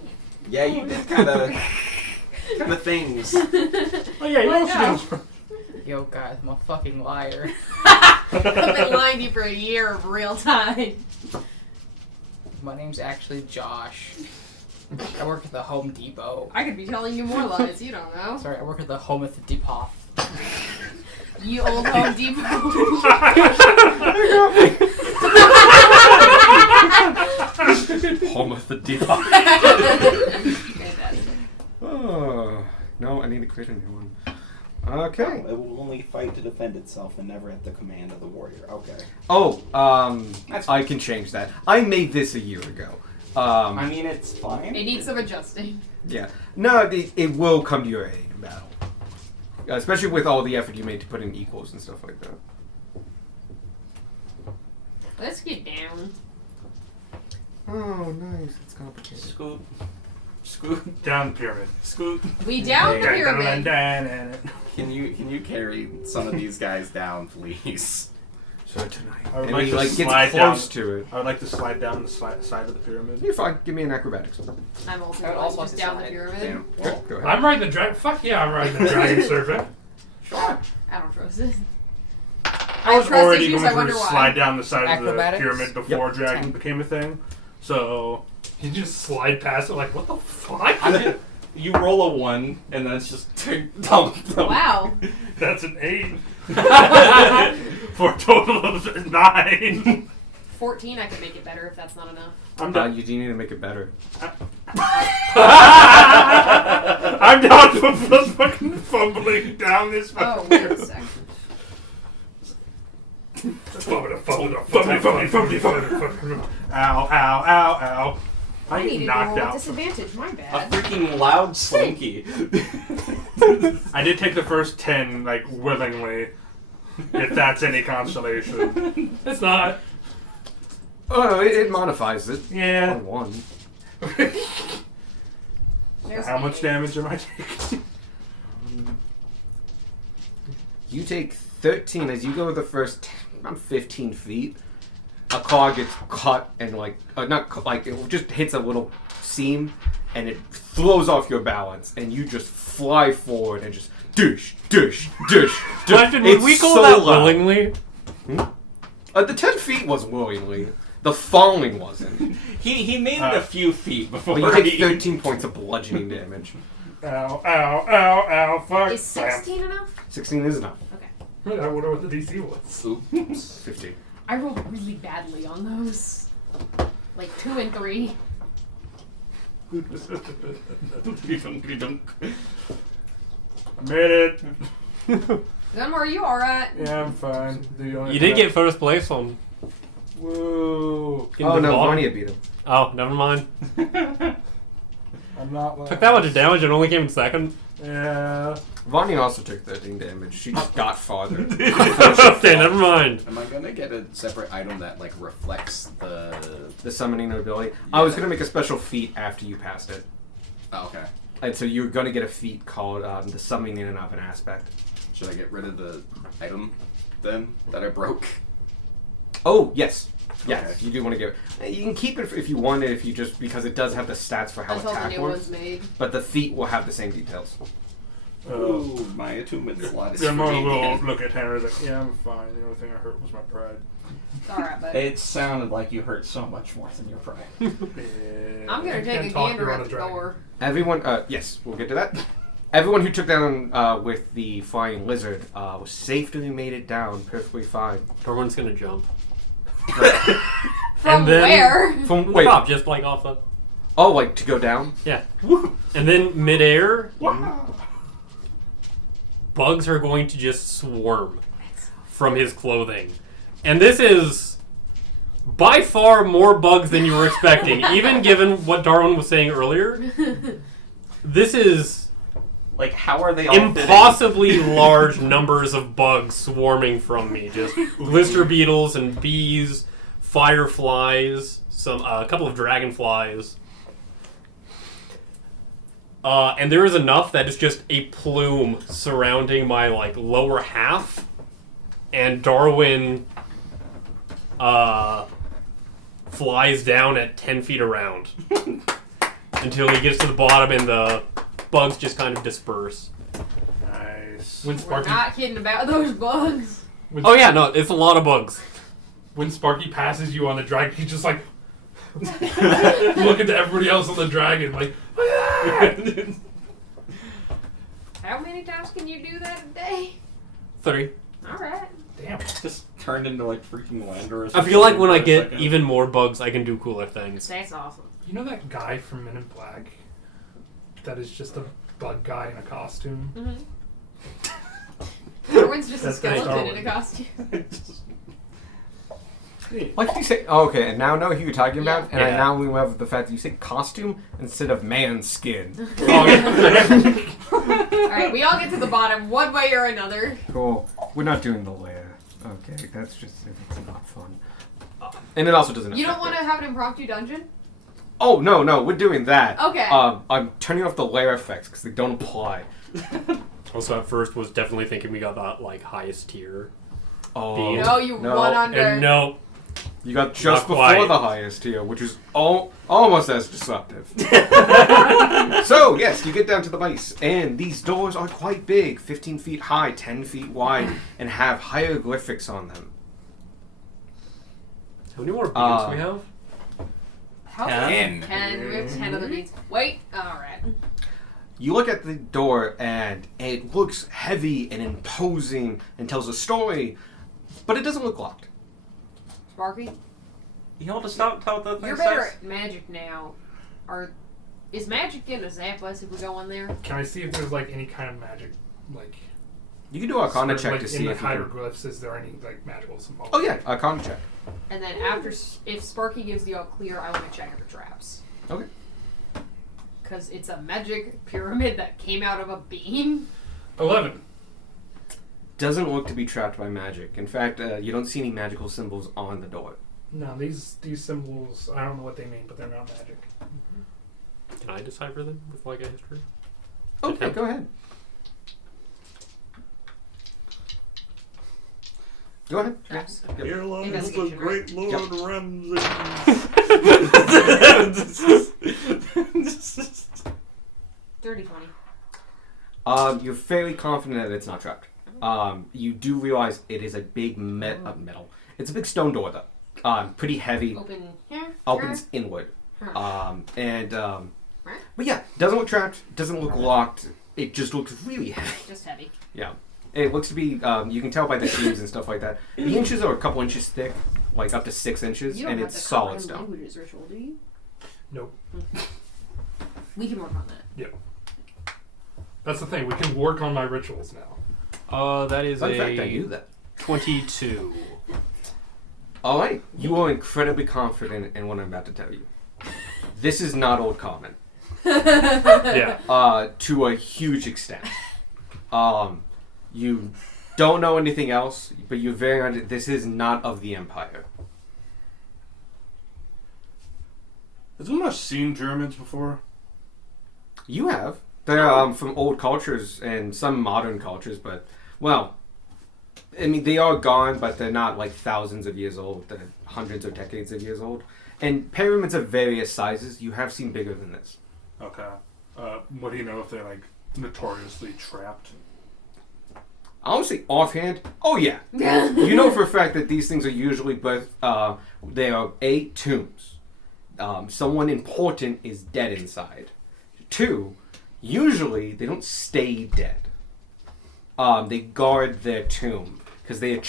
Yeah, you did kind of things. Oh yeah, you Why also not? did. Yo, guys, I'm a fucking liar. I've been lying to you for a year of real time. My name's actually Josh. I work at the Home Depot. I could be telling you more lies. You don't know. Sorry, I work at the Home at the Depot. You old Home Depot. Home of the Depot. Fantastic. Oh, no, I need to create a new one. Okay. It will only fight to defend itself and never at the command of the warrior. Okay. Oh, That's I can change that. I made this a year ago. I mean, it's fine. It needs some adjusting. Yeah. No, it will come to your aid in battle. Especially with all the effort you made to put in equals and stuff like that. Let's get down. Oh, nice. It's complicated. Scoot. Scoot. Down the pyramid. Scoot. We down the pyramid. Can you carry some of these guys down, please? So tonight. I would And like he to like slide gets close down. to it. I would like to slide down the side of the pyramid. You're fine. Give me an acrobatics. I'm also, I would also just like to down the slide. pyramid. Damn. Go Well, ahead. I'm riding the dragon. Fuck yeah, I'm riding the dragon serpent. I don't trust it. I was trust already issues, going I wonder to why. slide down the side of the Acrobatics? pyramid before Yep. dragon became a thing. So You just slide past it like, what the fuck? You roll a 1, and then it's just dump. Wow. that's an 8 for a total of 9. 14, I could make it better if that's not enough. I'm done. You do need to make it better. I'm down for fucking fumbling down this. Oh, wait a second. Fumbling. Ow, ow, ow, ow. I I get needed knocked roll at out. disadvantage, my A bad. freaking loud slinky. I did take the first 10, like, willingly. If that's any consolation. It's not. Oh no, it modifies it. Yeah. On 1. There's How an much 8. damage am I taking? You take 13 as you go the first about 15 feet. A claw gets cut and it just hits a little seam and it throws off your balance and you just fly forward and just dish, dish, dish. Question, would It's we call so that loud. willingly? The 10 feet was willingly. The falling wasn't. He made it a few feet before But you take he... 13 points of bludgeoning damage. Ow, ow, ow, ow, fuck. Is 16 enough? 16 is enough. I wonder what the DC was. Oops. 15. I rolled really badly on those. Like 2 and 3. I made it. Gunmore, are you alright? Yeah, I'm fine. The only You thing did get first place on. Whoa. Oh no, ball. Vanya beat him. Oh, never mind. I'm not like. Took that much damage and only came in second. Yeah. Vanya also took 13 damage. She just got farther. Okay, never mind. Am I gonna get a separate item that like reflects the? The summoning ability. I was gonna make a special feat after you passed it, Oh, okay. and so you're gonna get a feat called the summoning in and of an aspect. Should I get rid of the item then that I broke? Oh yes, yes. Okay. You do want to give it. You can keep it if you want it. If you just because it does have the stats for how Until the attack new works, one's made. but the feat will have the same details. Ooh, my attunement slot is Then free Mona will again. look at Tanner like, yeah, I'm fine. The only thing I hurt was my pride. It's alright, buddy. It sounded like you hurt so much more than your pride. Yeah. I'm gonna You take can't a talk, gander you're on at a the dragon. door. Everyone, yes, we'll get to that. Everyone who took down with the flying lizard was safely made it down perfectly fine. Everyone's gonna jump. From And then- where? From wait, Stop, just like off the. oh, like to go down? Yeah. And then midair, bugs are going to just swarm from his clothing. And this is by far more bugs than you were expecting, even given what Darwin was saying earlier. This is Like, how are they all fitting? impossibly large numbers of bugs swarming from me. Just blister beetles and bees, fireflies, a couple of dragonflies. And there is enough that is just a plume surrounding my lower half, and Darwin flies down at 10 feet around until he gets to the bottom, and the bugs just kind of disperse. Nice. When We're Sparky, not kidding about those bugs. when, Oh yeah, no, it's a lot of bugs. when Sparky passes you on the dragon, he's just like looking to everybody else on the dragon, like. How many times can you do that a day? 3. Alright. Damn. Just turned into like freaking Wanderers. I feel like when I for a get second. even more bugs, I can do cooler things. That's awesome. You know that guy from Men in Black? That is just a bug guy in a costume. Mm-hmm. Darwin's just a That's pretty skeleton in a Darwin. costume. What did you say? Oh, okay, and now I know who you're talking about, and I Yeah. now we have the fact that you say costume instead of man skin. Alright, we all get to the bottom one way or another. Cool. We're not doing the lair. Okay, that's just it's not fun. And it also doesn't. You don't affect want it. to have an impromptu dungeon? Oh no, we're doing that. Okay. I'm turning off the lair effects because they don't apply. Also, at first was definitely thinking we got that highest tier. Oh No, you no. won under. And no, You got just Not before quite. the highest tier, which is almost as disruptive. So, yes, you get down to the base, and these doors are quite big, 15 feet high, 10 feet wide, and have hieroglyphics on them. how many more beams we have? How 10. 10. We have 10 other beats. Wait. Alright. You look at the door, and it looks heavy and imposing and tells a story, but it doesn't look locked. Sparky? You able to stop tell what the thing You're better says? at magic now. Is magic gonna zap us if we go in there? Can I see if there's like any kind of magic, like You can do a Arcana check like to in see the if you can. hieroglyphs? Is there any like magical symbol? Oh yeah, Arcana check. And then if Sparky gives the all clear, I want to check for traps. Okay. Because it's a magic pyramid that came out of a beam. 11. Doesn't look to be trapped by magic. In fact, you don't see any magical symbols on the door. No, these symbols, I don't know what they mean, but they're not magic. Can I decipher them with like a history? Okay, Attempt. go ahead. Go ahead. Traps. Yep. Here lies the Investigation, great Lord Yep. Ramses. Dirty 20. You're fairly confident that it's not trapped. You do realize it is a big metal. It's a big stone door though. Pretty heavy. Open here. Opens inward. Here. But yeah, doesn't look trapped. Doesn't look locked. It just looks really heavy. Just heavy. Yeah. It looks to be. You can tell by the seams and stuff like that. The inches are a couple inches thick, like up to 6 inches, You don't and have it's the solid comprehend stone. languages ritual, do you? Nope. We can work on that. That's the thing. We can work on my rituals now. That is Fun a fact, I knew that. 22. All right, you are incredibly confident in what I'm about to tell you. This is not Old Common. Yeah. To a huge extent. You don't know anything else, but you're this is not of the Empire. Has anyone seen Germans before? You have. They're from old cultures and some modern cultures, but, well, I mean, they are gone, but they're not like thousands of years old. They're hundreds or decades of years old. And pyramids of various sizes, you have seen bigger than this. Okay. What do you know if they're like notoriously trapped? Honestly, offhand, oh yeah. You know for a fact that these things are usually both, they are A, tombs. Someone important is dead inside. 2, usually they don't stay dead. They guard their tomb because they are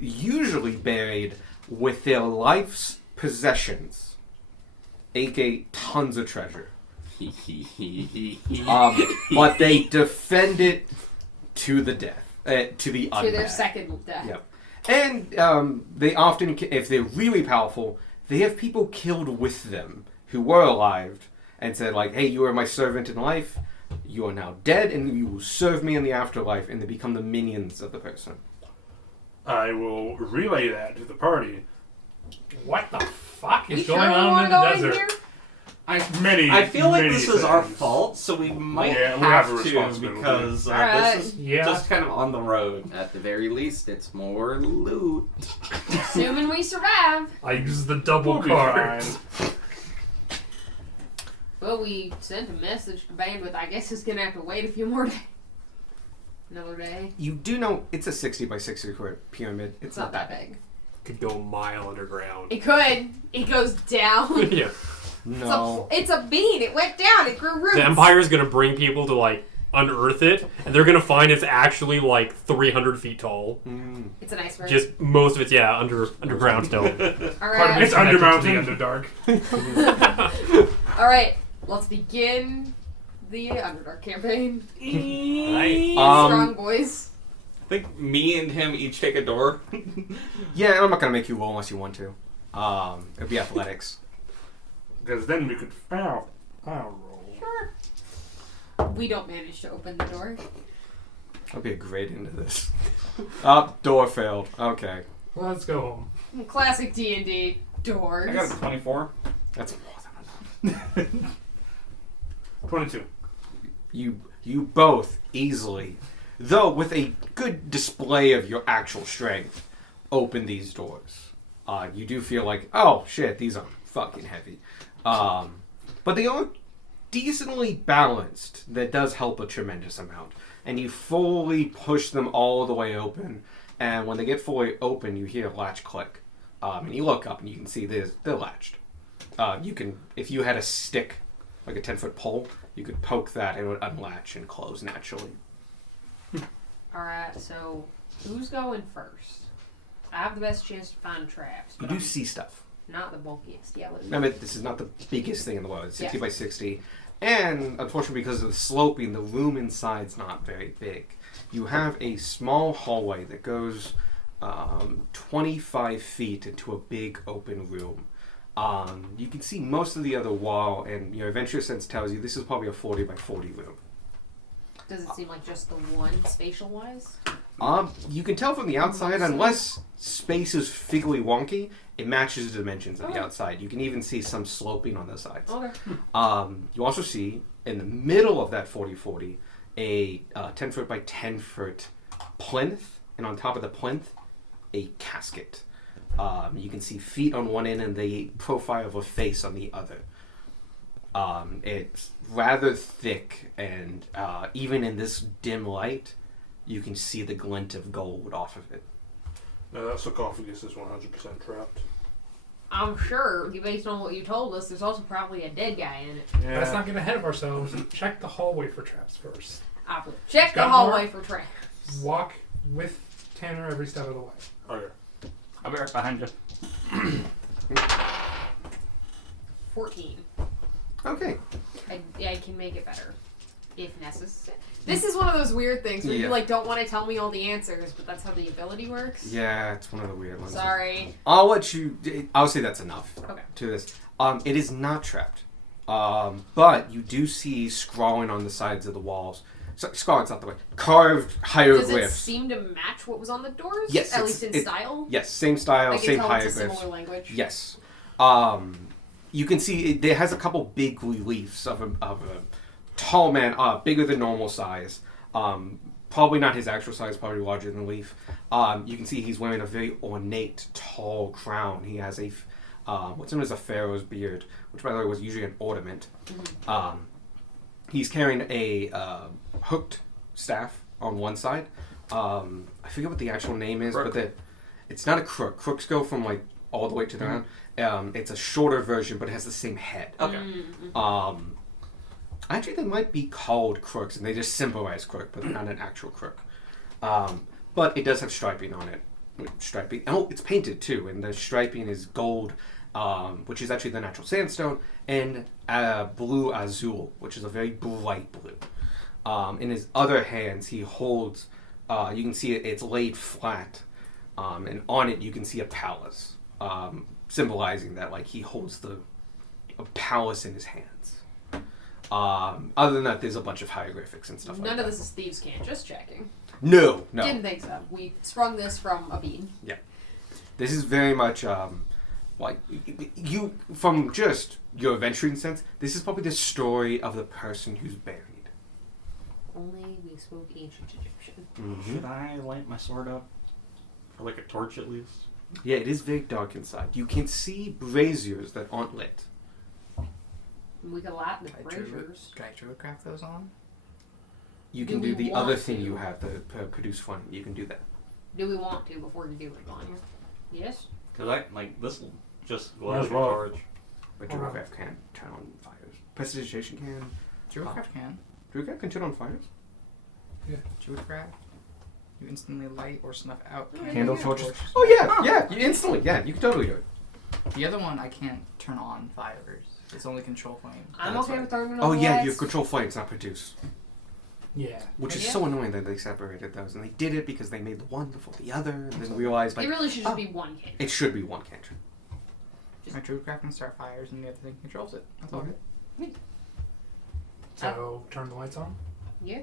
usually buried with their life's possessions, aka tons of treasure. But they defend it to the death, to the undead. To their second death. Yep. And they often, if they're really powerful, they have people killed with them who were alive and said, like, hey, you are my servant in life, you are now dead, and you will serve me in the afterlife, and they become the minions of the person. I will relay that to the party. What the fuck is You going sure we on wanna in the go in desert? here? I feel like many this is our things. fault, so we might Yeah, we have have a to responsibility. because Alright. this is Yeah. just kind of on the road. At the very least, it's more loot. Assuming we survive. I use the double We'll be card. fine. Well, we sent a message to Bandwidth. I guess it's gonna have to wait a few more days. Another day. You do know it's a 60 by 60 square pyramid. It's not that big. Could go a mile underground. It could. It goes down. Yeah. No. It's a bean. It went down. It grew roots. The Empire's gonna bring people to like unearth it, and they're gonna find it's actually like 300 feet tall. Mm. It's an iceberg. Just most of it's underground still. All Part of right. it's Under connected to mountain. the Underdark. All right. Let's begin the Underdark campaign. Right. Strong boys. I think me and him each take a door. Yeah, and I'm not gonna make you roll unless you want to. It'd be athletics. Because then we could foul roll. Sure. We don't manage to open the door. That'd be a great end to this. Door failed. Okay. Let's go home. Classic D&D doors. I got a 24. That's more than enough. 22. You both easily, though with a good display of your actual strength, open these doors. You do feel like, oh shit, these are fucking heavy. But they are decently balanced. That does help a tremendous amount. And you fully push them all the way open. And when they get fully open, you hear a latch click. And you look up and you can see they're latched. You can, if you had a stick, like a 10-foot pole, you could poke that and it would unlatch and close naturally. Alright, so who's going first? I have the best chance to find traps. You But do see stuff. Not the bulkiest. Yeah. What is it? Remember, this is not the biggest thing in the world. It's 60 Yeah. by 60. And unfortunately, because of the sloping, the room inside's not very big. You have a small hallway that goes 25 feet into a big open room. You can see most of the other wall, and your adventure sense tells you this is probably a 40 by 40 room. Does it seem like just the one spatial wise? You can tell from the outside, unless space is figuratively wonky, it matches the dimensions of the Okay. outside. You can even see some sloping on the sides. Okay. You also see in the middle of that 40-40 a 10 foot by 10 foot plinth, and on top of the plinth, a casket. You can see feet on one end and the profile of a face on the other. It's rather thick, and even in this dim light, you can see the glint of gold off of it. Now that sarcophagus is 100% trapped. I'm sure, based on what you told us, there's also probably a dead guy in it. Yeah. Let's not get ahead of ourselves. Check the hallway for traps first. Check the Got hallway more? for traps. Walk with Tanner every step of the way. Okay. I'll be right behind you. 14. Okay. I can make it better, if necessary. This is one of those weird things where you Yeah. don't want to tell me all the answers, but that's how the ability works. Yeah, it's one of the weird ones. Sorry. I'll let you. I'll say that's enough Okay. to this. It is not trapped, but you do see scrawling on the sides of the walls. So, scrawling's not the way. Carved Does it hieroglyphs. seem to match what was on the doors? Yes, At it's- least in it- style? Yes, same style, I can same tell it's a hieroglyphs. similar language. Yes. You can see it has a couple big reliefs of a tall man, bigger than normal size. Probably not his actual size, probably larger than Leaf. You can see he's wearing a very ornate, tall crown. He has a what's known as a pharaoh's beard, which by the way was usually an ornament. He's carrying a hooked staff on one side. I forget what the actual name is, Crook. but it's not a crook. Crooks go from all the way to the ground. It's a shorter version, but it has the same head. Okay. Actually, they might be called crooks, and they just symbolize crook, but they're not an actual crook. But it does have striping on it. Striping. Oh, it's painted too, and the striping is gold, which is actually the natural sandstone, and blue azul, which is a very bright blue. In his other hands, he holds. You can see it's laid flat, and on it you can see a palace, symbolizing that he holds a palace in his hands. Other than that, there's a bunch of hieroglyphics and stuff like None that. of this is thieves' cant, just checking. No. Didn't think so. We sprung this from a bean. This is very much you from just your adventuring sense. This is probably the story of the person who's buried. Only we spoke ancient Egyptian. Should I light my sword up? For a torch at least? Yeah, it is very dark inside. You can see braziers that aren't lit. We could light the Can braziers. I druid craft those on? You Do can we do the want other thing to? you have, the produce flame. You can do that. Do we want to before you do it, Vanya? Yes? Because this will just go Might out as of the well. torch. But Alright. Druidcraft can turn on fires. Prestidigitation can. Druid craft can. Druidcraft can turn on fires. Druid craft. You instantly light or snuff out Candle candles, torches. or- Oh yeah. You instantly. Yeah, you can totally do it. The other one I can't turn on fires. It's only control flame. I'm That's okay right. with throwing it on Oh the yeah, lights. you have control flames, not produce. Yeah. Which is Yeah. so annoying that they separated those, and they did it because they made the one before the other, and then realized It really should just be one cantrip. it should be one cantrip. My druid craft can start fires, and the other thing controls it. That's all. Mhm. So turn the lights on. Yeah.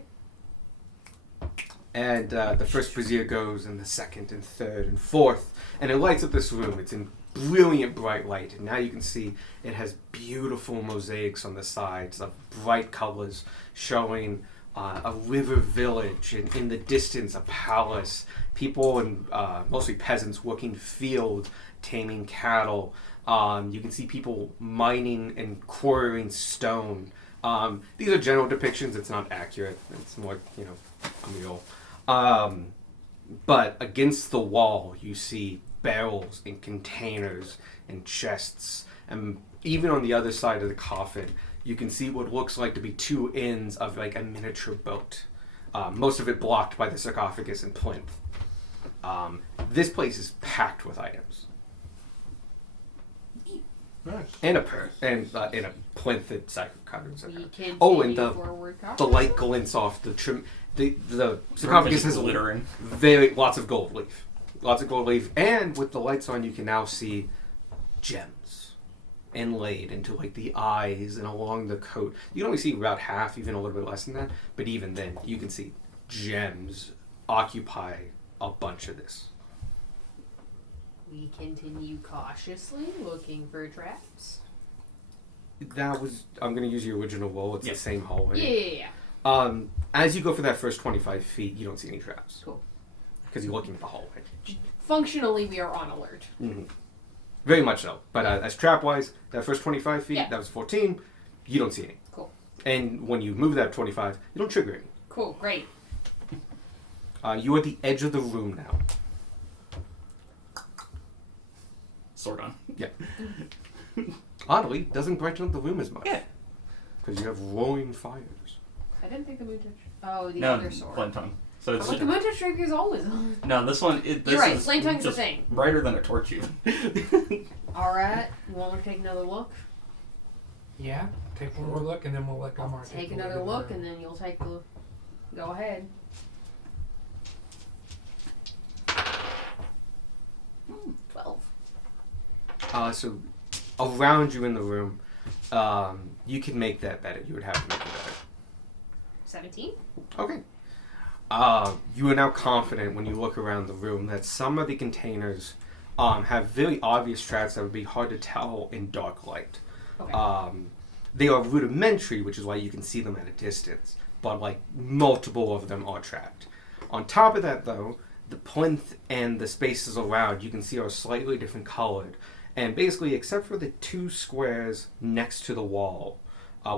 And the first brazier goes, and the second, and third, and fourth, and it lights up this room. It's in brilliant bright light, and now you can see it has beautiful mosaics on the sides of bright colors showing a river village, and in the distance a palace, people and mostly peasants working field, taming cattle. You can see people mining and quarrying stone. These are general depictions. It's not accurate. It's more, unreal. But against the wall, you see barrels and containers and chests. And even on the other side of the coffin, you can see what looks like to be two ends of a miniature boat. Most of it blocked by the sarcophagus and plinth. This place is packed with items. Nice. And a plinth that kind of We continue Oh, and forward the cautiously. light glints off the trim. The Room sarcophagus is has glittering. lots of gold leaf, and with the lights on, you can now see gems inlaid into like the eyes and along the coat. You can only see about half, even a little bit less than that. But even then, you can see gems occupy a bunch of this. We continue cautiously looking for traps. That was I'm going to use your original roll. It's Yeah. the same hallway. Yeah. As you go for that first 25 feet, you don't see any traps. Cool. Because you're looking at the hallway. Functionally, we are on alert. Mm-hmm. Very much so. But as trap-wise, that first 25 feet, Yeah. that was 14, you don't see any. Cool. And when you move that 25, you don't trigger any. Cool. Great. You are at the edge of the room now. Sword on. Oddly, doesn't brighten up the room as much. Yeah. Because you have roaring fires. I didn't think the moon touch. Oh, the No, other sword. flame tongue. So it's Like the moon touch trick is always on. no. This one. This You're right. is Flame tongue's the just thing. brighter than a torch. Even. All right. You want to take another look? Yeah, take one more look, and then we'll let Gumar Take another look, and then you'll take the. Go ahead. 12. So, around you in the room, you can make that better. You would have to make it better. 17. Okay. You are now confident when you look around the room that some of the containers have very obvious traps that would be hard to tell in dark light. Okay. They are rudimentary, which is why you can see them at a distance, but like multiple of them are trapped. On top of that, though, the plinth and the spaces around you can see are slightly different colored, and basically, except for the two squares next to the wall,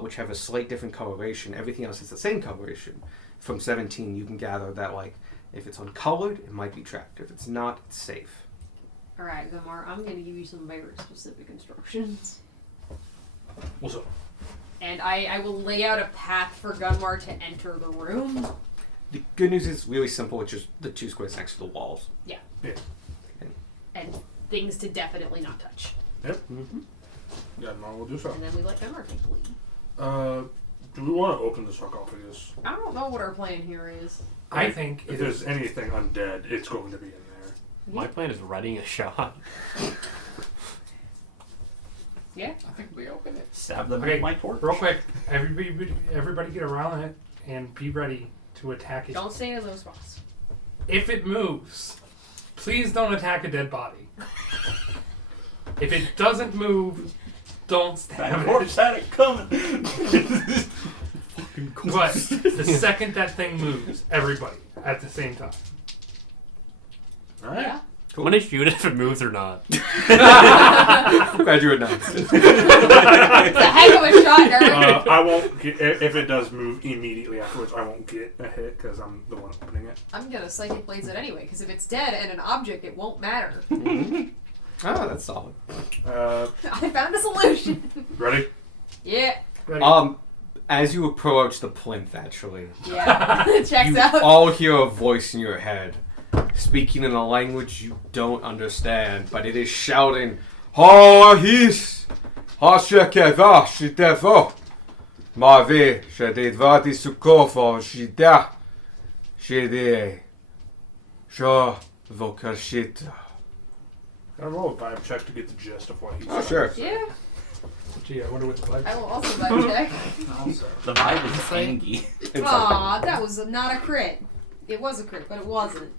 which have a slight different coloration, everything else is the same coloration. From 17, you can gather that like if it's uncolored, it might be trapped. If it's not, it's safe. All right, Gumar. I'm going to give you some very specific instructions. What's up? And I will lay out a path for Gunmar to enter the room. The good news is really simple. It's just the two squares next to the walls. And things to definitely not touch. Mm-hmm. Yeah, no, we'll do so. And then we let Gunmar take the lead. Do we want to open the sarcophagus? I don't know what our plan here is. I think If it there's is. anything undead, it's going to be in there. My plan is readying a shot. Yeah? I think we open it. Stab them Okay, with my torch. Real quick, everybody get around it and be ready to attack it. Don't stay in those spots. If it moves, please don't attack a dead body. If it doesn't move, don't That stab torch it. had it coming. But the second that thing moves, everybody at the same time. Alright. Yeah? I'm gonna shoot it if it moves or not. I'm glad you announced it. It's a heck of a shot, nerd. I won't get, if it does move immediately afterwards, I won't get a hit because I'm the one opening it. I'm gonna psychic blades it anyway, because if it's dead and an object, it won't matter. Mm-hmm. Oh, that's solid. I found a solution. Ready? Yeah. Ready? As you approach the plinth, actually, Yeah. Checks you out. all hear a voice in your head, speaking in a language you don't understand, but it is shouting, "Hahis, Hashekeva, Shitevo, Mavi, Shadidvati Sukofo, Shida, Shide, Sha Vokarshita." Can I roll a vibe check to get the gist of what he's Oh, saying? sure. Yeah. Gee, I wonder what the vibe I will also vibe check. The vibe is Insight. angy. Aw, that was not a crit. It was a crit, but it wasn't.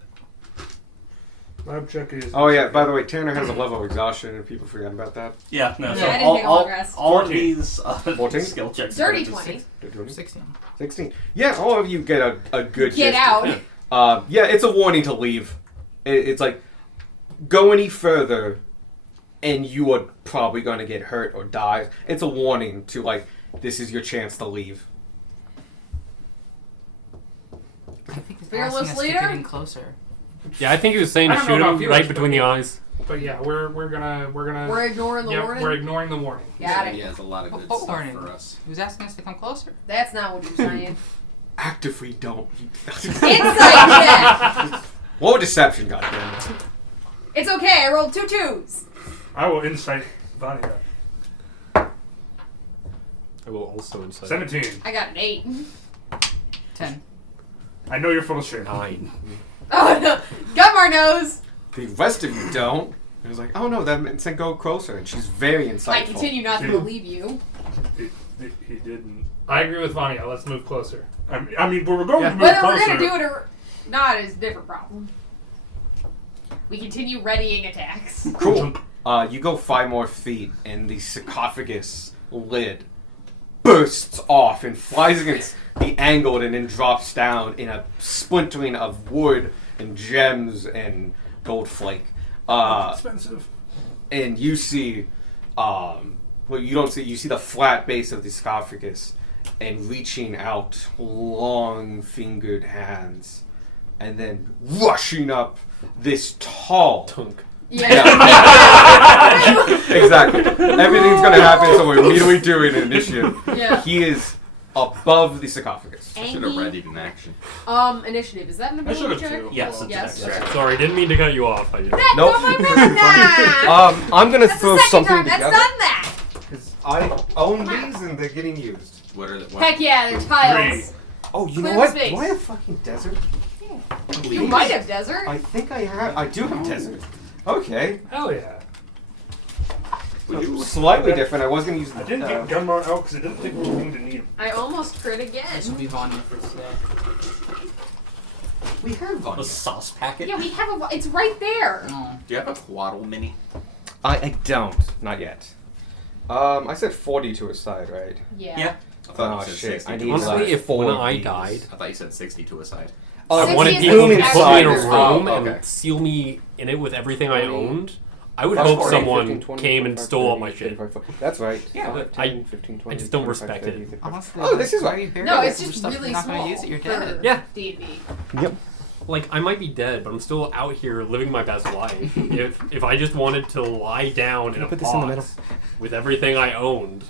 Vibe check is. Oh yeah, by the way, Tanner has a level of exhaustion, and people forgot about that. Yeah, no. Yeah, So I didn't all, take a long all, rest. all of 14. these 14? skill checks. Dirty are 20. 16. 16. Yeah, all of you get a good Get gist. out. Yeah, it's a warning to leave. It's like, go any further, and you are probably going to get hurt or die. It's a warning to, like, this is your chance to leave. I think it's Fearless asking us leader? to get in closer. Yeah, I think he was saying I to don't know shoot about him feelers, right between the eyes. But yeah, we're gonna We're ignoring the yeah, warning. we're ignoring the warning. Got He it. has a lot of good Oh, stuff warning. for us. He was asking us to come closer. That's not what you're saying. Actively don't. Insight check! Roll deception, goddammit. It's okay, I rolled 2 2s. I will insight Vanya. I will also insight. 17. I got an 8. 10. I know you're full of shit. 9. Oh no, Gutmar knows. The rest of you don't. It was like, oh no, that meant to go closer, and she's very insightful. I continue not to See? believe you. He didn't. I agree with Vanya. Let's move closer. I mean, we're going to move Whether closer. we're gonna do it or not is a different problem. We continue readying attacks. Cool. You go 5 more feet, and the sarcophagus lid bursts off and flies against the angle, and then drops down in a splintering of wood and gems and gold flake. Expensive. And you see, well, you don't see. You see the flat base of the sarcophagus, and reaching out long-fingered hands, and then rushing up this tall. Tunk. Yeah. Exactly. Everything's gonna happen, so we're immediately doing an initiative. Yeah. He is above the sarcophagus. Should have readied in action. Initiative. Is that an I should ability have check? too. Yes, it's Yes. an extra. Sorry, didn't mean to cut you off. I just... Nope. Oh my god! I'm gonna That's throw the second something time that's together. done that! 'Cause I own these and they're getting used. What are the? What? Heck yeah, they're tiles. Oh, you Clear know what? space. Do I have fucking desert? You might have desert. I think I have. I do have desert. Okay. Hell yeah. Slightly different. I was gonna use I the. didn't take Gunmar out because I didn't think we were going to need him. I almost crit again. This will be Vanya for today. We have The one. sauce packet. Yeah, we have a. It's right there. Oh. Do you have a Quaddle mini? I don't. Not yet. I said 40 to his side, right? Yeah. I thought Oh you said shit! 60 I to need a Honestly, side. like if 4 when of I these. died, I thought you said 60 to a side. Oh, 60 I wanted is people the to actual put me in a number. room Oh, and okay. seal me in it with everything I owned. I would Plus hope 40, someone 15, 20, came and 25, stole all 30, my shit. 35, 40. That's right. Yeah, 5, I- 10, 15, 20, just don't 25, respect 30, it. 35. Honestly, Oh, this is why right. are you No, burying it's some just stuff really you're not small. gonna use it, you're for dead. Yeah. D&D. Yep. Like, I might be dead, but I'm still out here living my best life. if I just wanted to lie down in a put this in the box with everything I owned.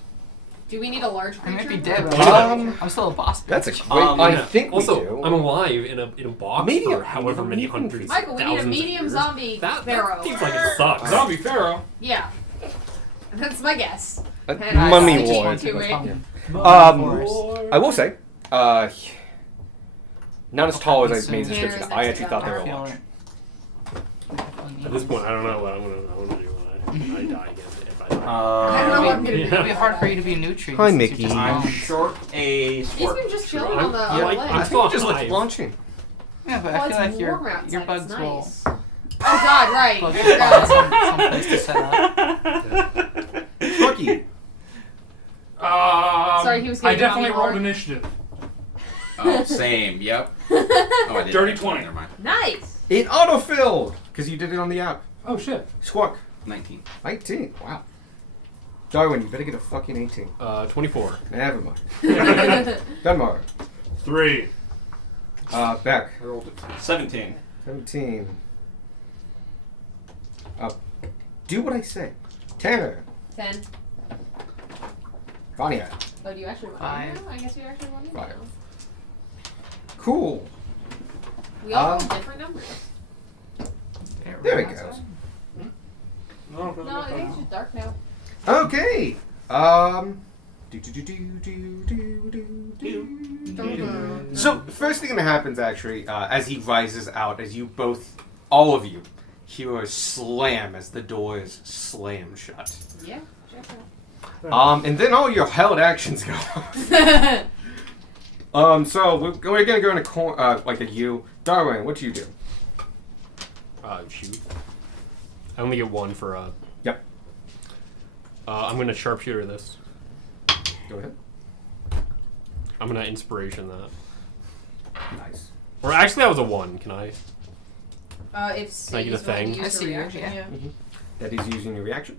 Do we need a large I creature? might be dead, but I'm still a boss. That's a bitch. great. I Yeah. think also, we do. I'm alive in a box Medium. for however many Medium hundreds, creature. Michael, we need a thousands of medium years. zombie That pharaoh. seems like it sucks. Zombie Pharaoh. Yeah. That's my guess. A And I mummy stick ward. to it. I will say, not as tall as I made the Tanner's description. I actually thought they were I feel large. it. At this point, I don't know what I'm gonna do when I die again. If I die. I don't know what I'm gonna do. It'd be hard for you to be a nutrient. Hi, since you're Mickey. just I'm alone. short a He's squirt. been just chilling I'm- on the yeah, on the like, ledge. I'm I still think just like alive. launching. Yeah, but Well, I feel it's like your warm outside, your it's bugs will nice. Oh God, right. will I find forgot. some place to set up. Fucky. Sorry, he was I getting definitely mommy rolled hard. initiative. Oh, same. Yep. Oh, I did. Dirty 20. Never mind. Nice. It autofilled because you did it on the app. Oh shit. Squawk. 19. 19. Wow. Darwin, you better get a fucking 18. 24. Never mind. Gunmar. 3. Beck. I rolled it. 17. 17. Do what I say. Tanner. 10. Vanya. Oh, do you actually want 5. to know? I guess you actually want to 5. know. Cool. We all roll different numbers. There we go. No, I think it's just dark now. Okay. So first thing that happens actually, as he rises out, as you both, all of you, hear a slam as the doors slam shut. Yeah, check And then all your held actions go. out. So we're gonna go in a like a U. Darwin, what do you do? Shoot. I only get one for Yep. I'm gonna sharpshooter this. Go ahead. I'm gonna inspiration that. Nice. Or actually, that was a 1. Can I? If Can I get a Sadie's willing to thing? use I her see yours, reaction, yeah. That is using your reaction.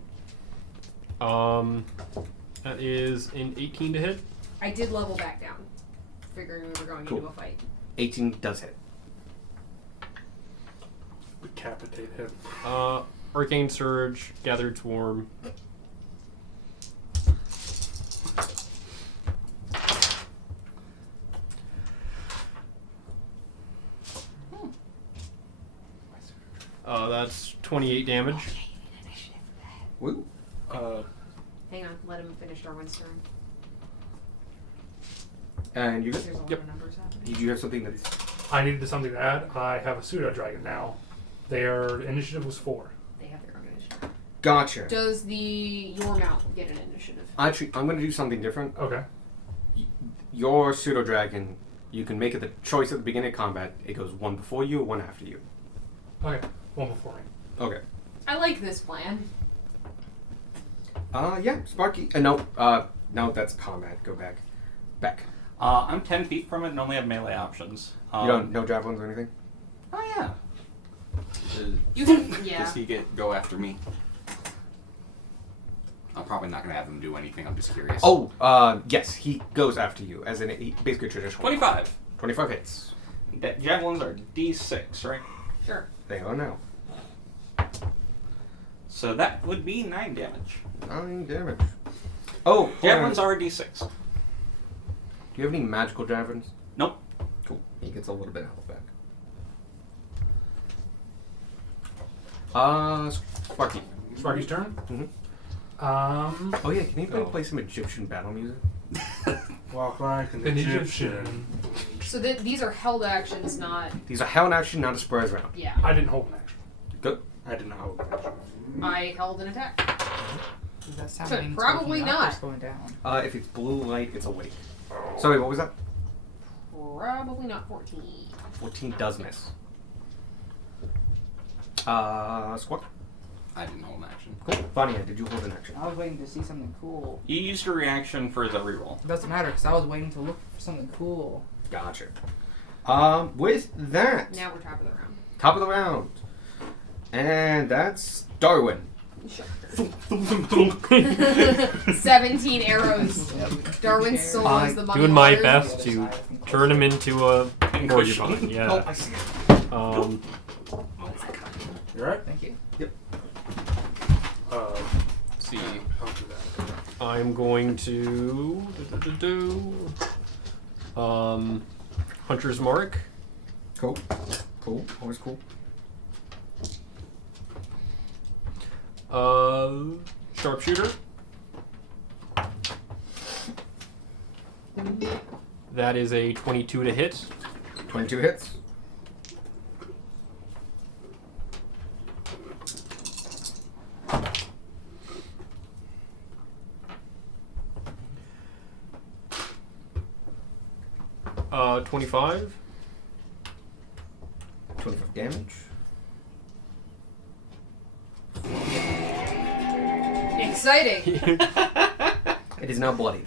That is an 18 to hit. I did level back down, figuring we were going Cool. into a fight. 18 does hit. Decapitate him. Arcane Surge, Gathered Swarm. That's 28 damage. Woo. Hang on, let him finish Darwin's turn. And you There's a lot of numbers happening. you have something that's I needed something to add. I have a pseudo dragon now. Their initiative was 4. They have their own initiative. gotcha. Does your mount get an initiative? Actually, I'm going to do something different. Okay. Your pseudo dragon, you can make it the choice at the beginning of combat. It goes one before you or one after you. Okay. One before me. Okay. I like this plan. Yeah, Sparky. No, that's combat. Go back. Back. I'm 10 feet from it and only have melee options. You don't no javelins or anything. Oh yeah. You can, yeah. Does he go after me? I'm probably not gonna have him do anything. I'm just curious. Oh, yes, he goes after you as in basically traditional. 25. 25 hits. Javelins are D6, right? Sure. They are now. So that would be 9 damage. 9 damage. Oh, Javelins are D6. Do you have any magical javelins? Nope. Cool. He gets a little bit of health back. Sparky. Sparky's turn. Mhm. Um, Oh yeah, can you play some Egyptian battle music? walk like an Egyptian. So these are held actions, not. These are held action, not a surprise round. Yeah. I didn't hold an action. Good. I did not hold an action. I held an attack. Does that sound So mean it's probably waking up or not. it's going down? If it's blue light, it's awake. Sorry, what was that? Probably not 14. 14 does miss. Squawk. I didn't hold an action. Cool. Vanya, did you hold an action? I was waiting to see something cool. You used your reaction for the reroll. It doesn't matter because I was waiting to look for something cool. Gotcha. With that, Now we're top of the round. top of the round. And that's Darwin. Sure. 17 arrows. Darwin's soul is the money. Doing my holder. best to turn him into a porcupine. Oh, Yeah. I see. You alright? Thank you. See, I'll do that. I'm going to Hunter's Mark. Cool. Cool. Always cool. Sharpshooter. That is a 22 to hit. 22 hits. Uh, 25. 25 damage. Exciting. It is now bloodied.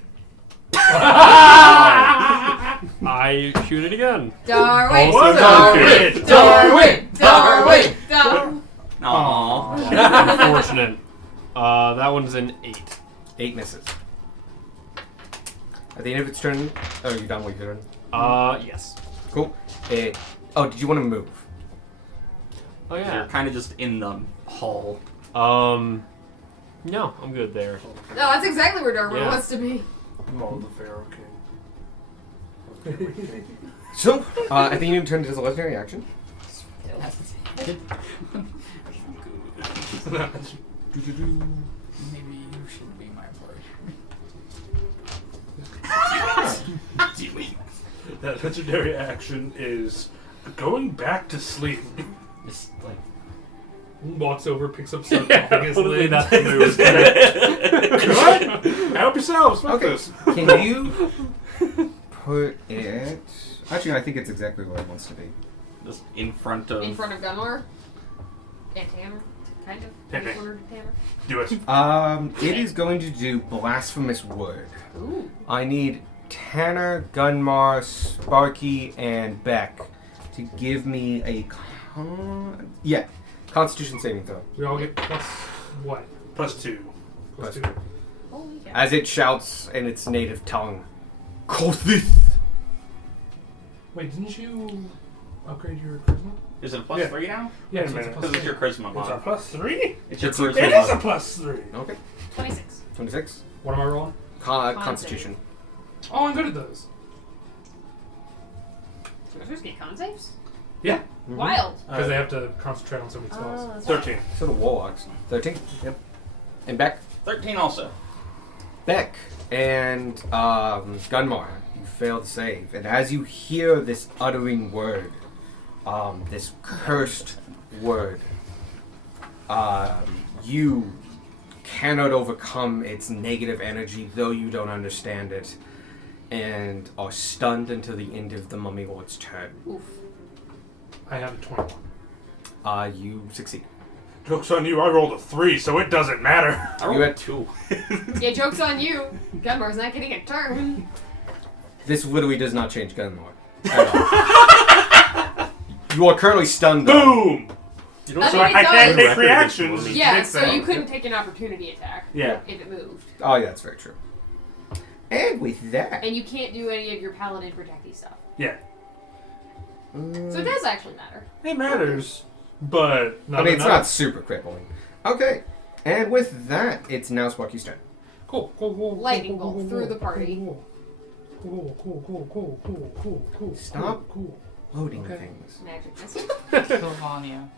I shoot it again. Darwin. Also Darwin. Darwin. Darwin. Darwin. Aww. Unfortunate. That one's an 8. 8 misses. At the end of its turn, oh, you're done with your turn. Yes. Cool. Oh, did you want to move? Oh You're yeah. kind of just in the hall. No, I'm good there. No, that's exactly where Darwin Yeah. wants to be. Maul the Pharaoh King. So, at the end of your turn, it does a legendary action. Maybe you should be my partner. That legendary action is going back to sleep. Just like Walks over, picks up something off his hopefully leg. that's the move. Good? Help yourselves. Fuck Okay. this. Can you put it... Actually, I think it's exactly where it wants to be. Just in front of. In front of Gunmar. And Tanner. Kind of. Hit me. Corner to Tanner. Do it. It is going to do Blasphemous Word. Ooh. I need Tanner, Gunmar, Sparky, and Beck to give me a Constitution saving throw. We all get plus what? +2. Plus +2. Holy cow. As it shouts in its native tongue, Kothith! Wait, didn't you upgrade your charisma? Is it a plus Yeah. 3 now? Yeah, Wait a so it's a minute. plus Because it's your charisma It's a mod. +3? It's your It's your charisma It is a mod. +3. Okay. 26. 26. What am I rolling? Constitution. Oh, I'm good at those. So we're supposed to get con saves? Yeah, Mhm. Wild. because they have to concentrate on so many spells. That's 13. So the Warlocks. 13? Yep. And Beck? 13 also. Beck and Gunmar, You fail to save. And as you hear this uttering word, this cursed word, you cannot overcome its negative energy, though you don't understand it, and are stunned until the end of the Mummy Lord's turn. Oof. I have a 21. You succeed. Joke's on you, I rolled a 3, so it doesn't matter. I rolled You had- 2. Yeah, joke's on you. Gunmar's not getting a turn. This literally does not change Gunmore at all. You are currently stunned, though. Boom! I mean, So I it can't does. take reactions. Yeah, Fix so that. you couldn't take an opportunity attack. Yeah. If it moved. Oh, yeah, that's very true. And with that... And you can't do any of your paladin protecty stuff. Yeah. So it does actually matter. It matters, but I mean, it's not super crippling. Okay. And with that, it's now Sparky's turn. Cool. Lightning bolt through the party. Cool. Stop. Cool. Loading Okay. things. Magic missile. Sylvania.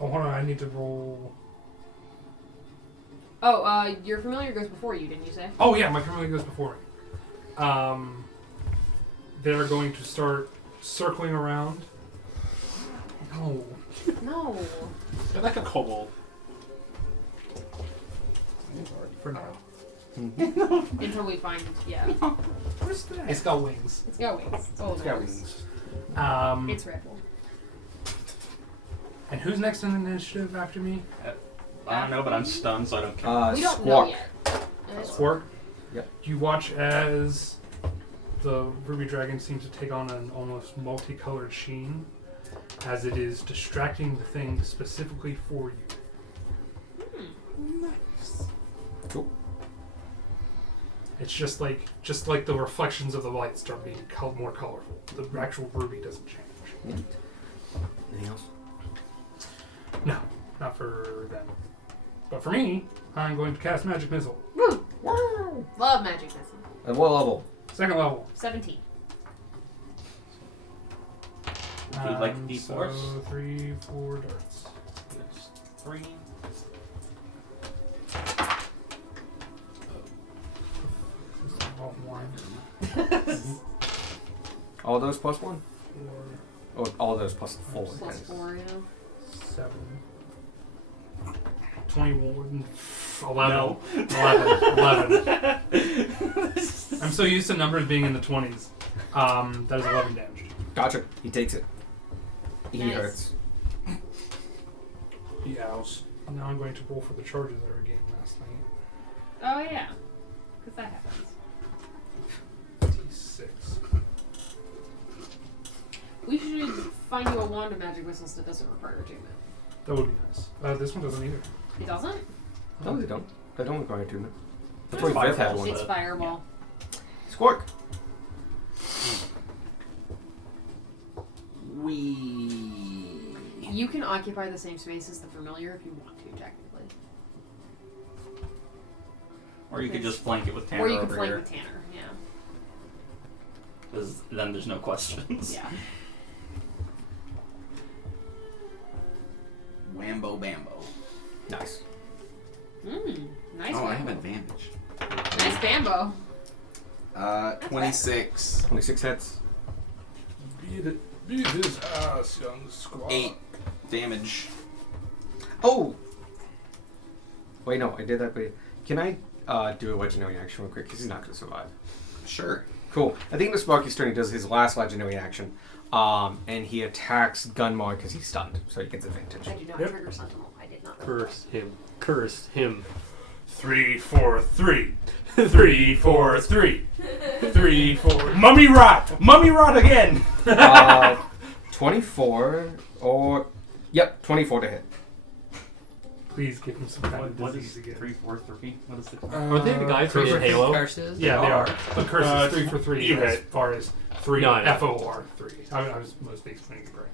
Oh, hold on. I need to roll. Oh, your familiar goes before you, didn't you say? Oh yeah, my familiar goes before me. They're going to start circling around. No. No. They're like a kobold. For now. Until we find, yeah. Where's that? It's got wings. It's got wings. It's all It's that got matters. wings. It's Red Bull. And who's next in the initiative after me? I don't know, but I'm stunned, so I don't care. We don't Squawk. know yet. Squark. Yep. You watch as the ruby dragon seems to take on an almost multicolored sheen, as it is distracting the thing specifically for you. Cool. It's just like the reflections of the light start being more colorful. The actual ruby doesn't change. Anything else? No, not for them. But for me, I'm going to cast Magic Missile. Love magic missile. At what level? Second level. 17. Would you like the So force? 3, 4 darts. There's 3. Oh, 1, All those plus 1? 4, Or all those plus 4? Plus 4, yeah. 7, 21, 11. No. 11. I'm so used to numbers being in the 20s. That is 11 damage. Gotcha. He takes it. He Nice. hurts. He owls. Now I'm going to roll for the charges that were gained last night. Oh, yeah. Because that happens. D6. We should find you a wand of magic missiles that doesn't require attunement. That would be nice. This one doesn't either. It doesn't? No, they don't. They don't require attunement. That's It's why Beth had fireball. one. It's fireball. Squawk. You can occupy the same space as the familiar if you want to, technically. Or you could just flank it with Tanner Or you can over flank here. with Tanner, yeah. Because then there's no questions. Yeah. Wambo Bambo. Nice. Nice Oh, I one. have advantage. Nice bambo. 26. 26 hits. Beat his ass, young squad. 8 damage. Oh! Wait, no, I did that, but can I do a legendary action real quick? Because he's not going to survive. Sure. Cool. I think the Sparky's turn, he does his last legendary action. And he attacks Gunmar because he's stunned, so he gets advantage. I do not Yep. trigger Sentinel. I did not. Curse him. Curse him. 3, 4, 3. 3, 4, 3. 3, 4. Mummy rot! Mummy rot again! 24 or... Yep, 24 to hit. Please give him some kind of What disease is again. 3, 4, 3? What is the Are they the guys who did Halo? Curses. Yeah, they are. But curse Uh, is 3 for 3 you as hit. far as 3 No, I know. FOR 3. I was mostly explaining it right.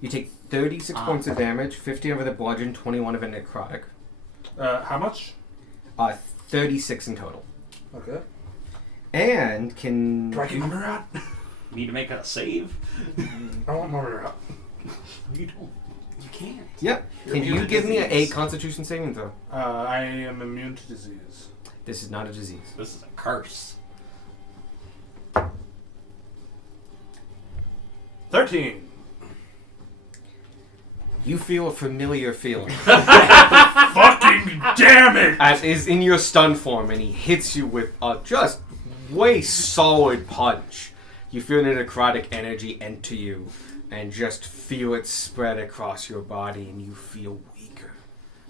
You take 36 points of damage, 50 of it bludgeon, 21 of it necrotic. How much? 36 in total. Okay. And can... Do I get mummy rot? You need to make a save? I want mummy rot. You don't. You can't. Yep. You're Can immune you to give me a disease. Constitution saving throw? I am immune to disease. This is not a disease. This is a curse. 13. You feel a familiar feeling. Fucking damn it! As is in your stun form, and he hits you with a just way solid punch. You feel the necrotic energy enter you, and just feel it spread across your body, and you feel weaker.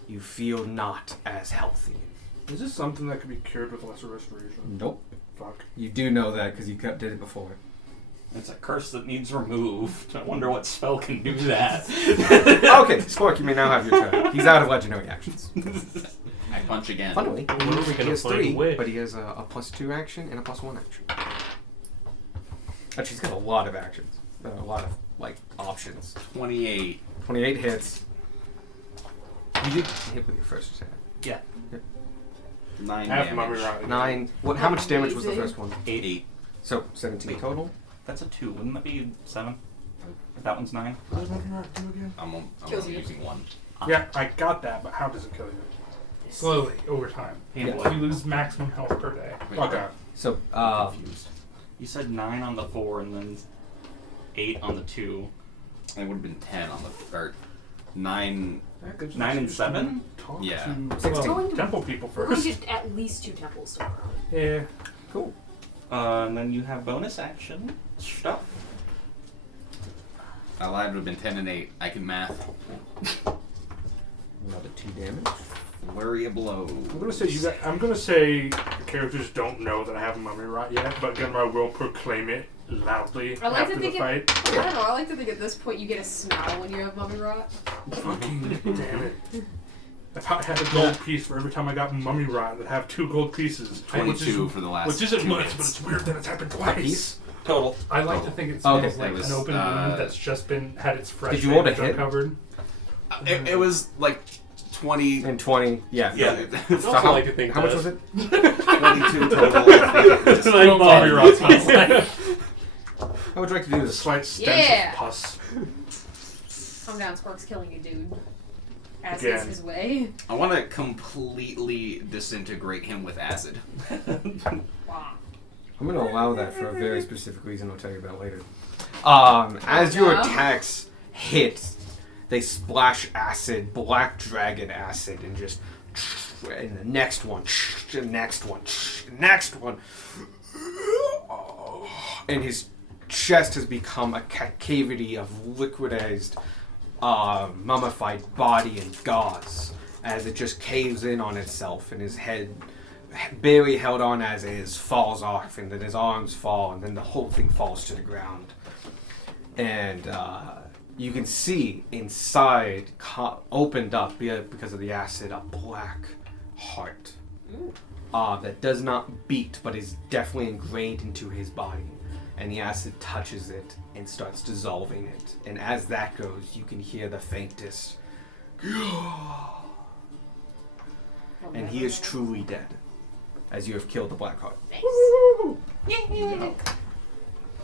You feel not as healthy. Is this something that could be cured with lesser restoration? Nope. Fuck. You do know that because you did it before. It's a curse that needs removed. I wonder what spell can do that. Okay, Squawk, you may now have your turn. He's out of legendary actions. I punch again. Funnily, When are we he gonna has find 3, which? but he has a +2 action and a +1 action. Actually, he's got a lot of actions. A lot of, options. 28. 28 hits. You did hit with your first attack. Yeah. 9 Half mummy damage. rot. 9. How much damage was the Amazing. first one? 8. So, 17 Wait. total? That's a 2. Wouldn't that be 7? If that one's 9. What does mummy rot do again? I'm Kills only you. using 1. Yeah, I got that, but how does it kill you? Slowly, over time. Painfully. You lose maximum health per day. Okay. So, I'm confused. You said 9 on the 4 and then 8 on the 2. It would have been 10 on the or 9. 9 and 7? Talk Yeah. to 16. temple people We're going first. to get at least 2 temples tomorrow. Yeah. cool. And then you have bonus action stuff. I lied, would have been 10 and 8. I can math. Another 2 damage. Flurry of blows. I'm gonna say the characters don't know that I have a mummy rot yet, but Gunmar will proclaim it loudly I like after to the think fight. I don't know. I like to think at this point you get a smell when you have mummy rot. Fucking damn it. If I had a gold piece for every time I got mummy rot, I'd have 2 gold pieces. 22 for the last. Which isn't 2 much, hits. but it's weird that it's happened twice. Piece? Total. I like to Oh. think it Okay. smells like It was, an open wound that's just been had its fresh Did you roll to damage hit? uncovered. It was like 20. And 20, yeah. Yeah. I also how, like to think how much that. was it? 22 total. I think. That's what I Mummy thought. rot smells like. How would you like to do A this? slight stench Yeah. of pus. Calm down, Spark's killing you, dude. As Again. is his way. I want to completely disintegrate him with acid. Wow. I'm going to allow that for a very specific reason I'll tell you about later. As your no. attacks hit, they splash acid, black dragon acid, and just... And the next one, the next one, the next one. And his chest has become a cavity of liquidized, mummified body and gauze as it just caves in on itself, and his head, barely held on as is, falls off, and then his arms fall, and then the whole thing falls to the ground. And you can see inside, opened up because of the acid, a black heart that does not beat, but is definitely ingrained into his body. And the acid touches it and starts dissolving it. And as that goes, you can hear the faintest. And he is truly dead, as you have killed the Black Heart.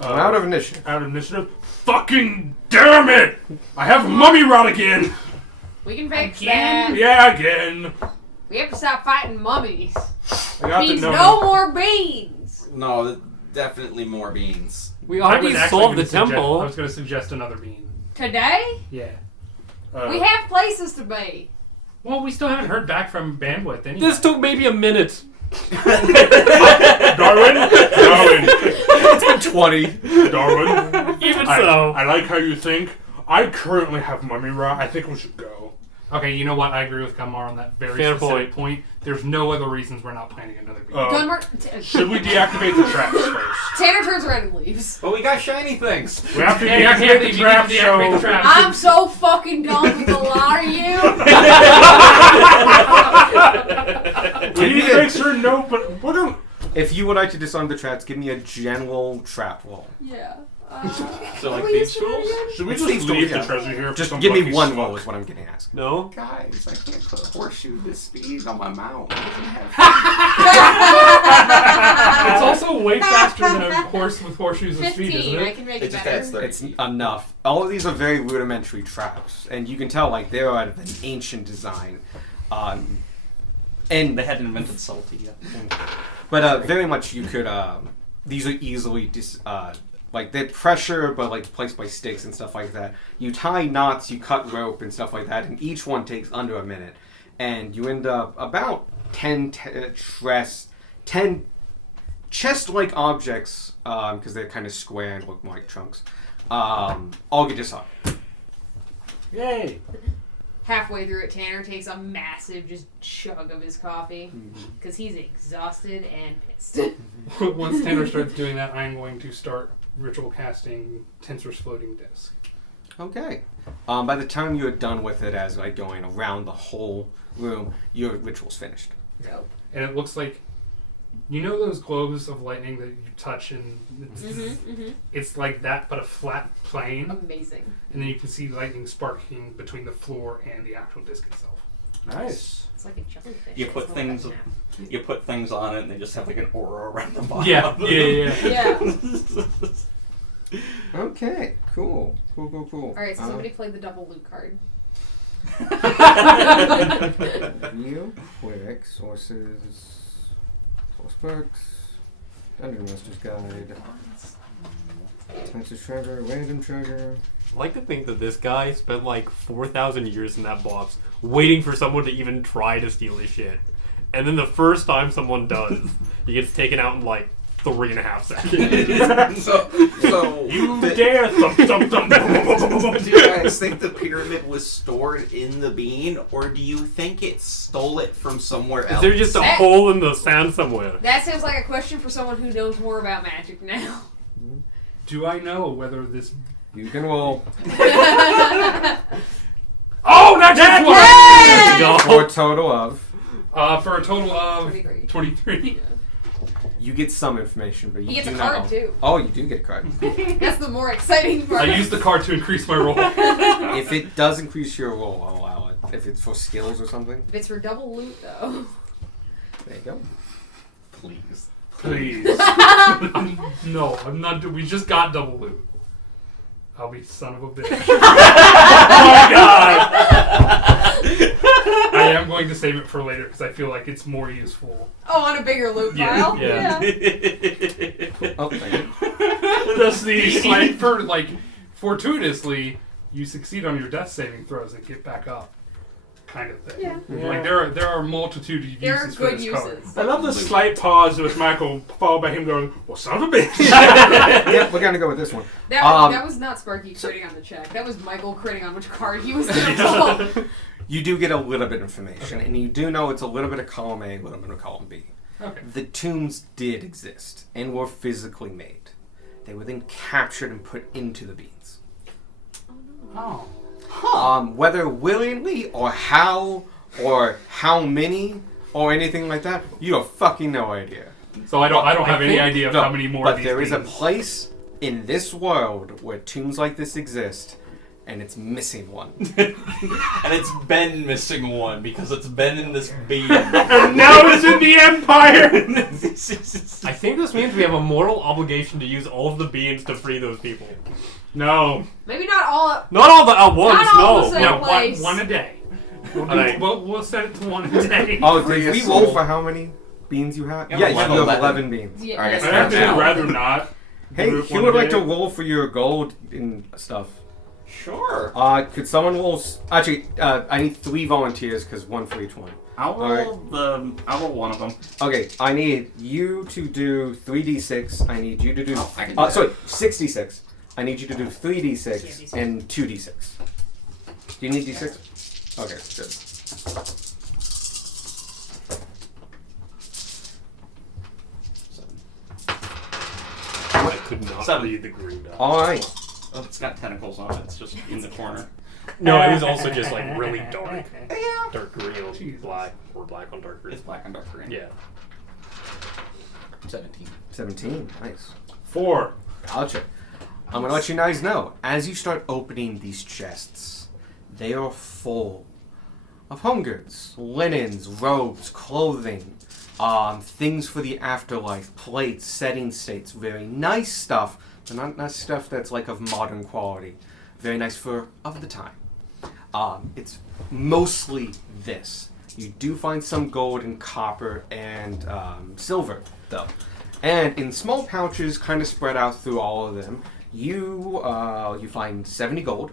I'm out of initiative. Out of initiative. Fucking damn it! I have mummy rot again! We can fix Again? that. Yeah, again. We have to stop fighting mummies. I got Means the no more beans. No, definitely more beans. We I already was actually solved the gonna suggest- temple. I was going to suggest another bean. Today, Yeah. we have places to be. Well, we still haven't heard back from Bandwidth anyway. This took maybe a minute. Darwin? It's been 20. Darwin? Even I, so. I like how you think. I currently have mummy rot. I think we should go. Okay, you know what? I agree with Kamar on that very Fair specific point. There's no other reasons we're not planning another bean. Gunmar. Should we deactivate the traps first? Tanner turns around and leaves. But we got shiny things. We have to Yeah, you deactivate the need to traps, deactivate the so... traps. I'm so fucking done with the lot of you. We need to make sure but we're gonna... If you would like to disarm the traps, give me a general trap roll. Yeah. So, like, what we thieves' used to do tools? again? Should we It's just thieves' leave tools, the yeah. treasure here? for Just some give me lucky one schmuck? roll is what I'm getting asked. No? Guys, I can't put a horseshoe this speed on my mount. It doesn't have... It's also way faster than a horse with horseshoes with speed, 15. isn't I it? can make It it just better. adds 30 It's feet. enough. All of these are very rudimentary traps, and you can tell like they're out of an ancient design. And They hadn't invented salty yet. but very much you could. These are easily like the pressure, but like placed by sticks and stuff like that. You tie knots, you cut rope and stuff like that, and each one takes under a minute, and you end up about 10 chest-like objects, because they're kind of square and look like chunks. All get disarmed. Yay! Halfway through it, Tanner takes a massive just chug of his coffee because he's exhausted and pissed. Once Tanner starts doing that, I'm going to start ritual casting Tensor's floating disc. Okay. By the time you're done with it, as like going around the whole room, your ritual's finished. Dope. And it looks like, you know those globes of lightning that you touch and it's like that, but a flat plane. Amazing. And then you can see lightning sparking between the floor and the actual disc itself. Nice. It's like a jellyfish. You It's put not things, like that. you put things on it, and they just have like an aura around the bottom. Yeah, of it. Yeah. Okay. Cool. Alright, so somebody played the double loot card. Real quick sources. Source books. Dungeon Master's Guide. Tensor's Treasure. Random Treasure. I like to think that this guy spent like 4,000 years in that box waiting for someone to even try to steal his shit. And then the first time someone does, he gets taken out in like 3.5 seconds. So You dare! Thump, thump, thump. do you guys think the pyramid was stored in the bean, or do you think it stole it from somewhere Is else? there just a hole in the sand somewhere? That sounds like a question for someone who knows more about magic now. Do I know whether this... You can roll. Oh, not that Let's For go. a total of. For a total of 23. 23. You get some information, but you He gets do a not card know. too. Oh, you do get a card. That's the more exciting part. I used the card to increase my roll. If it does increase your roll, I'll allow it. If it's for skills or something, If it's for double loot though. there you go. Please. Please. No, I'm not. We just got double loot. I'll be son of a bitch. Oh my god! I am going to save it for later because I feel like it's more useful. Oh, on a bigger loot Yeah, pile? yeah. Oh, thank you. Just the slight for like fortuitously, you succeed on your death saving throws and get back up, kind of thing. Yeah. Like there are a multitude of There are uses for good this card. uses. I love the slight pause with Michael, followed by him going, "Well, son of a bitch." Yeah, we're gonna go with this one. That was not Sparky critting on the check. That was Michael critting on which card he was going to pull. You do get a little bit of information, and you do know it's a little bit of column A, a little bit of column B. Okay. The tombs did exist and were physically made. They were then captured and put into the beans. Oh. Whether willingly or how many or anything like that, you have fucking no idea. So I don't have any think- idea of no, how many more. But of these there is a beans. place in this world where tombs like this exist, and it's missing one. And it's been missing one because it's been in this bean. And now it's in the Empire! I think this means we have a moral obligation to use all of the beans to free those people. No. Maybe not all at Not all at once, Not all no. the same. No, place. one a day. Alright. We'll set it to one a day. Oh, Free did we a roll soul. for how many beans you have? Yeah, Yeah, you 11. have 11 beans. Yeah. I guess I'd actually now. rather not. Hey, Do it who one would a like day. to roll for your gold and stuff? Sure. Could someone roll? Actually, I need 3 volunteers because 1 for each one. I'll roll I'll roll one of them. Okay, I need you to do 3d6. I need you to do. Oh, I can do that. Sorry, 66. I need you to do 3d6 Yeah, D6. and 2d6. Do you need d6? Okay, good. I could not 7. read the green dot. All right. Oh, it's got tentacles on it. It's just in the corner. No, it was also just like really dark. Yeah. Dark green on Jesus. black, or black on dark green. It's black and dark green. Yeah. 17. 17. Nice. 4. Gotcha. I'm gonna let you guys know. As you start opening these chests, they are full of home goods, linens, robes, clothing, things for the afterlife, plates, setting states, very nice stuff, but not stuff that's like of modern quality. Very nice for of the time. It's mostly this. You do find some gold and copper and silver, though. And in small pouches, kind of spread out through all of them, you find 70 gold,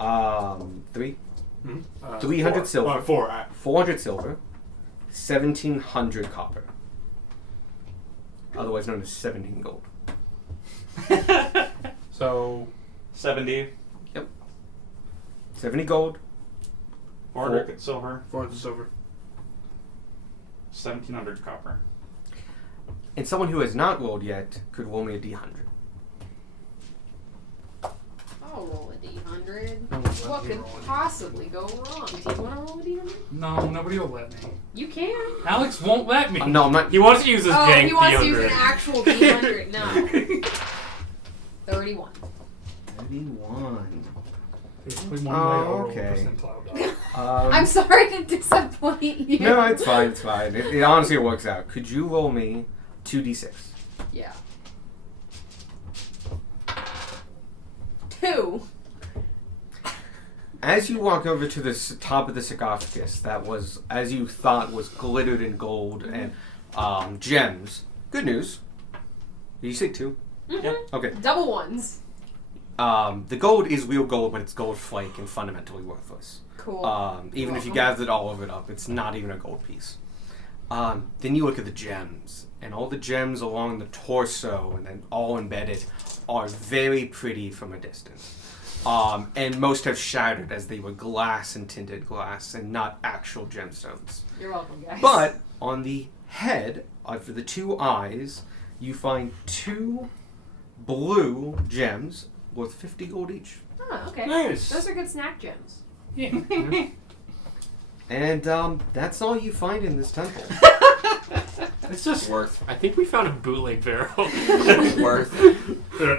300 silver, 400 silver, 1,700 copper, otherwise known as 17 gold. So 70, 70 gold, 400 silver, 400 silver. 1,700 copper. and someone who has not rolled yet could roll me a D100. I'll roll a D100. No one let What me could roll a D100. possibly go wrong? Do you want to roll a D100? no, nobody will let me. You can. Alex won't let me. No, I'm not. He wants to use his Oh, jank he wants to use an D100. actual D100. No. 31. 31. There's only one Oh, way to roll okay. percentile die. I'm sorry to disappoint you. No, it's fine. It's fine. It honestly works out. Could you roll me 2d6? Yeah. 2. As you walk over to the top of the sarcophagus that was, as you thought, was glittered in gold and gems. Good news. Did you say 2? Mm-hmm. Okay. Double ones. The gold is real gold, but it's gold flake and fundamentally worthless. Cool. Even if you gathered all of it up, it's not even a gold piece. Then you look at the gems, and all the gems along the torso and then all embedded are very pretty from a distance. And most have shattered as they were glass and tinted glass and not actual gemstones. You're welcome, guys. But on the head, for the 2 eyes, you find 2 blue gems worth 50 gold each. Oh, okay. Nice. Those are good snack gems. Yeah. And that's all you find in this temple. It's just. Worth. I think we found a bootleg barrel. Worth.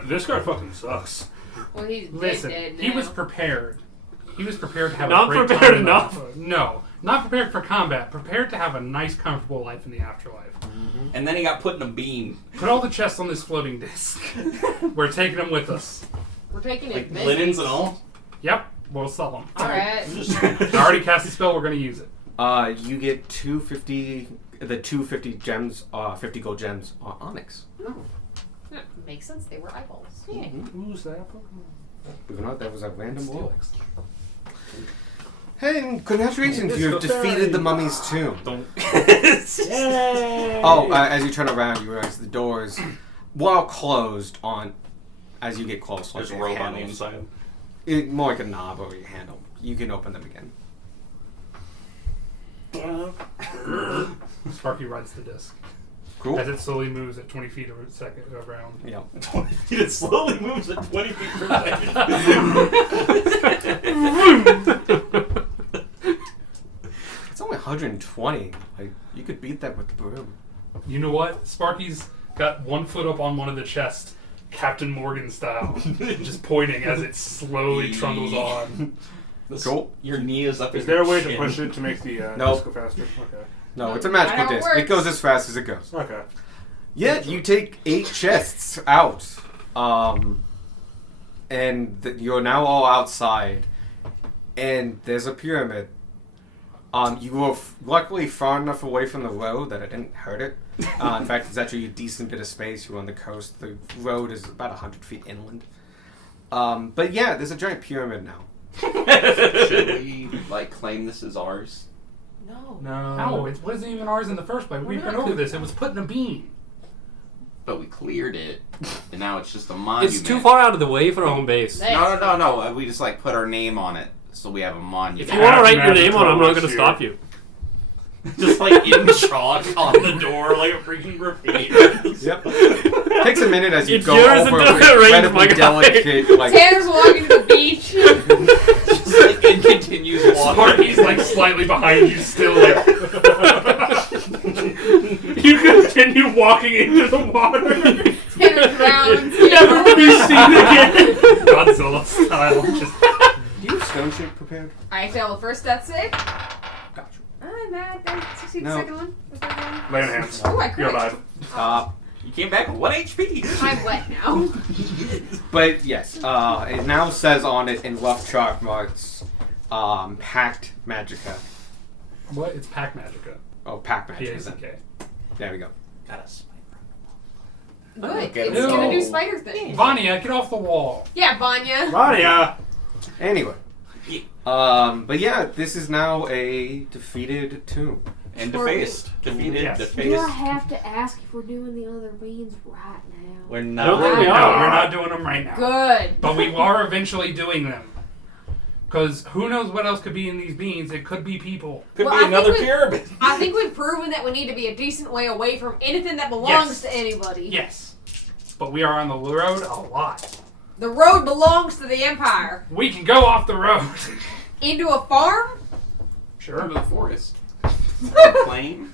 This guy fucking sucks. Well, he's Listen, dead now. he was prepared. He was prepared to have Not a great prepared time. enough. No, not prepared for combat. Prepared to have a nice, comfortable life in the afterlife. And then he got put in a beam. Put all the chests on this floating disc. We're taking them with us. We're taking Like it. linens and all. Yep, we'll sell them. Alright. I already cast the spell. We're going to use it. You get 250 gems, 50 gold gems on onyx. Yeah, makes sense. They were eyeballs. Who's that? Believe it or not, that was a random roll. Steelix. Hey, and congratulations, It's you've the defeated fairy. the mummy's tomb. Don't. Yay! Oh, as you turn around, you realize the doors, while closed on, as you get close, like There's a they have rope on the handles. inside. More like a knob over your handle. You can open them again. Sparky rides the disc. Cool. As it slowly moves at 20 feet a second around. Yeah. 20 feet. It slowly moves at 20 feet per second. It's only 120. Like, you could beat that with the broom. You know what? Sparky's got one foot up on one of the chests, Captain Morgan style, just pointing as it slowly trundles on. Cool. Your knee is up. Is in there a your way to chin. push it to make the No. disc go faster? Okay. No, it's a magical How it disc. It works. goes as fast as it goes. Okay. Yeah, you take 8 chests out, and you're now all outside, and there's a pyramid. You were luckily far enough away from the road that it didn't hurt it. In fact, it's actually a decent bit of space. You're on the coast. The road is about 100 feet inland. But yeah, there's a giant pyramid now. Should we claim this as ours? No. No, it wasn't even ours in the first place. We've been over this. It was put in a beam. But we cleared it, and now it's just a monument. It's too far out of the way for home base. No. We just put our name on it, so we have a monument. If you want to write your Magic name on it, I'm not going to here. stop you. Just in chalk on the door, like a freaking graffiti. Yep. Takes a minute as you It's go yours over until it rains, incredibly my guy. delicate, Tanner's walking to the beach. Just it continues walking. Sparky's slightly behind you still. You continue walking into the water. Tanner drowns. Never to be seen again. Godzilla style. Just Do you have stone shape prepared? I failed the first death save. Gotcha. I'm mad. I succeeded No. the second one. The third one. Lay on hands. Oh, I You're crit. alive. Stop. You came back with 1 HP. I'm wet now. But yes, it now says on it in rough chalk marks, Pact Magica. what? It's Pack Magica. Oh, Pact Magica. P-A-C-K. There we go. Got a sniper. Good. Okay. It's gonna do No. spider things. Vanya, get off the wall. Yeah, Vanya. Vanya! Anyway. But yeah, this is now a defeated tomb. And defaced. Defeated, Yes. defaced. have to ask if we're doing the other beans right now? We're I don't not. think we No, are. we're not doing them right now. Good. But we are eventually doing them. Because who knows what else could be in these beans? It could be people. Could Well, be I another think we- pyramid. I think we've proven that we need to be a decent way away from anything that belongs Yes. to anybody. Yes. But we are on the road a lot. The road belongs to the Empire. We can go off the road. Into a farm? Sure. Into the forest. Plane.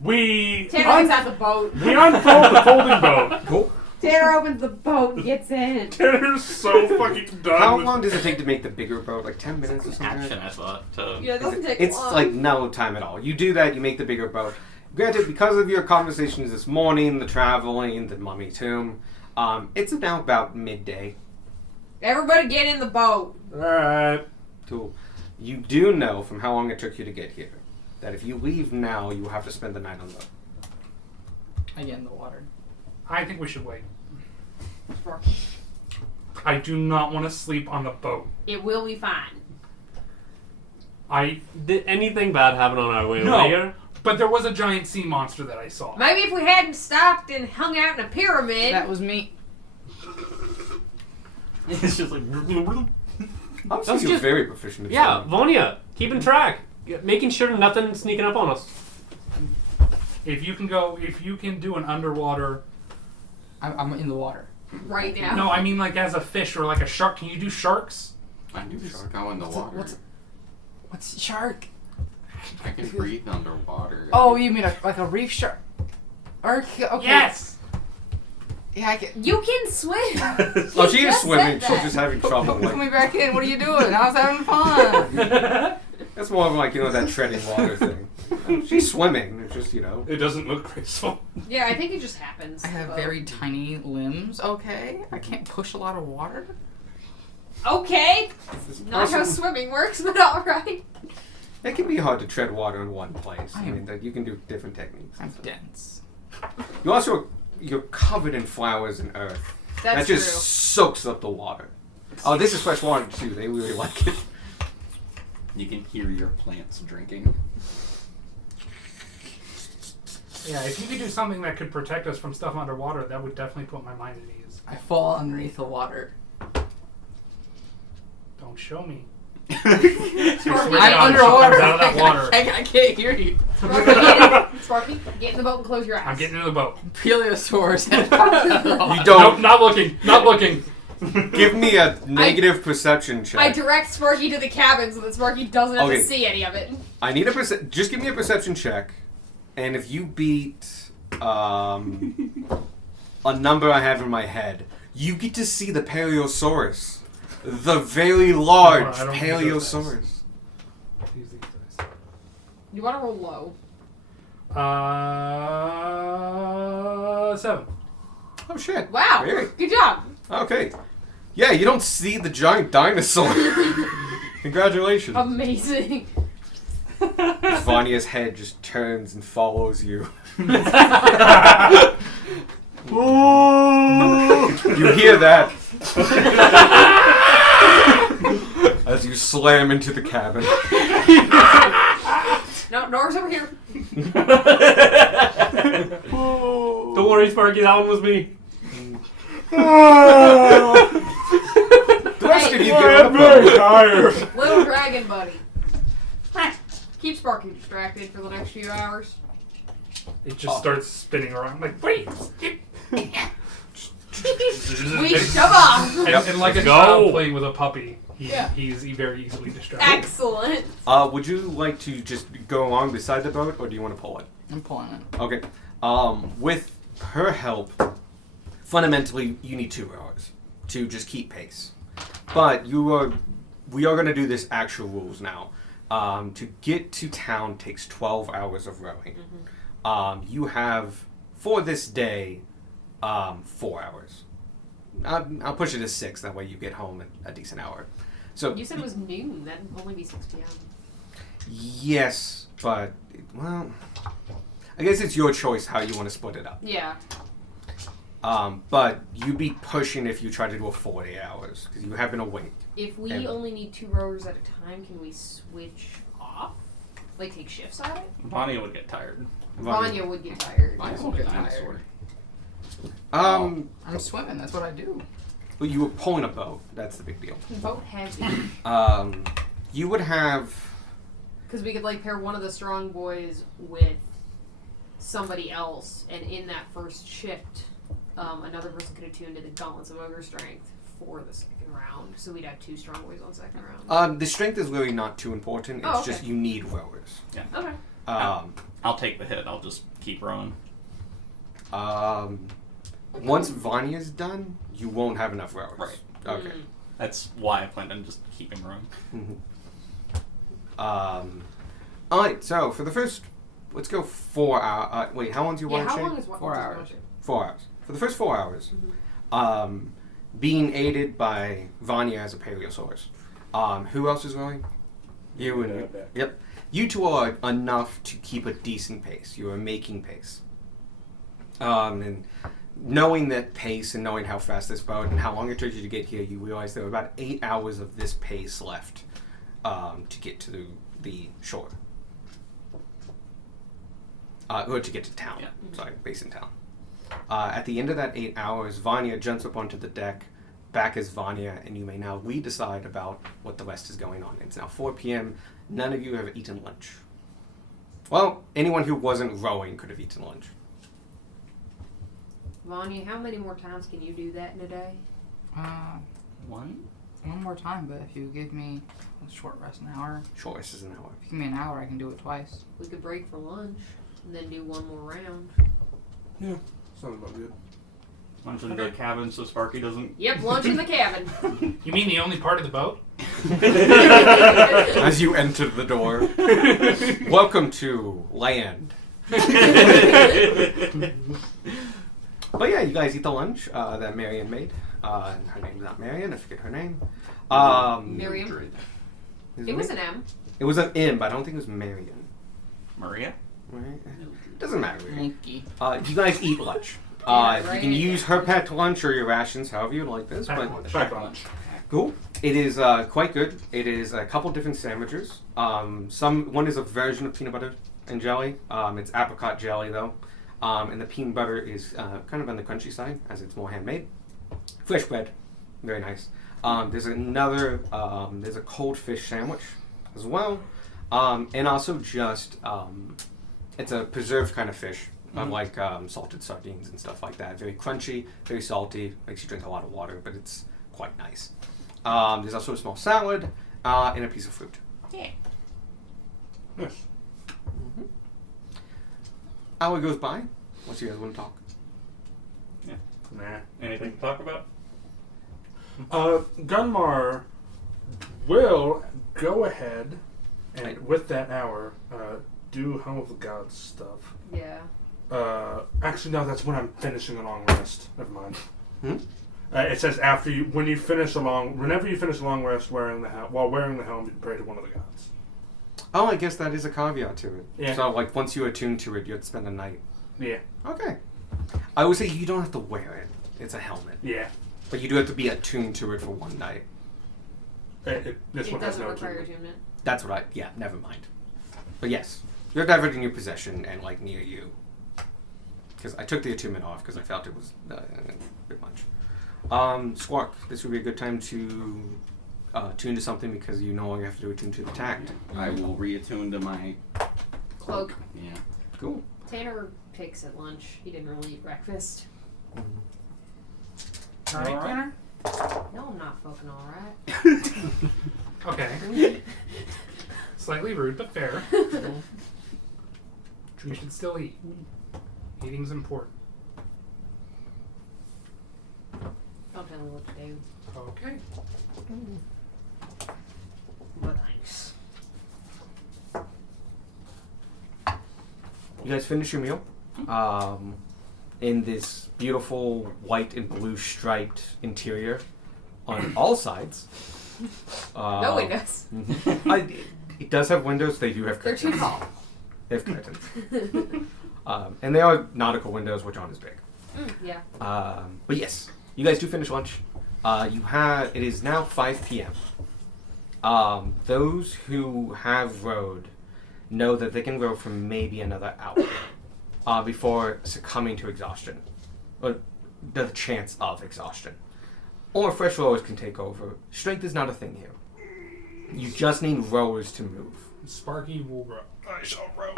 We Tanner gets out the boat. We unfold the folding boat. Cool. Tanner opens the boat and gets in. Tanner's so fucking done How with long does it take to make the bigger boat? Like 10 minutes or something? Action, I thought. Yeah, it doesn't take It's long. like no time at all. You do that, you make the bigger boat. Granted, because of your conversations this morning, the traveling, the mummy tomb, it's now about midday. Everybody get in the boat. Alright. Cool. You do know from how long it took you to get here that if you leave now, you will have to spend the night on the. I get in the water. I think we should wait. I do not want to sleep on the boat. It will be fine. Did anything bad happen on our way No. over here? But there was a giant sea monster that I saw. Maybe if we hadn't stopped and hung out in a pyramid. That was me. It's just like. Obviously, That's you're just- very proficient at Yeah, swimming. Vanya, keeping track. Making sure nothing's sneaking up on us. If you can do an underwater. I'm in the water. right now. No, I mean like as a fish or like a shark. Can you do sharks? I can just go in the water. What's shark? I can breathe underwater. Oh, you mean like a reef shark? Okay. Yes. Yeah, I can. You can swim. Oh, she is just swimming. said She's that. just having trouble. Put me Like, back in. What are you doing? I was having fun. that's more of like, that treading water thing. She's swimming. It's just, It doesn't look graceful. Yeah, I think it just happens. I have but- very tiny limbs. Okay, I can't push a lot of water. Okay. it's Not how possible. swimming works, but alright. It can be hard to tread water in one place. I I am- mean, that you can do different techniques. I'm dense. You also, you're covered in flowers and earth. That's that just true. soaks up the water. Oh, this is fresh water too. They really like it. You can hear your plants drinking. Yeah, if you could do something that could protect us from stuff underwater, that would definitely put my mind at ease. I fall underneath the water. Don't show me. Sparky, I'm underwater. Comes out of that water. I can't hear you. Sparky, get in the boat and close your eyes. I'm getting in the boat. Plesiosaurus. You Nope, don't. not looking. Not looking. Give me a negative perception check. I direct Sparky to the cabin so that Sparky doesn't have Okay. to see any of it. I need a just give me a perception check, and if you beat a number I have in my head, you get to see the Paleosaurus, the very large I don't use those dice. Paleosaurus. Use these dice. You want to roll low. 7. Oh shit! Wow. Really? Good job. Okay. Yeah, you don't see the giant dinosaur. Congratulations. Amazing. Vanya's head just turns and follows you. You hear that as you slam into the cabin. No, Nora's over here. Don't worry, Sparky, that one was me. The rest of you Hey, get up. tired. Little dragon buddy. Keep Sparky distracted for the next few hours. It just starts spinning around. Like, wait! We shove off. And like a Go. child playing with a puppy, Yeah. he's very easily distracted. Excellent. Would you like to just go along beside the boat, or do you want to pull it? I'm pulling it. Okay. With her help, fundamentally, you need 2 hours to just keep pace. But we are going to do this actual rules now. To get to town takes 12 hours of rowing. You have, for this day, 4 hours. I'll push it to 6, that way you get home in a decent hour. So You said it was noon. That'd only be 6 p.m. yes, but, well, I guess it's your choice how you want to split it up. Yeah. But you'd be pushing if you tried to do a 40 hours because you have been awake. If we And- only need 2 rowers at a time, can we switch off? Like take shifts at it? Vanya would get tired. Vanya would get tired. Vanya's won't like a get dinosaur. tired. Um, I'm swimming. That's what I do. well, you were pulling a boat. That's the big deal. Boat heavy. You would have. Because we could like pair one of the strong boys with somebody else, and in that first shift, another person could attune to the gauntlets of ogre strength for the second round. So we'd have 2 strong boys on second round. The strength is really not too important. It's Oh, okay. just you need rowers. Okay. I'll take the hit. I'll just keep rowing. Once Vanya's done, you won't have enough rowers. Right. Okay. That's why I planned on just keeping rowing. All right. So for the first, let's go 4 hours. Wait, how long's your Yeah, one how shape? long is what? 4 what's hours. one shape? 4 hours. For the first 4 hours, being aided by Vanya as a Paleosaurus. Who else is going? You and Yeah, yep. You two are enough to keep a decent pace. You are making pace. And knowing that pace and knowing how fast this boat and how long it took you to get here, you realize there were about 8 hours of this pace left to get to the shore. Or to get to town. Yeah. Sorry, base in town. At the end of that 8 hours, Vanya jumps up onto the deck. Back is Vanya, and you may now re-decide about what the rest is going on. It's now 4 p.m. None of you have eaten lunch. Well, anyone who wasn't rowing could have eaten lunch. Vanya, how many more times can you do that in a day? One? One more time, but if you give me a short rest an hour, Sure, this is an hour. if you give me an hour, I can do it twice. We could break for lunch and then do one more round. Yeah, sounds about good. Lunch in the cabin so Sparky doesn't. Yep, lunch in the cabin. You mean the only part of the boat? As you enter the door, welcome to land. But yeah, you guys eat the lunch that Marion made. And her name's not Marion, I forget her name. Miriam. Is It was Miriam? an M. It was an M, but I don't think it was Marion. Maria? Right? Doesn't matter really. Monkey. You guys eat lunch. Yeah, You right. can use her packed lunch or your rations, however you like this. But Back lunch. cool. It is quite good. It is a couple different sandwiches. One is a version of peanut butter and jelly. It's apricot jelly though, and the peanut butter is kind of on the crunchy side as it's more handmade. Fresh bread, very nice. There's another. There's a cold fish sandwich as well, and also just it's a preserved kind of fish. Unlike salted sardines and stuff like that. Very crunchy, very salty, makes you drink a lot of water, but it's quite nice. There's also a small salad and a piece of fruit. Yeah. Yes. Hour goes by. Unless you guys want to talk. Nah. Anything to talk about? Gunmar will go ahead and with that hour do Home of the Gods stuff. Yeah. Actually, no, that's when I'm finishing a long rest. Never mind. Hmm? It says whenever you finish a long rest while wearing the helm, you can pray to one of the gods. Oh, I guess that is a caveat to it. Yeah. So, like, once you attune to it, you have to spend the night. Yeah. Okay. I would say you don't have to wear it. It's a helmet. Yeah. But you do have to be attuned to it for one night. This It one has doesn't no require attunement. attunement. That's what yeah, never mind. But yes, you have to have it in your possession and, like, near you. Because I took the attunement off because I felt it was a bit much. Squawk, this would be a good time to tune to something because you no longer have to do attune to the tact. I will reattune to my Cloak. Yeah. Cool. Tanner picks at lunch. He didn't really eat breakfast. Alright, Alright. Tanner? No, I'm not fucking alright. Okay. Slightly rude, but fair. You should still eat. Eating's important. Don't tell me what to do. Okay. But thanks. You guys finish your meal in this beautiful white and blue striped interior on all sides. No windows. It does have windows. They do have They're curtains. too tall. They have curtains. And they are nautical windows, which aren't as big. Yeah. But yes, you guys do finish lunch. It is now 5 p.m. Those who have rowed know that they can row for maybe another hour before succumbing to exhaustion, or the chance of exhaustion. Or fresh rowers can take over. Strength is not a thing here. You just need rowers to move. Sparky will row. I shall row.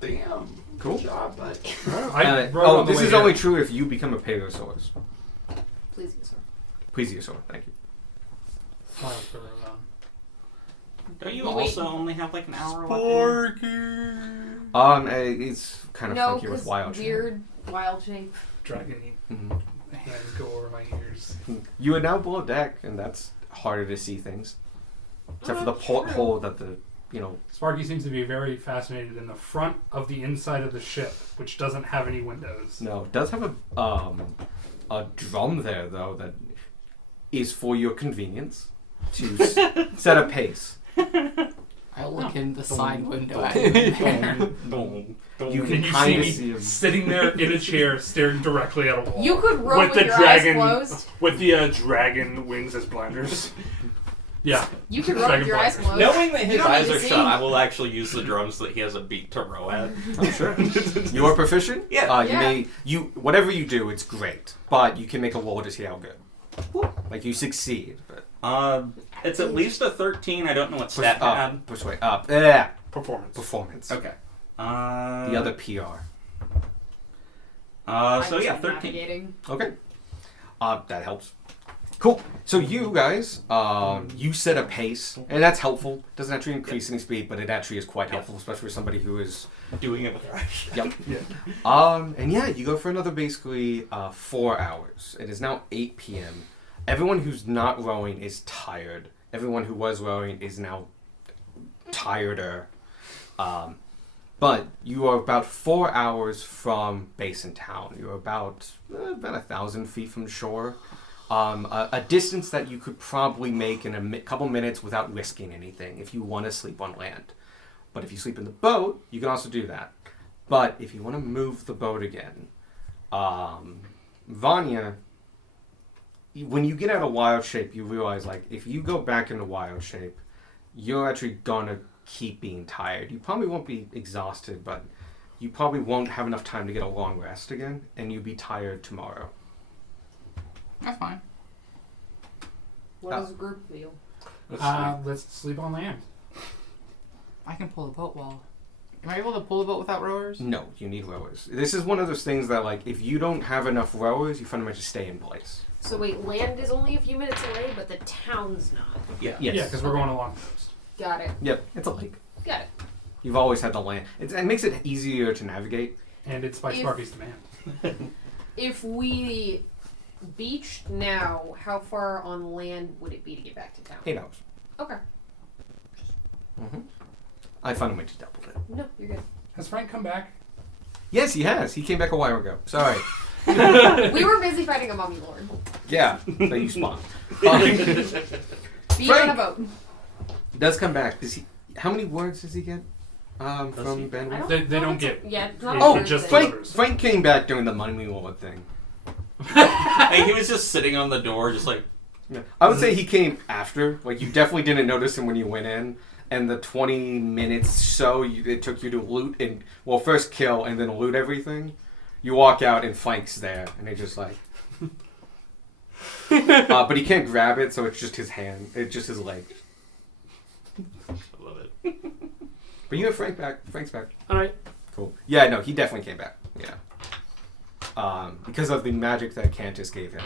Damn. Cool. Good job, buddy. I rowed on the this way is here. only true if you become a Paleosaurus. Please, yes, sir. Plesiosaur, thank you. Smile for her, Don't you Wait. also only have like an hour left? It's kind of No, funky with because wild shape. weird wild shape. Dragon Mhm. hands go over my ears. You are now below deck, and that's harder to see things. Except for the porthole that Sparky seems to be very fascinated in the front of the inside of the ship, which doesn't have any windows. No, it does have a drum there, though, that is for your convenience to set a pace. I look in the side window at You And can you kind of see see me him. sitting there in a chair, staring directly at a wall. You could row With with, the your dragon- eyes closed. With the dragon wings as blinders. Yeah. You could row with your eyes closed. Knowing that You his don't eyes need are to shut, see. I will actually use the drums that he has a beat to row at. Oh, sure. You are proficient? Yeah. Whatever you do, it's great. But you can make a roll to see how good. Like, you succeed, but... It's at least a 13. I don't know what stat pad. Persuade. Performance. Performance. Okay. The other PR. So yeah, 13. Navigating. Okay. That helps. Cool. So you guys, you set a pace, and that's helpful. Doesn't actually increase any speed, but it actually is quite helpful, especially for somebody who is. Doing it with your eyes. Yep. Yeah. And yeah, you go for another basically 4 hours. It is now 8 p.m. Everyone who's not rowing is tired. Everyone who was rowing is now tireder. But you are about 4 hours from base in town. You're about 1,000 feet from shore. A distance that you could probably make in a couple minutes without risking anything if you want to sleep on land. But if you sleep in the boat, you can also do that. But if you want to move the boat again, Vanya, when you get out of wild shape, you realize, like, if you go back into wild shape, you're actually gonna keep being tired. You probably won't be exhausted, but you probably won't have enough time to get a long rest again, and you'll be tired tomorrow. That's fine. What does a group feel? Let's sleep on land. I can pull the boat wall. Am I able to pull the boat without rowers? No, you need rowers. This is one of those things that, like, if you don't have enough rowers, you fundamentally stay in place. So wait, land is only a few minutes away, but the town's not. Yeah. Yes. Yeah, because we're going along the coast. Got it. Yep, it's a lake. Got it. You've always had the land. It makes it easier to navigate. And it's by If- Sparky's demand. If we beached now, how far on land would it be to get back to town? 8 hours. Okay. I fundamentally doubled it. No, you're good. Has Frank come back? Yes, he has. He came back a while ago. Sorry. We were busy fighting a mummy lord. Yeah, that you spawned. Being on a boat. He does come back. Does he? How many words does he get from I Bandwidth? They don't think get- so. Yeah, it's not it- a it word just thing. Frank came back during the Money Lord thing. Like, he was just sitting on the door, just like. Yeah. I would say he came after. Like, you definitely didn't notice him when you went in. And the 20 minutes so it took you to loot and, well, first kill and then loot everything. You walk out and Frank's there. And they just like... but he can't grab it, so it's just his hand. It's just his leg. I love it. But you have Frank back. Frank's back. Alright. Cool. Yeah, no, he definitely came back. Yeah. Because of the magic that Cantus gave him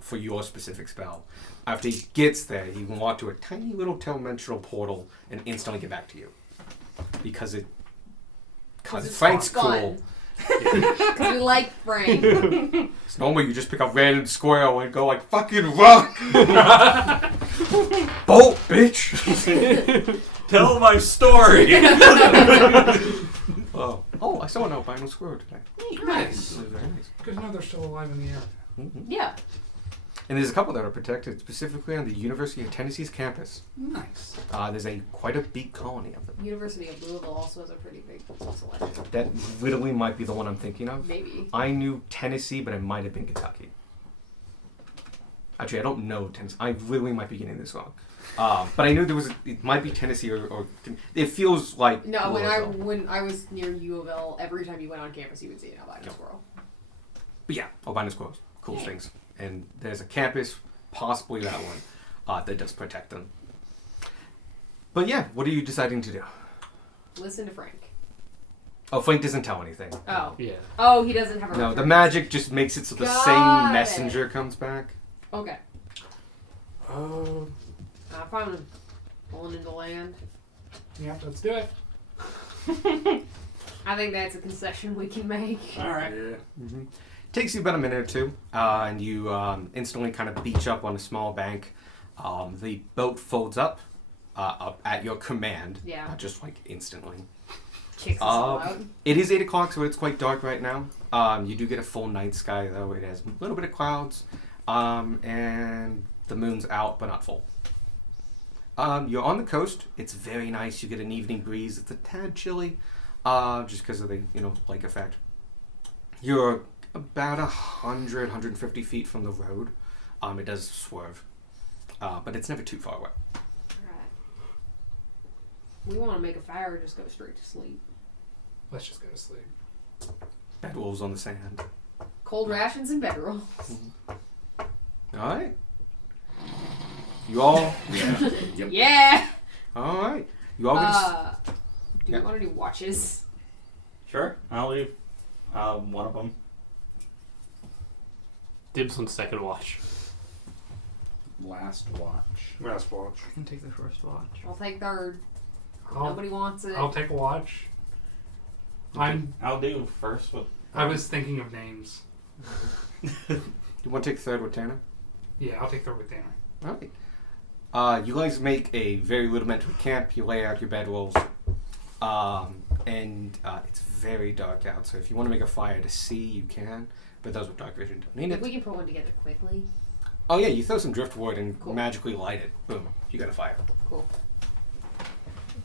for your specific spell. After he gets there, he can walk to a tiny little dimensional portal and instantly get back to you. Because it's Frank's fun. cool. Because we like Frank. It's normally you just pick a random squirrel and go like, fucking rock! Bolt, bitch! Tell my story! Oh, I saw an albino squirrel today. Nice. It was very nice. Good to know they're still alive in the air. Yeah. And there's a couple that are protected specifically on the University of Tennessee's campus. Nice. There's quite a big colony of them. University of Louisville also has a pretty big selection. That literally might be the one I'm thinking of. Maybe. I knew Tennessee, but it might have been Kentucky. Actually, I don't know Tennessee. I literally might be getting this wrong. But I knew it might be Tennessee or it feels like No, Louisville. when I was near U of L, every time you went on campus, you would see an albino squirrel. But yeah, albino squirrels, cool Yeah. things. And there's a campus, possibly that one, that does protect them. But yeah, what are you deciding to do? Listen to Frank. Oh, Frank doesn't tell anything. Oh. Yeah. Oh, he doesn't have a No, the reference. magic just makes it so the Got same it. messenger comes back. Okay. I found him. Pulling into land. Yep, let's do it. I think that's a concession we can make. All right. Yeah. Mm-hmm. Takes you about a minute or two, and you instantly kind of beach up on a small bank. The boat folds up at your command, Yeah. not just like instantly. Kicks us all out. It is 8 o'clock, so it's quite dark right now. You do get a full night sky, though. It has a little bit of clouds, and the moon's out, but not full. You're on the coast. It's very nice. You get an evening breeze. It's a tad chilly, just because of the lake effect. You're about 150 feet from the road. It does swerve, but it's never too far away. Alright. We want to make a fire or just go straight to sleep. Let's just go to sleep. Bed wolves on the sand. Cold rations and bedrolls. All right. You all. Yeah! All right. You all get. Do Yeah. we want to do watches? Sure. I'll leave one of them. Dibs on second watch. Last watch. Last watch. I can take the first watch. I'll take third. I'll, Nobody wants it. I'll take a watch. I'll do first with. I was thinking of names. You want to take third with Tanner? Yeah, I'll take third with Tanner. All right. You guys make a very rudimentary camp. You lay out your bedrolls, and it's very dark out. So if you want to make a fire to see, you can. But those with dark vision don't need If it. we can put one together quickly. Oh yeah, you throw some driftwood and Cool. magically light it. Boom, you got a fire. Cool.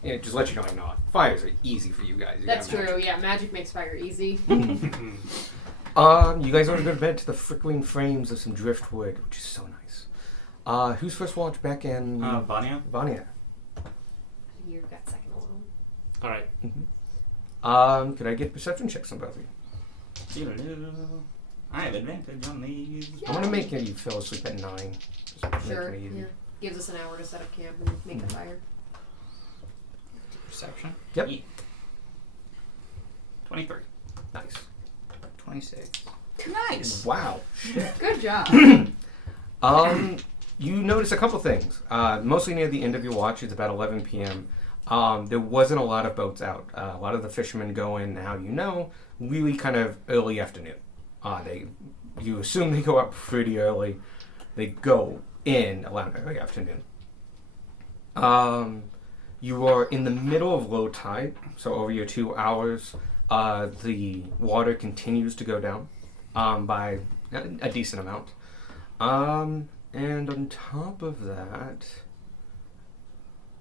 Yeah, just let you know I'm not. Fires are easy for you guys. You That's got true. magic. Yeah, magic makes fire easy. You guys want to go to bed to the flickering frames of some driftwood, which is so nice. Who's first watch? Beck and Vanya. Vanya. You got second alone. All right. Mm-hmm. Could I get perception checks on both of you? I have advantage on these. I'm gonna make you fall asleep at 9. Just make Sure. it easy. Yeah. Gives us an hour to set up camp and make the fire. Perception. Yep. 23. Nice. 26. Nice. Wow. Good job. You notice a couple things. Mostly near the end of your watch, it's about 11 p.m. There wasn't a lot of boats out. A lot of the fishermen go in, how you know, really kind of early afternoon. You assume they go up pretty early. They go in around early afternoon. You are in the middle of low tide, so over your 2 hours, the water continues to go down by a decent amount. And on top of that,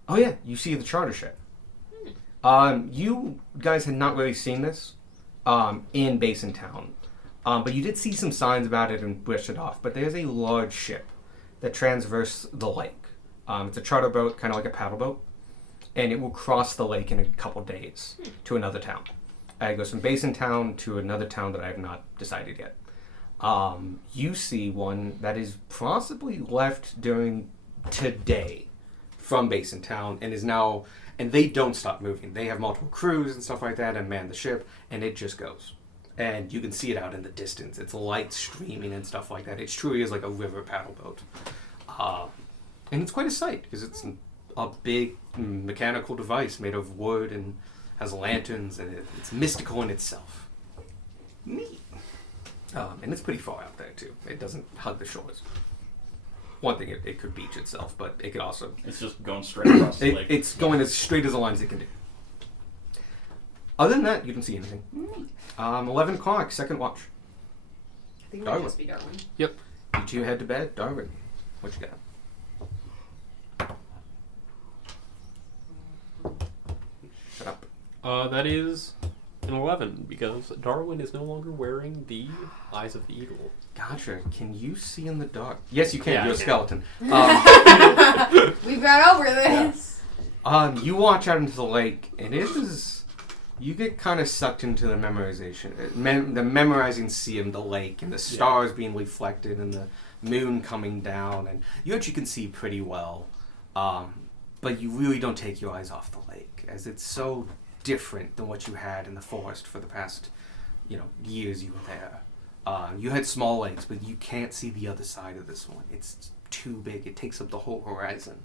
oh yeah, you see the charter ship. You guys had not really seen this in Basin Town, but you did see some signs about it and brushed it off. But there's a large ship that traverses the lake. It's a charter boat, kind of like a paddle boat, and it will cross the lake in a couple days to another town. It goes from Basin Town to another town that I have not decided yet. You see one that is possibly left during today from Basin Town and is now, and they don't stop moving. They have multiple crews and stuff like that and man the ship, and it just goes. And you can see it out in the distance. It's light streaming and stuff like that. It truly is like a river paddle boat. And it's quite a sight because it's a big mechanical device made of wood and has lanterns, and it's mystical in itself. Neat. And it's pretty far out there too. It doesn't hug the shores. One thing, it could beach itself, but it could also... It's just going straight across the lake. It's going as straight as a line as it can do. Other than that, you don't see anything. 11 o'clock, second watch. I think it might Darwin. just be Darwin. You You two head to bed. Darwin, what you got? Shut up. That is an 11 because Darwin is no longer wearing the eyes of the eagle. Gotcha. Can you see in the dark? Yes, you can. Yeah, You're a I can. skeleton. We've got over this. You watch out into the lake, and it is. You get kind of sucked into the memorization, the memorizing sea of the lake, and the stars being reflected, and the moon coming down, and you actually can see pretty well, but you really don't take your eyes off the lake, as it's so different than what you had in the forest for the past, years you were there. You had small lakes, but you can't see the other side of this one. It's too big. It takes up the whole horizon.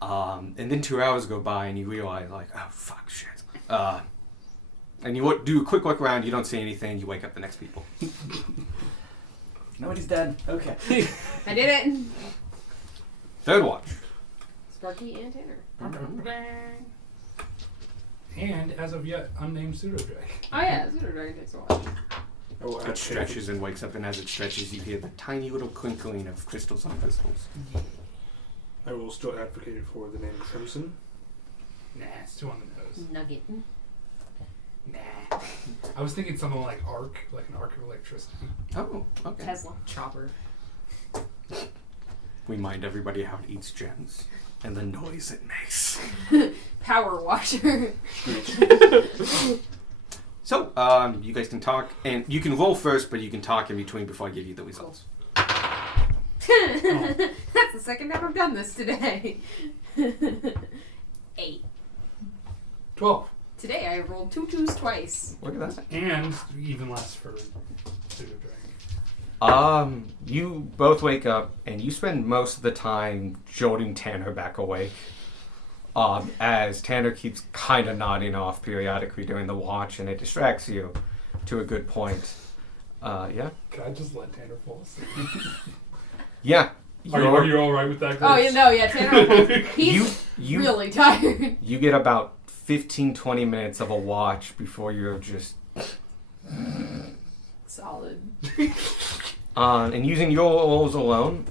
And then 2 hours go by, and you realize, like, oh, fuck, shit. And you do a quick look around, you don't see anything, you wake up the next people. Nobody's dead. Okay. I did it. Third watch. Sparky and Tanner. And as of yet, unnamed pseudo-drake. Oh yeah, Pseudo Dragon takes a watch. Oh, It stretches and wakes up, and as it stretches, you hear the tiny little crinkling of crystals on crystals. I will still advocate for the name Crimson. Nah, it's too on the nose. Nugget. Nah. I was thinking something like arc, like an arc of electricity. Oh, okay. Tesla. Chopper. We mind everybody how it eats gems, and the noise it makes. Power washer. So, you guys can talk, and you can roll first, but you can talk in between before I give you the results. That's the second time I've done this today. 8. 12. Today I rolled 2 twos twice. Look at that. And even less for pseudo-drake. You both wake up, and you spend most of the time jolting Tanner back awake. As Tanner keeps kind of nodding off periodically during the watch, and it distracts you to a good point. Yeah? Could I just let Tanner fall asleep? Yeah. Are you alright with that, Grace? Oh, yeah, no, yeah, Tanner. He's you really tired. You get about 15-20 minutes of a watch before you're just... Solid. And using your rolls alone,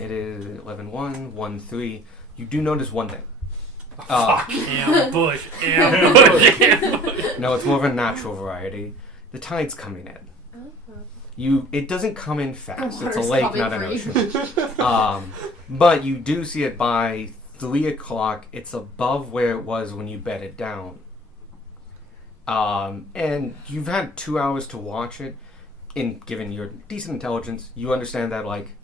it is 11-1, 1-3. You do notice one thing. Ambush! Ambush! No, it's more of a natural variety. The tide's coming in. It doesn't come in fast. The It's a water's lake, coming not an free. ocean. But you do see it by 3 o'clock. It's above where it was when you bedded down. And you've had 2 hours to watch it. And given your decent intelligence, you understand that, like,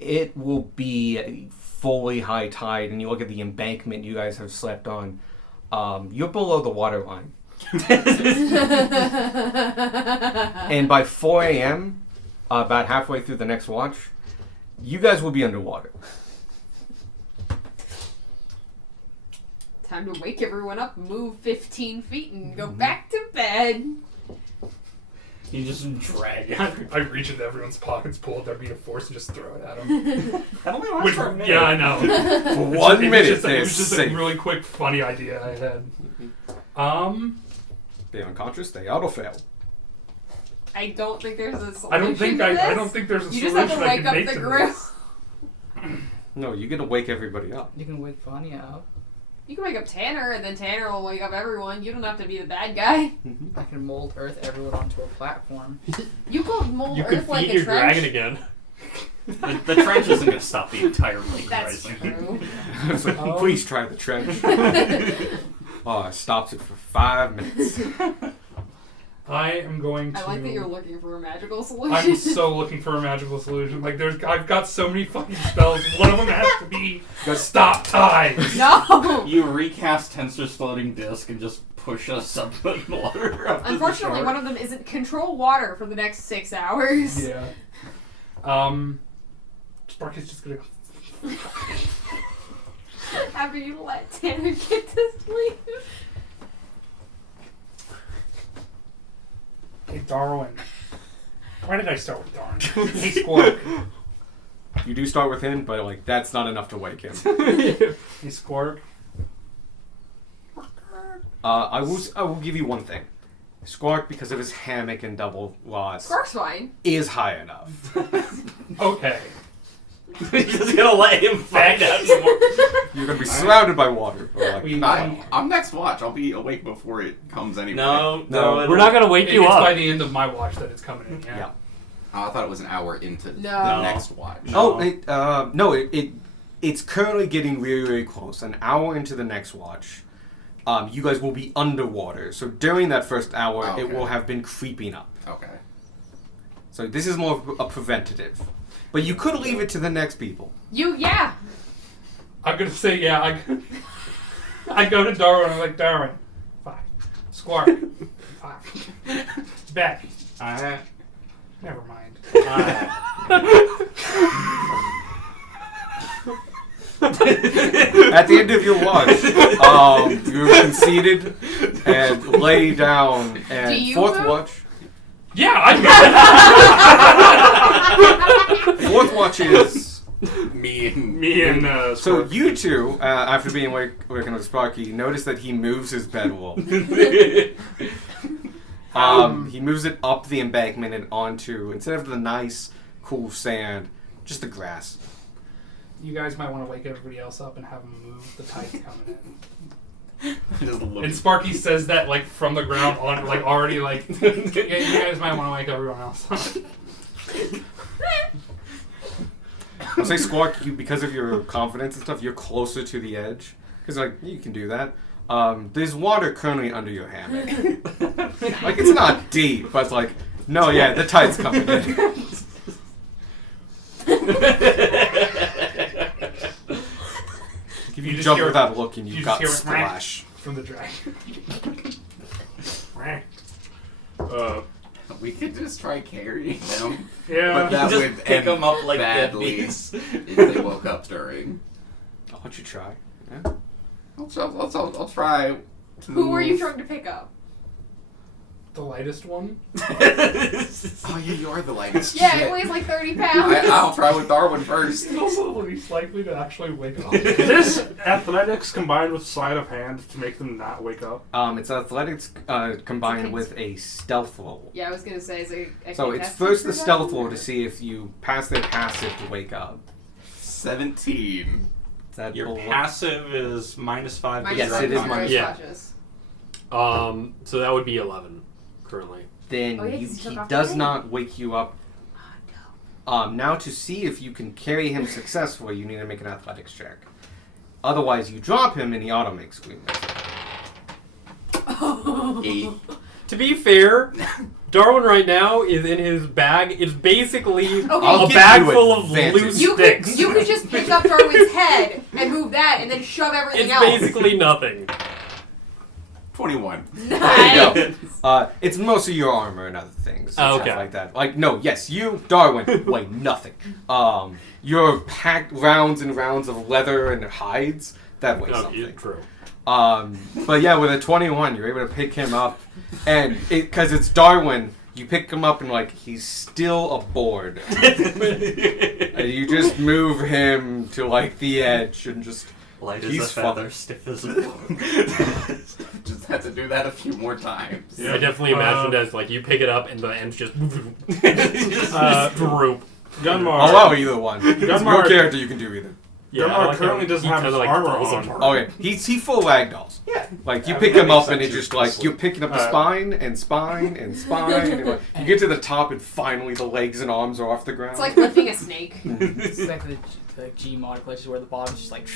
it will be a fully high tide, and you look at the embankment you guys have slept on. You're below the water line. And by 4 a.m., about halfway through the next watch, you guys will be underwater. Time to wake everyone up, move 15 feet, and go back to bed. You just drag it. I reach into everyone's pockets, pull out their beat of force, and just throw it at them. That only lasts Which, for a minute. yeah, I know. For 1 minute, It they're was just a safe. really quick, funny idea I had. They're unconscious, they auto-fail. I don't think there's a solution I don't think to this. I don't think there's a You just solution have to I wake can up make the to grill. this. No, you get to wake everybody up. You can wake Vanya up. You can wake up Tanner, and then Tanner will wake up everyone. You don't have to be the bad guy. I can mold earth everyone onto a platform. You could mold You could Earth like feed a your trench. dragon again. The trench isn't going to stop the entire lake That's rising. true. It's like, please try the trench. It stops it for 5 minutes. I am going to. I like that you're looking for a magical solution. I'm so looking for a magical solution. Like, I've got so many fucking spells. One of them has to be stop tides. No! You recast Tensor's floating disc and just push us up the water. Up to the Unfortunately, shore. one of them isn't control water for the next 6 hours. Yeah. Sparky's just gonna go. After you let Tanner get to sleep. Hey, Darwin. Why did I start with Darwin? Hey, Squark. You do start with him, but like that's not enough to wake him. Hey, Squark. I will give you one thing. Squark, because of his hammock and double loss, Squark's fine. is high enough. Okay. You're just gonna let him find out some more. You're gonna be surrounded by water. For like, I'm next watch. I'll be awake before it comes anyway. No, We're not gonna wake you It's by up. the end of my watch that it's coming in. Yeah. Yeah. Oh, I thought it was an hour into No. the next watch. Oh, it's currently getting really, really close. An hour into the next watch, you guys will be underwater. So during that first hour, Okay. it will have been creeping up. Okay. So this is more of a preventative. But you could leave it to the next people. Yeah. I'm gonna say yeah. I go to Darwin. I'm like, Darwin, 5. Squark, 5. Bet. Never mind. At the end of your watch, you're conceded and lay down. And Do you fourth vote? watch. Yeah, I Fourth watch is Me and so you two, after being working with Sparky, notice that he moves his bedroll. He moves it up the embankment and onto, instead of the nice, cool sand, just the grass. You guys might want to wake everybody else up and have them move. The tide's coming in. just look. And Sparky says that like from the ground on, like already like. Yeah, you guys might want to wake everyone else up. I'll say Squawk, because of your confidence and stuff, you're closer to the edge. Because, like, you can do that. There's water currently under your hammock. Like, it's not deep, but it's like, no, yeah, the tide's coming in. If you just jump hear- without looking, you you just got hear it splash. From the dragon. We could just try carrying them, Yeah. but that Just would pick end them up like badly deadbeats. if they woke up during. I'll let you try. Yeah. I'll try. To Who were you move. trying to pick up? The lightest one. Oh yeah, you are the lightest. Yeah, Shit. it weighs like 30 pounds. I'll try with Darwin first. He's also least likely to actually wake up. Is this athletics combined with sleight of hand to make them not wake up? It's athletics combined with a stealth roll. Yeah, I was gonna say, So it's first the stealth roll to see if you pass their passive to wake up. 17. Is that Your below- passive is -5. Yes, it is minus- Yeah. So that would be 11 currently. Then Oh, yeah, 'cause he he took off does the not wake you up. Now to see if you can carry him successfully, you need to make an athletics check. Otherwise, you drop him and he auto makes weakness. 8. To be fair, Darwin right now is in his bag. It's basically Okay. a bag full of advantage. loose You sticks. could just pick up Darwin's head and move that, and then shove everything It's else. basically nothing. 21. Nice. It's mostly your armor and other things. And Oh, stuff okay. like that. Like, no, yes, you, Darwin, weigh nothing. You're packed rounds and rounds of leather and hides. That weighs No, something. true. But yeah, with a 21, you're able to pick him up. And because it's Darwin, you pick him up and, like, he's still aboard. And you just move him to, like, the edge and just... Light He's as a feather, stiff as a bone. Just had to do that a few more times. I definitely imagined as like you pick it up and the ends just droop. Gunmar. I'll allow either one. It's Gunmar- your character, you can do either. Yeah, Gunmar I like currently how doesn't he have kinda, his like, armor falls on. apart. Okay, he full ragdolls. Yeah. Like, you Yeah, pick that him up makes and sense. it's just like, you're picking up the spine and spine and spine. And like, you get to the top and finally the legs and arms are off the ground. It's like lifting a snake. It's like the G mod places where the bottom's just like.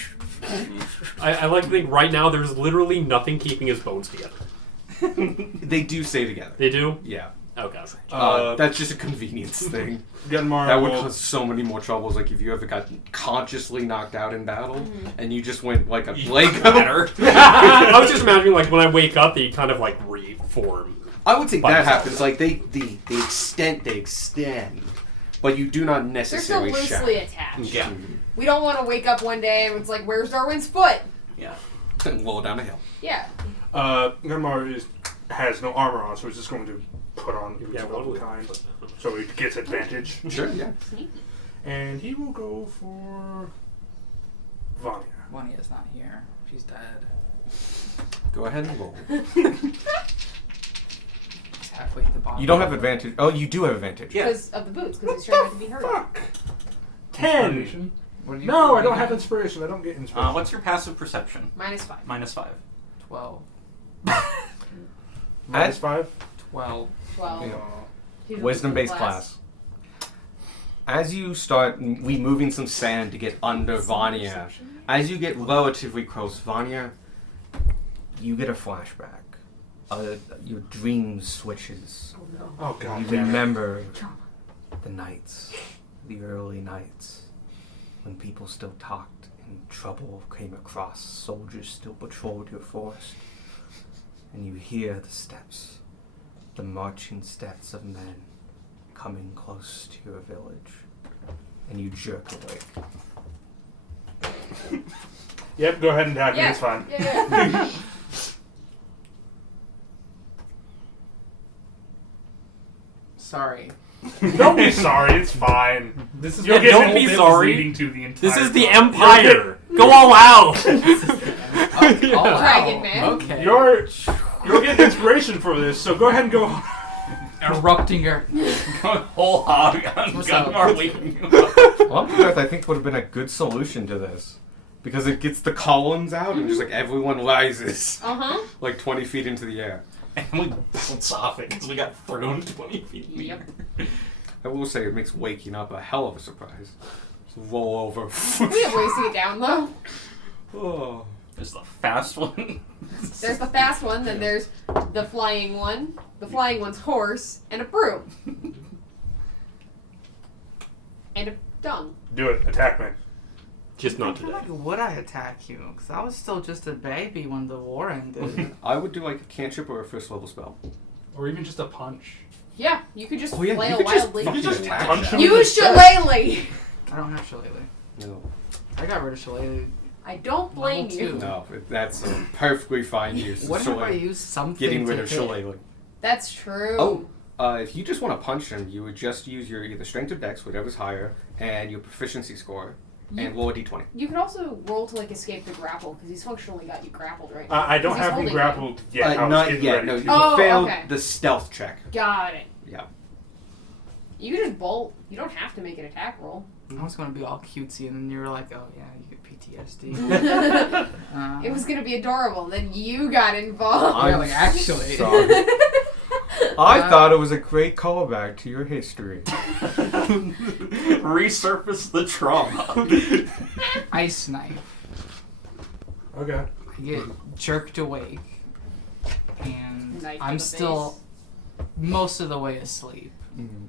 I like to think right now there's literally nothing keeping his bones together. They do stay together. They do? Yeah. Okay. That's just a convenience thing. Gunmar That would will- cause so many more troubles. Like if you ever got consciously knocked out in battle and you just went like a Lego. I was just imagining like when I wake up, they kind of like reform. I would say By that themselves. happens. Like they extend, but you do not They're still necessarily loosely shatter. attached. Yeah. We don't want to wake up one day and it's like, where's Darwin's foot? Yeah. And roll down a hill. Yeah. Gunmar has no armor on, so he's just going to put on his Yeah, own well, kind, so he gets advantage. Sure, yeah. Sneaky. And he will go for Vanya. Vanya's not here. She's dead. Go ahead and roll. halfway at the bottom. You don't have advantage. Oh, you do have advantage. Yeah. Because of the boots, because he's trying not to be hurt. 10. Inspiration? What do you No, I do? don't have inspiration. I don't get inspiration. What's your passive perception? -5. -5. 12. Minus 5? 12. 12. Yeah. He's a Wisdom-based wisdom class. As you start moving some sand to get under Vanya, as you get relatively close, Vanya, you get a flashback. Your dream switches. Oh no. Oh, God. You damn it. remember the nights, the early nights, when people still talked and trouble came across, soldiers still patrolled your forest, and you hear the steps, the marching steps of men coming close to your village, and you jerk awake. Yep, go ahead and attack me. Yeah. It's fine. Yeah. Sorry. Don't be sorry. It's fine. This is You'll what get don't what be it was sorry. leading to the entire This is the time. Empire. Go all out. Dragon man. Okay. You'll get inspiration for this, so go ahead and go. Erupting her. Going whole hog on What's up? Gunmar leaving you. Lumpineth, I think, would have been a good solution to this. Because it gets the columns out and just like everyone rises Uh-huh. like 20 feet into the air. And we bounce off it because we got thrown 20 feet in the Yep. air. I will say it makes waking up a hell of a surprise. Just roll over. We have ways to get down, though. Oh. There's the fast one. There's the fast one, then there's the flying one. The flying one's horse, and a broom. And a dung. Do it. Attack me. Just not today. Like, would I attack you? Because I was still just a baby when the war ended. I would do like a cantrip or a first level spell. Or even just a punch. Yeah, you could just Oh, yeah, flail you could just wildly. fucking just attack punch that. him. Use Shillelagh! I don't have Shillelagh. No. I got rid of Shillelagh. I don't blame Level you. 2. No, that's a perfectly fine use. of What if I shillelagh. use something Getting rid to of hit? shillelagh. That's true. Oh, if you just want to punch him, you would just use your either strength or dex, whatever's higher, and your proficiency score, and roll a d20. You could also roll to like escape the grapple because he's functionally got you grappled right now. I don't 'Cause he's have you holding grappled yet. I was Not getting yet. ready No, to. you Oh, failed okay. the stealth check. Got it. Yeah. You could just bolt. You don't have to make an attack roll. I was going to be all cutesy, and then you were like, oh, yeah, you get PTSD. It was gonna be adorable. Then you got involved. Yeah, like, actually. Sorry. I thought it was a great callback to your history. Resurface the trauma. Ice knife. Okay. I get jerked awake, and Knife to I'm the still most of the way asleep. Mm-hmm.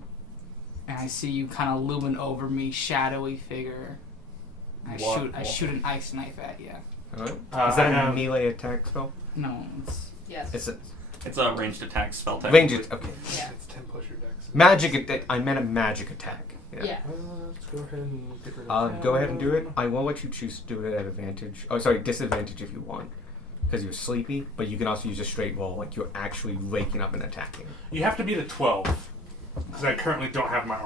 And I see you kind of looming over me, shadowy figure. I shoot an ice knife at you. Alright. I Is that a have- melee attack spell? No, it's Yes. It's a It's a ranged attack spell type. ranged. Okay. Yeah. It's 10 plus your dex. Magic attack. I meant a magic attack. Yeah. Let's go ahead and get rid of that. Go ahead and do it. I will let you choose to do it at advantage. Oh, sorry, disadvantage if you want, because you're sleepy. But you can also use a straight roll, like you're actually waking up and attacking. You have to beat a 12. Because I currently don't have my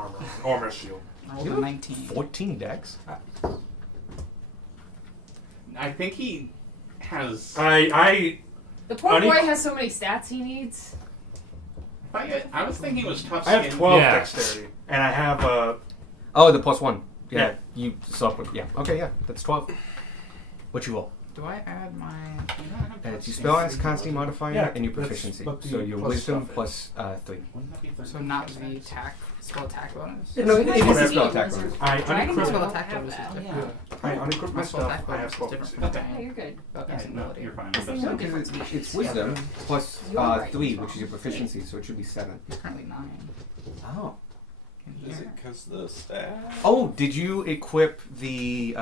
armor shield. I rolled a 19. 14 dex. I think he has. I The poor Honey- boy has so many stats he needs. I was thinking he was tough have skin. 12 Yeah. dexterity. And I have Oh, the +1. Yeah, Yeah. you suck with. Yeah. Okay, yeah, that's 12. What you roll? Do I add my... It's your spell as constant modifier Yeah, and your that's proficiency. what the So your plus wisdom stuff plus 3. Wouldn't that be 30? So not the spell attack bonus? No, it is a whatever. spell attack bonus. I Dragon unequip, spell don't attack have bonus is that. different. I unequip my My spell stuff. attack I have bonus is 12. different from Yeah, mine. you're good. Okay, Okay, no, you're fine. There's No, no 'cause difference it's species. wisdom plus You're right. 3, which is your proficiency, so it should be 7. It's currently 9. Oh. in Is here. it because the staff? Oh, did you equip the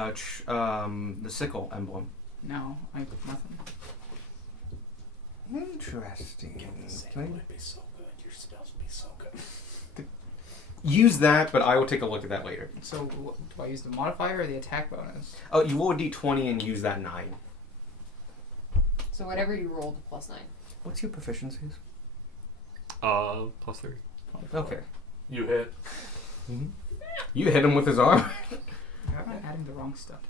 sickle emblem? No, I nothing. Interesting. Can I be so good. Your spells would be so good. use that, but I will take a look at that later. So do I use the modifier or the attack bonus? Oh, you roll a d20 and use that 9. So whatever you rolled, +9. What's your proficiencies? +3. Okay. You hit. You hit him with his arm. Have I adding the wrong stuff to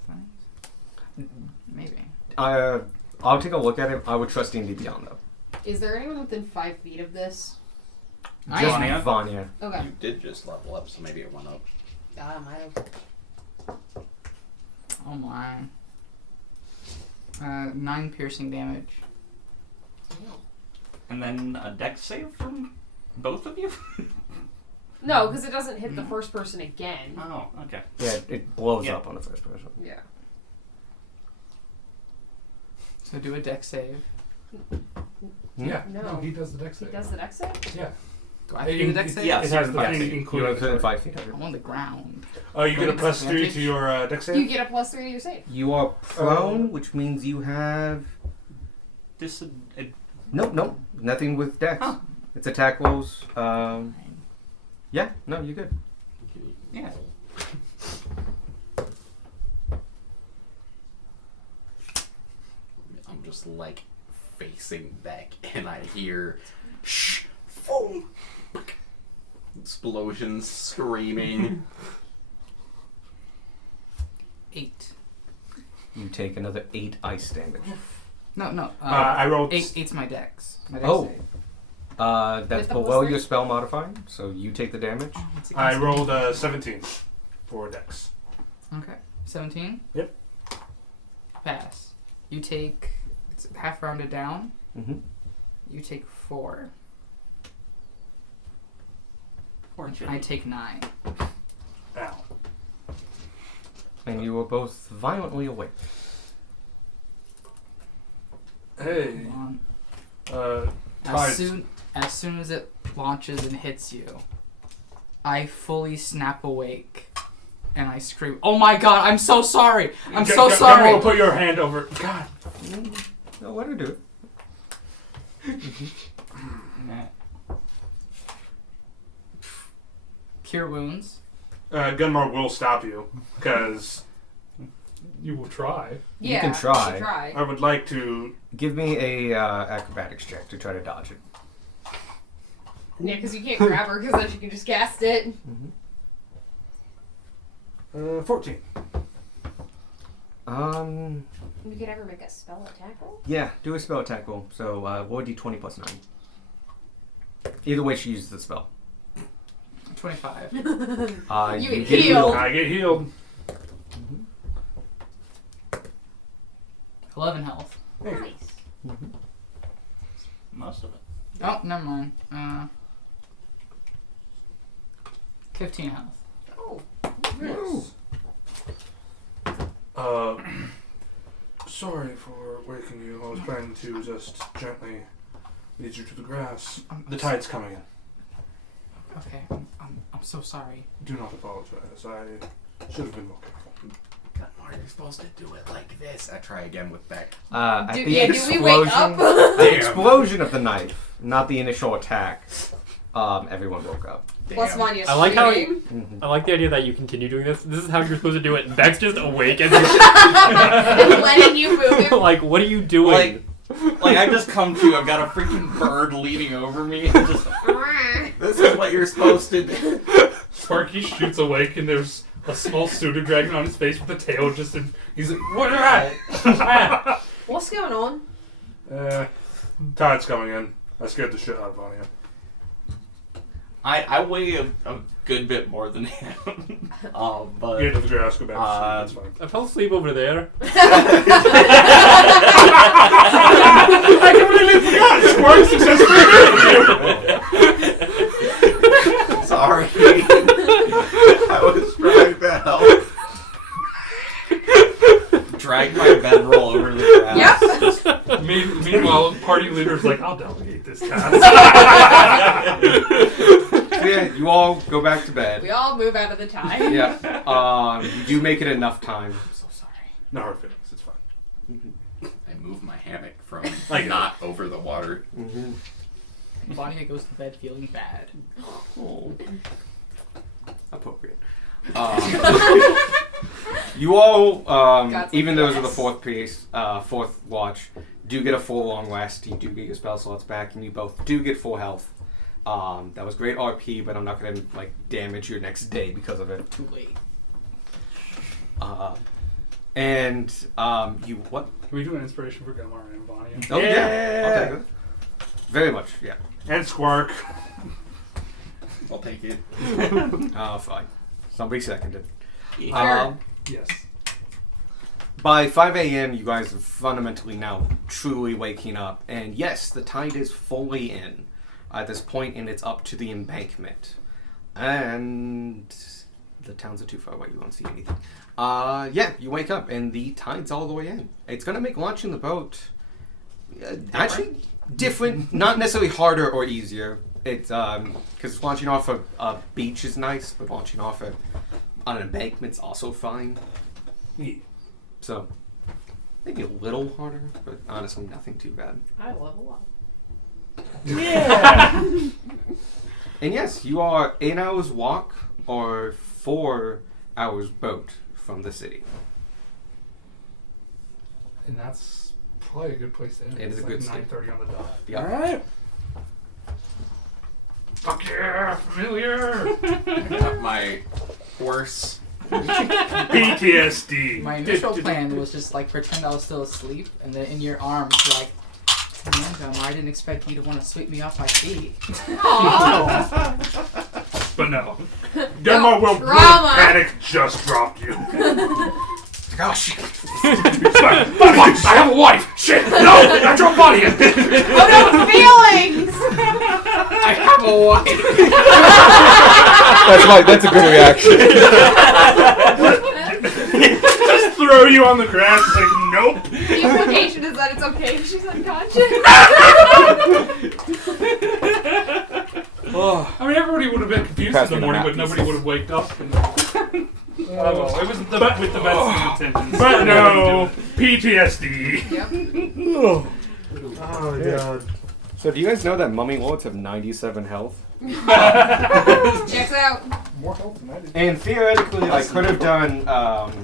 things? Maybe. I'll take a look at it. I would trust D&D Beyond, though. Is there anyone within 5 feet of this? I Just am. Vanya. Okay. You did just level up, so maybe it went up. I might have. Oh my. 9 piercing damage. And then a dex save from both of you? No, because it doesn't hit the first person again. Oh, okay. Yeah, it blows Yeah. up on the first person. Yeah. So do a dex save. Yeah. No. he does the dex He save. does the dex save? Yeah. Do I have to do a dex save? Yeah. It has the Yes. thing You included. are within 5 feet of it. I'm on the ground. Oh, you get a Going plus 3 disadvantage? to your dex save? You get a +3 to your save. You are prone, which means you have nope, nothing with dex. Huh. It's attack rolls. Yeah, no, you're good. Yeah. I'm just like facing back, and I hear shh, foam, explosions, screaming. 8. You take another 8 ice damage. No. I rolled 8's my dex. My dex Oh. save. That's With the below +3? your spell modifier, so you take the damage. Oh, it's I against rolled me. 17 for dex. Okay. 17? Yep. Pass. You take. It's half rounded down. Mm-hmm. You take 4. Fortune. I take 9. Ow. And you are both violently awake. Hey. Hold on. Tides. As soon as it launches and hits you, I fully snap awake. And I scream, "Oh my god, I'm so sorry! I'm so sorry!" Put your hand over. God. No, let her do it. Nah. Cure wounds. Gunmar will stop you, because You will try. You can try. Try. I would like to. Give me a acrobatics check to try to dodge it. Yeah, because you can't grab her, because then you can just cast it. 14. You could ever make a spell attack roll? Yeah, do a spell attack roll. So roll d20 plus 9. Either way, she uses the spell. 25. You get heal. healed. I get healed. 11 health. Nice. Most of it. Oh, never mind. 15 health. Oh, Sorry for waking you. I was planning to just gently lead you to the grass. The tide's coming in. Okay, I'm so sorry. Do not apologize. I should have been more careful. Gunmar, you're supposed to do it like this. I try again with Beck. At do the we wake up? the explosion of the knife, not the initial attack, everyone wook up. Plus Vanya's I like how scream. I like the idea that you continue doing this. This is how you're supposed to do it. And Beck's just awake and And letting you move him. like, what are you doing? Like I just come to, I've got a freaking bird leaning over me. And just This is what you're supposed to do. Sparky shoots awake, and there's a small pseudo dragon on his face with a tail just in. He's like, "What are you?" What's going on? Tide's coming in. I scared the shit out of Vanya. I weigh a good bit more than him. But Get to the grass, go back to sleep. That's fine. I fell asleep over there. I completely forgot! Spark successfully. Sorry. I was trying to help. drag my bedroll over to the grass. Yep. Just, Meanwhile, party leader's like, "I'll delegate this task." So yeah, you all go back to bed. We all move out of the tide. Yeah. You do make it enough time. I'm so sorry. No hard feelings. It's fine. I move my hammock from Like- not over the water. Vanya goes to bed feeling bad. Appropriate. You all, Got some even those are the gas. fourth watch, do get a full long rest. You do get your spell slots back, and you both do get full health. That was great RP, but I'm not gonna damage your next day because of it. Too late. And you what? Can we do an inspiration for Gunmar and Vanya? Oh Yeah. I'll take it. Very much, yeah. And Squark. I'll take it. Oh, fine. Somebody seconded. Yeah. Yes. By 5 a.m., you guys are fundamentally now truly waking up. And yes, the tide is fully in at this point, and it's up to the embankment. And the towns are too far away. You won't see anything. Yeah, you wake up, and the tide's all the way in. It's going to make launching the boat actually different. Not necessarily harder or easier. It's because launching off a beach is nice, but launching off on an embankment's also fine. Yeah. So, maybe a little harder, but honestly, nothing too bad. I level up. Yeah. And yes, you are 8 hours walk or 4 hours boat from the city. And that's probably a good place to end. It is It's a good like 9:30 on the dot. Yep. Alright. Fuck yeah, familiar. Got my horse. PTSD. My initial plan was just like pretend I was still asleep, and then in your arms, like, man, I didn't expect you to want to sweep me off my feet. But no. Denmark will trauma. panic just dropped you. Gosh. My wife! I have a wife! Shit! No! Not your body! Oh no, feelings! I have a wife. That's a good reaction. Just throw you on the grass. It's like, nope. The implication is that it's okay if she's unconscious. I mean, everybody would have been confused Pass in me the the morning, but map nobody would have waked up. And, it was with the best of intentions. But no. PTSD. Yep. Oh, God. So do you guys know that mummy lords have 97 health? Checks out. More health than I did. And theoretically, I could have done,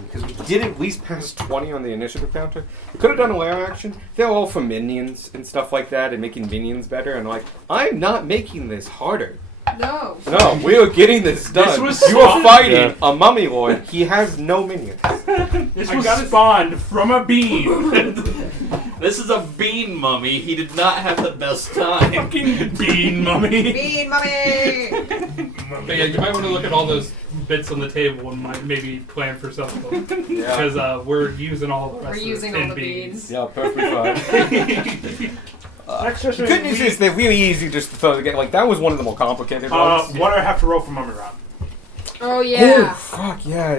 because we did at least pass 20 on the initiative counter, we could have done a layer action. They're all for minions and stuff like that, and making minions better, and like, I'm not making this harder. No. No, we are getting this done. This was you are fun. fighting a mummy lord. He has no minions. This was spawned from a bean. This is a bean mummy. He did not have the best time. Fucking bean mummy. Bean mummy! But yeah, you might want to look at all those bits on the table and might maybe plan for something. Yeah. Because we're using all the rest We're of using the all 10 the beans. beans. Yeah, perfectly fine. The good news is they're really easy just to throw together. Like, that was one of the more complicated ones. What do I have to roll for mummy round? Oh yeah. Oh, fuck, yeah.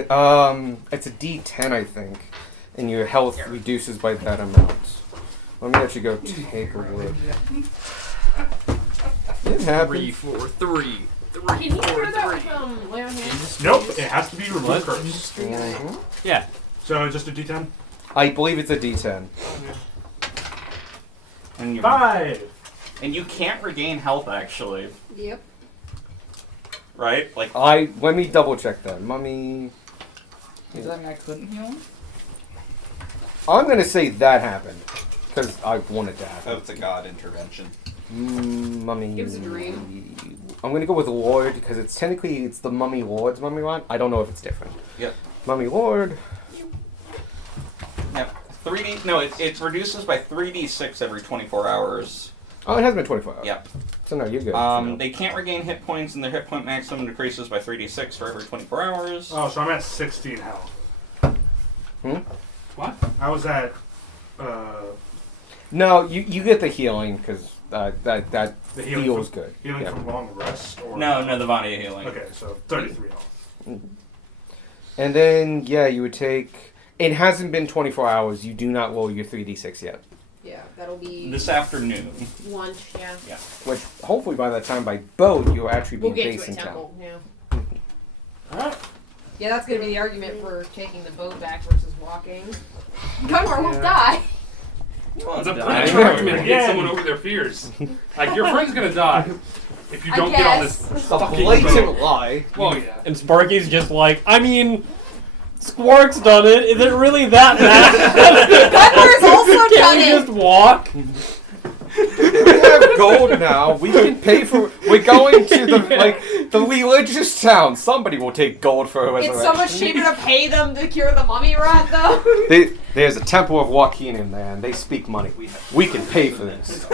It's a D10, I think. And your health reduces by that amount. Let me actually go take a look. It happens. 4, 3. Can you do that with lay on hands? Nope, it has to be remove curse. Mhm. Yeah. So just a D10? I believe it's a D10. And you 5. and you can't regain health actually, Yep. right? Like Let me double check that. Mummy. Does that mean I couldn't heal him? I'm gonna say that happened. Because I wanted to happen. That's a god intervention. Mummy. It was a dream. I'm gonna go with Lord because it's technically the Mummy Lord's Mummy line. I don't know if it's different. Yep. Mummy Lord. Yep. 3D. No, it reduces by 3d6 every 24 hours. Oh, it has been 24 hours. Yep. So no, you're good. They can't regain hit points, and their hit point maximum decreases by 3d6 for every 24 hours. Oh, so I'm at 16 health. What? I was at, No, you get the healing because that The healing feels from- good. healing Yeah. from long rest? Or No, the Vanya healing. Okay, so 33 health. And then you would take. It hasn't been 24 hours. You do not roll your 3d6 yet. Yeah, that'll be This afternoon. lunch. Yeah. Which hopefully by that time by boat you'll actually be We'll get based to a in town. temple. Yeah. Alright. Yeah, that's gonna be the argument for taking the boat back versus walking. Gunmar won't die. It's a I pretty know. good argument to get Again. someone over their fears. Like, your friend's gonna die if you I don't get on this guess. It's a fucking blatant boat. lie. Well, yeah. And Sparky's just like, I mean, Squark's done it. Is it really that bad? Gunmar's also Can't done we it. just walk? We have gold now. We can pay for. We're going to the religious town. Somebody will take gold for a resurrection. It's so much cheaper to pay them to cure the mummy rot, though. There's a temple of Joaquin in there, and they speak money. We can pay for this.